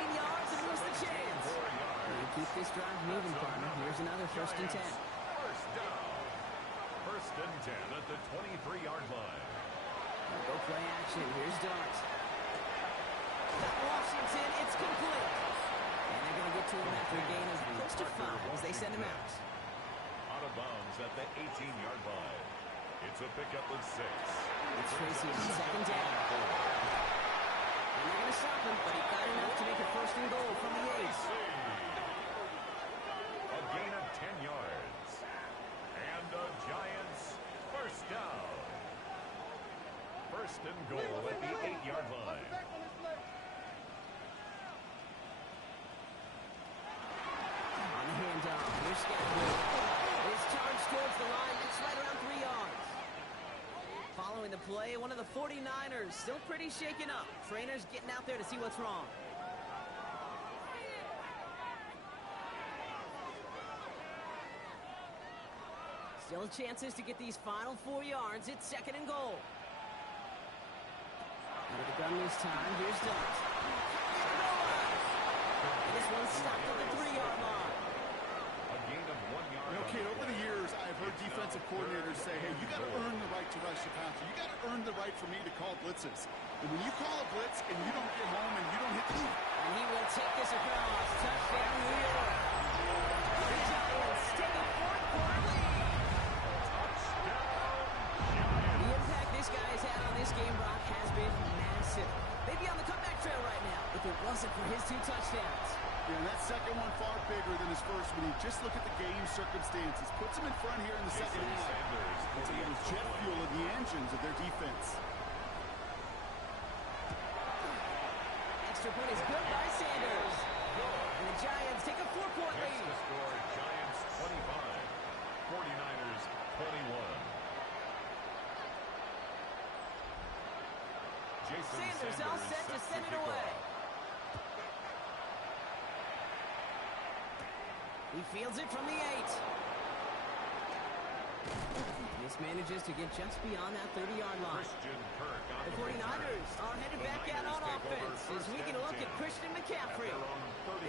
yards and moves the chance. And keep this drive moving, partner. Here's another 1st and 10. First down. 1st and 10 at the 23-yard line. Go play action. Here's Dart. Got Washington. It's complete. And they're going to get to him after a gain of close to 5 as they send him out. Out of bounds at the 18-yard line. It's a pickup of 6. It's Tracy on 2nd down. And they're going to stop him, but he got enough to make a 1st and goal from the 8. A gain of 10 yards. And the Giants 1st down. 1st and goal at the 8-yard line. On the handoff, here's Scatterwood. It's charged towards the line. It's right around 3 yards. Following the play, one of the 49ers still pretty shaken up. Trainers getting out there to see what's wrong. Still chances to get these final 4 yards. It's 2nd and goal. Out of the gun this time. Here's Dart. This one's stopped at the 3-yard line. A gain of 1 yard. You know, Kate, over the years, I've heard defensive coordinators say, hey, you got to earn the right to rush the passer. You got to earn the right for me to call blitzes. And when you call a blitz and you don't get home and you don't hit the... And he will take this across. Touchdown, New York. The Giants take a 4th-quarter lead. The impact this guy has had on this game, Brock, has been massive. They'd be on the comeback trail right now if it wasn't for his 2 touchdowns. Yeah, and that second one far bigger than his first when you just look at the game circumstances. Puts him in front here in the second half. It's a little jet fuel in the engines of their defense. Extra point is good by Sanders. And the Giants take a 4-point lead. The score, Giants 25, 49ers 21. Sanders all set to send it away. He fields it from the 8. This manages to get just beyond that 30-yard line. The 49ers are headed back out on offense as we get a look at Christian McCaffrey.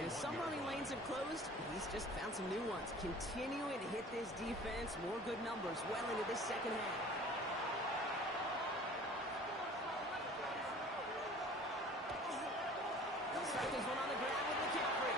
As some running lanes have closed, he's just found some new ones. Continuing to hit this defense, more good numbers well into this second half. They'll start this one on the ground with McCaffrey.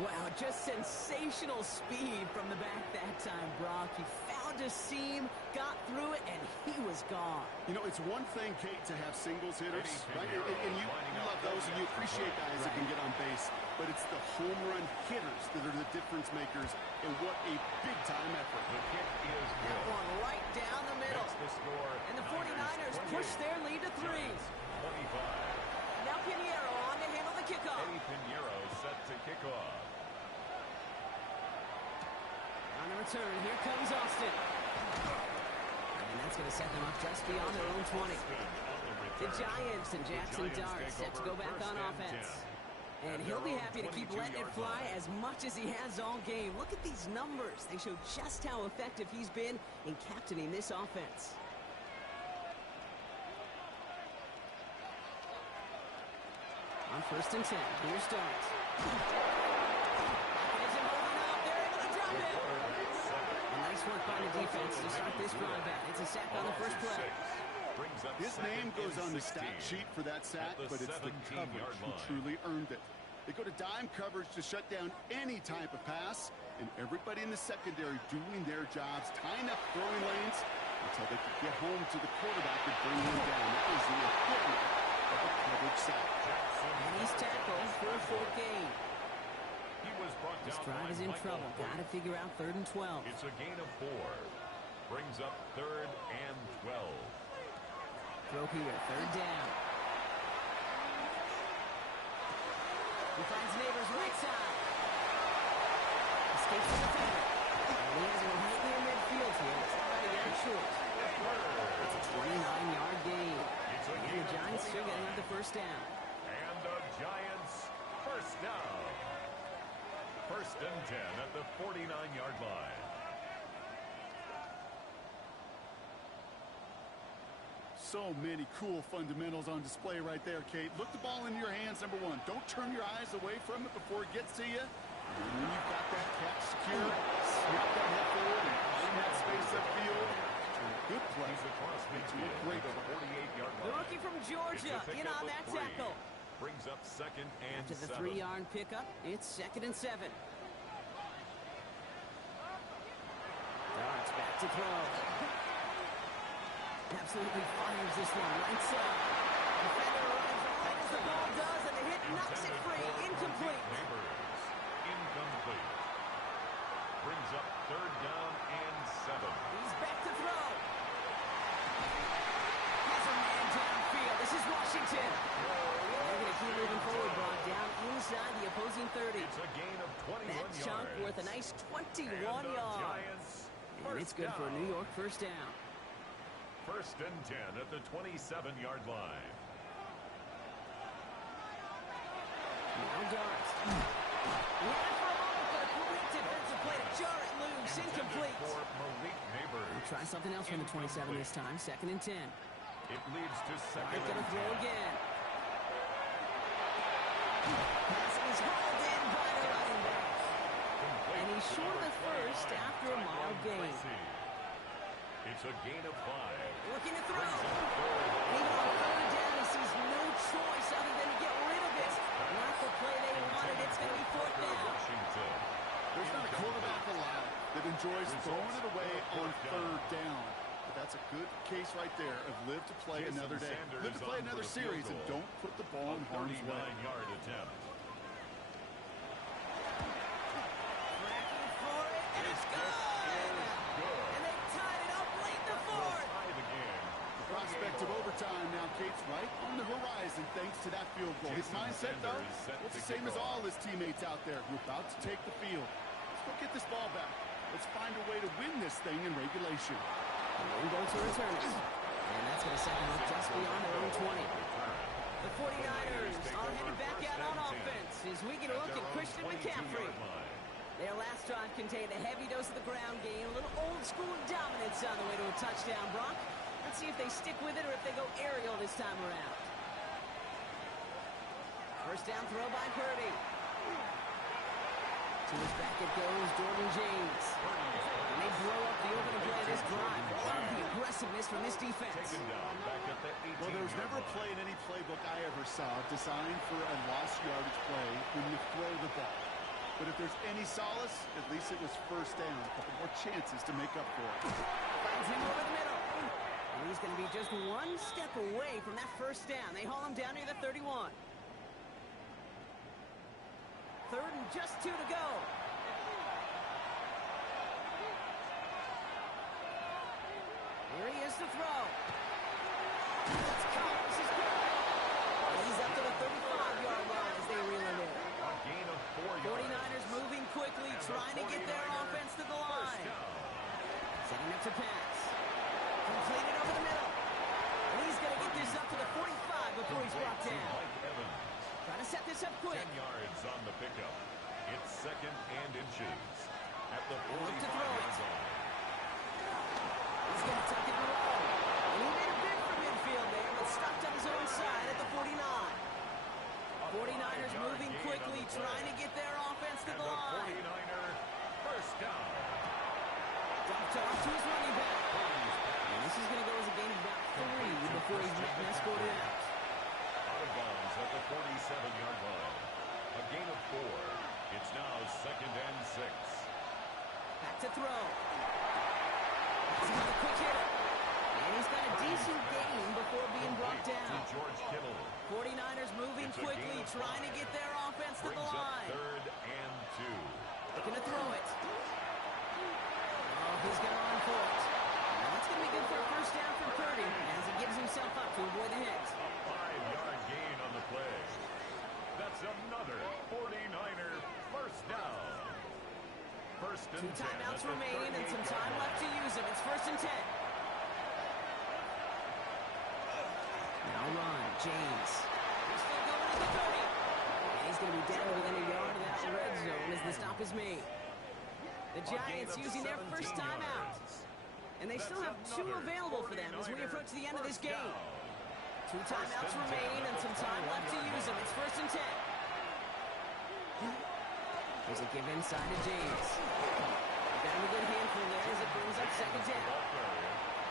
Wow, just sensational speed from the back that time, Brock. He found a seam, got through it, and he was gone. You know, it's one thing, Kate, to have singles hitters, right? And you love those, and you appreciate guys that can get on base. But it's the home run hitters that are the difference makers, and what a big-time effort. The kick is good. That one right down the middle. And the 49ers push their lead to 3. 25. Now Pinheiro on to handle the kickoff. Eddie Pinheiro set to kick off. On the return, here comes Austin. And that's going to set them up just beyond their own 20. The Giants and Jackson Dart set to go back on offense. And he'll be happy to keep letting it fly as much as he has all game. Look at these numbers. They show just how effective he's been in captaining this offense. On 1st and 10, here's Dart. Nice work by the defense to start this drive out. It's a sack on the first play. His name goes on the stat sheet for that sack, but it's the coverage who truly earned it. They go to dime coverage to shut down any type of pass, and everybody in the secondary doing their jobs, tying up throwing lanes until they could get home to the quarterback and bring him down. That was the equivalent of a coverage sack. And he's tackled for a 4th gain. This drive is in trouble. Got to figure out 3rd and 12. It's a gain of 4. Brings up 3rd and 12. Throw here, 3rd down. He finds Neighbors right side. Escapes the defender. And he has him right near midfield here. It's already out short. It's a 29-yard gain. first down. And the Giants first down. First and 10 at the 49-yard line. So many cool fundamentals on display right there, Kate. Look the ball in your hands, number one. Don't turn your eyes away from it before it gets to you. And when you've got that catch secure, snap that head forward and find that space upfield. Good play. Across midfield, great. 48-yard line. The rookie from Georgia in on that tackle. Brings up second and After the 7. 3-yard pickup, it's second and 7. Darts back to throw. Absolutely fires this one right side. Defender runs right as the ball does, and the hit knocks it free. Incomplete. Incomplete. Brings up third down and 7. He's back to throw. Has a man downfield. This is Washington. They're going to keep moving forward, Brock, down inside the opposing 30. It's a gain of 21 that chunk yards. worth a nice 21 yards. And it's good for a New York first down. First and 10 at the 27-yard line. Now Darts. Yeah, for a moment, but a great defensive play to jar it loose. Incomplete. For Malik Neighbors. We'll try something else from the 27 this time. Second and 10. It leads to second Darts going to and throw 10. again. Pass is hauled in by the running back. And he's short of the first after a mild gain. It's a gain of 5. Looking to throw. Even on third down, he sees no choice other than to get rid of it. Not the play they wanted. It's going to be fourth down. There's not a quarterback alive that enjoys throwing it away on third down. But that's a good case right there of live to play another day. Live to play another series and don't put the ball in harm's way. 39-yard attempt. Tracking for it, and it's good. And they tied it up late in the fourth. The prospect of overtime now, Kate's right on the horizon thanks to that field goal. His mindset, though, it's the same as all his teammates out there who are about to take the field. Let's go get this ball back. Let's find a way to win this thing in regulation. And then go to return it. And that's going to set them up just beyond their own 20. The 49ers are headed back out on offense as we get a look at Christian McCaffrey. Their last drive contained a heavy dose of the ground game, a little old-school dominance on the way to a touchdown, Brock. Let's see if they stick with it or if they go aerial this time around. First down throw by Purdy. To his back it goes, Jordan James. And they blow up the opening play of this drive. Love the aggressiveness from this defense. Well, there was never a play in any playbook I ever saw designed for a lost yardage play when you throw the ball. But if there's any solace, at least it was first down. A couple more chances to make up for it. Finds him over the middle. And he's going to be just one step away from that first down. They haul him down near the 31. Third and just 2 to go. Here he is to throw. Let's go. This is good. He's up to the 35-yard line as they reel him in. A gain of 4 yards. 49ers moving quickly, trying to get their offense to the line. Setting up to pass. Completed over the middle. And he's going to get this up to the 45 before he's brought down. Trying to set this up quick. 10 yards on the pickup. It's second and inches at the 45-yard line. He's going to tuck it and roll. And he made a bid for midfield there, but stopped on his own side at the 49. 49ers moving quickly, trying to get their offense to the line. 49er first down. Dumped off to his running back. And this is going to go as a gain of about 3 before he's met and escorted out. Out of bounds at the 47-yard line. A gain of 4. It's now second and 6. Back to throw. That's another quick hitter. And he's got a decent gain before being brought down. George Kittle. 49ers moving quickly, trying to get their offense to the line. Third and 2. Looking to throw it. Oh, he's going to run for it. And that's going to be good for a first down from Purdy as he gives himself up to avoid the hit. A 5-yard gain on the play. That's another 49er first down. First and 2 timeouts remaining and some time left to use them. It's first and 10. Now run, James. the 30. And he's going to be down within a yard of that red zone as the stop is made. The Giants using their first timeout. And they still have 2 available for them as we approach the end of this game. 2 timeouts remain and some time left to use them. It's 1st and 10. Here's a give inside to James. Got a good handful there as it brings up 2nd down.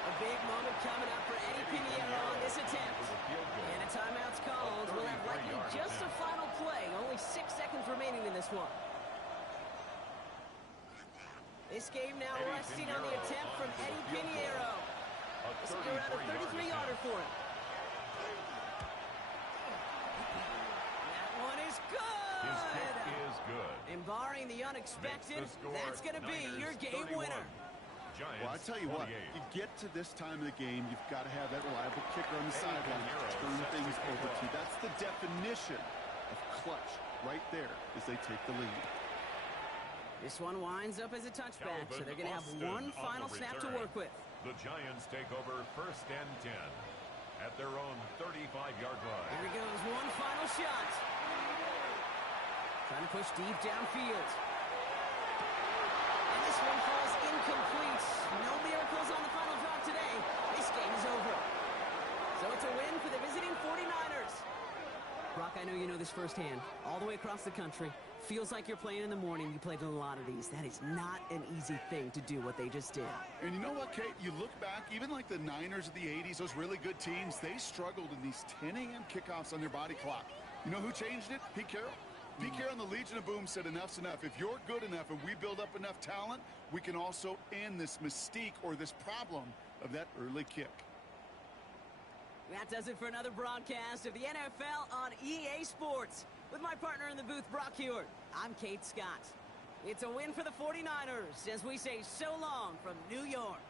A big moment coming up for Eddie Pinheiro on this attempt. And a timeout's called. We'll have likely just a final play. Only 6 seconds remaining in this one. This game now resting on the attempt from Eddie Pinheiro. This will be around a 33-yarder for him. That one is good. His kick is good. And barring the unexpected, that's going to be your game winner. Well, I tell you what, you get to this time of the game, you've got to have that reliable kicker on the sideline to turn things over to you. That's the definition of clutch right there as they take the lead. This one winds up as a touchback, so they're going to have one final snap to work with. The Giants take over 1st and 10 at their own 35-yard line. Here he goes, one final shot. Trying to push deep downfield. And this one falls incomplete. No miracles on the final drive today. This game is over. So it's a win for the visiting 49ers. Brock, I know you know this firsthand. All the way across the country. Feels like you're playing in the morning. You played in a lot of these. That is not an easy thing to do what they just did. And you know what, Kate? You look back, even like the Niners of the 80s, those really good teams, they struggled in these 10 a.m. kickoffs on their body clock. You know who changed it? Pete Carroll. Pete Carroll and the Legion of Boom said enough's enough. If you're good enough and we build up enough talent, we can also end this mystique or this problem of that early kick. That does it for another broadcast of the NFL on EA Sports. With my partner in the booth, Brock Huard, I'm Kate Scott. It's a win for the 49ers as we say so long from New York.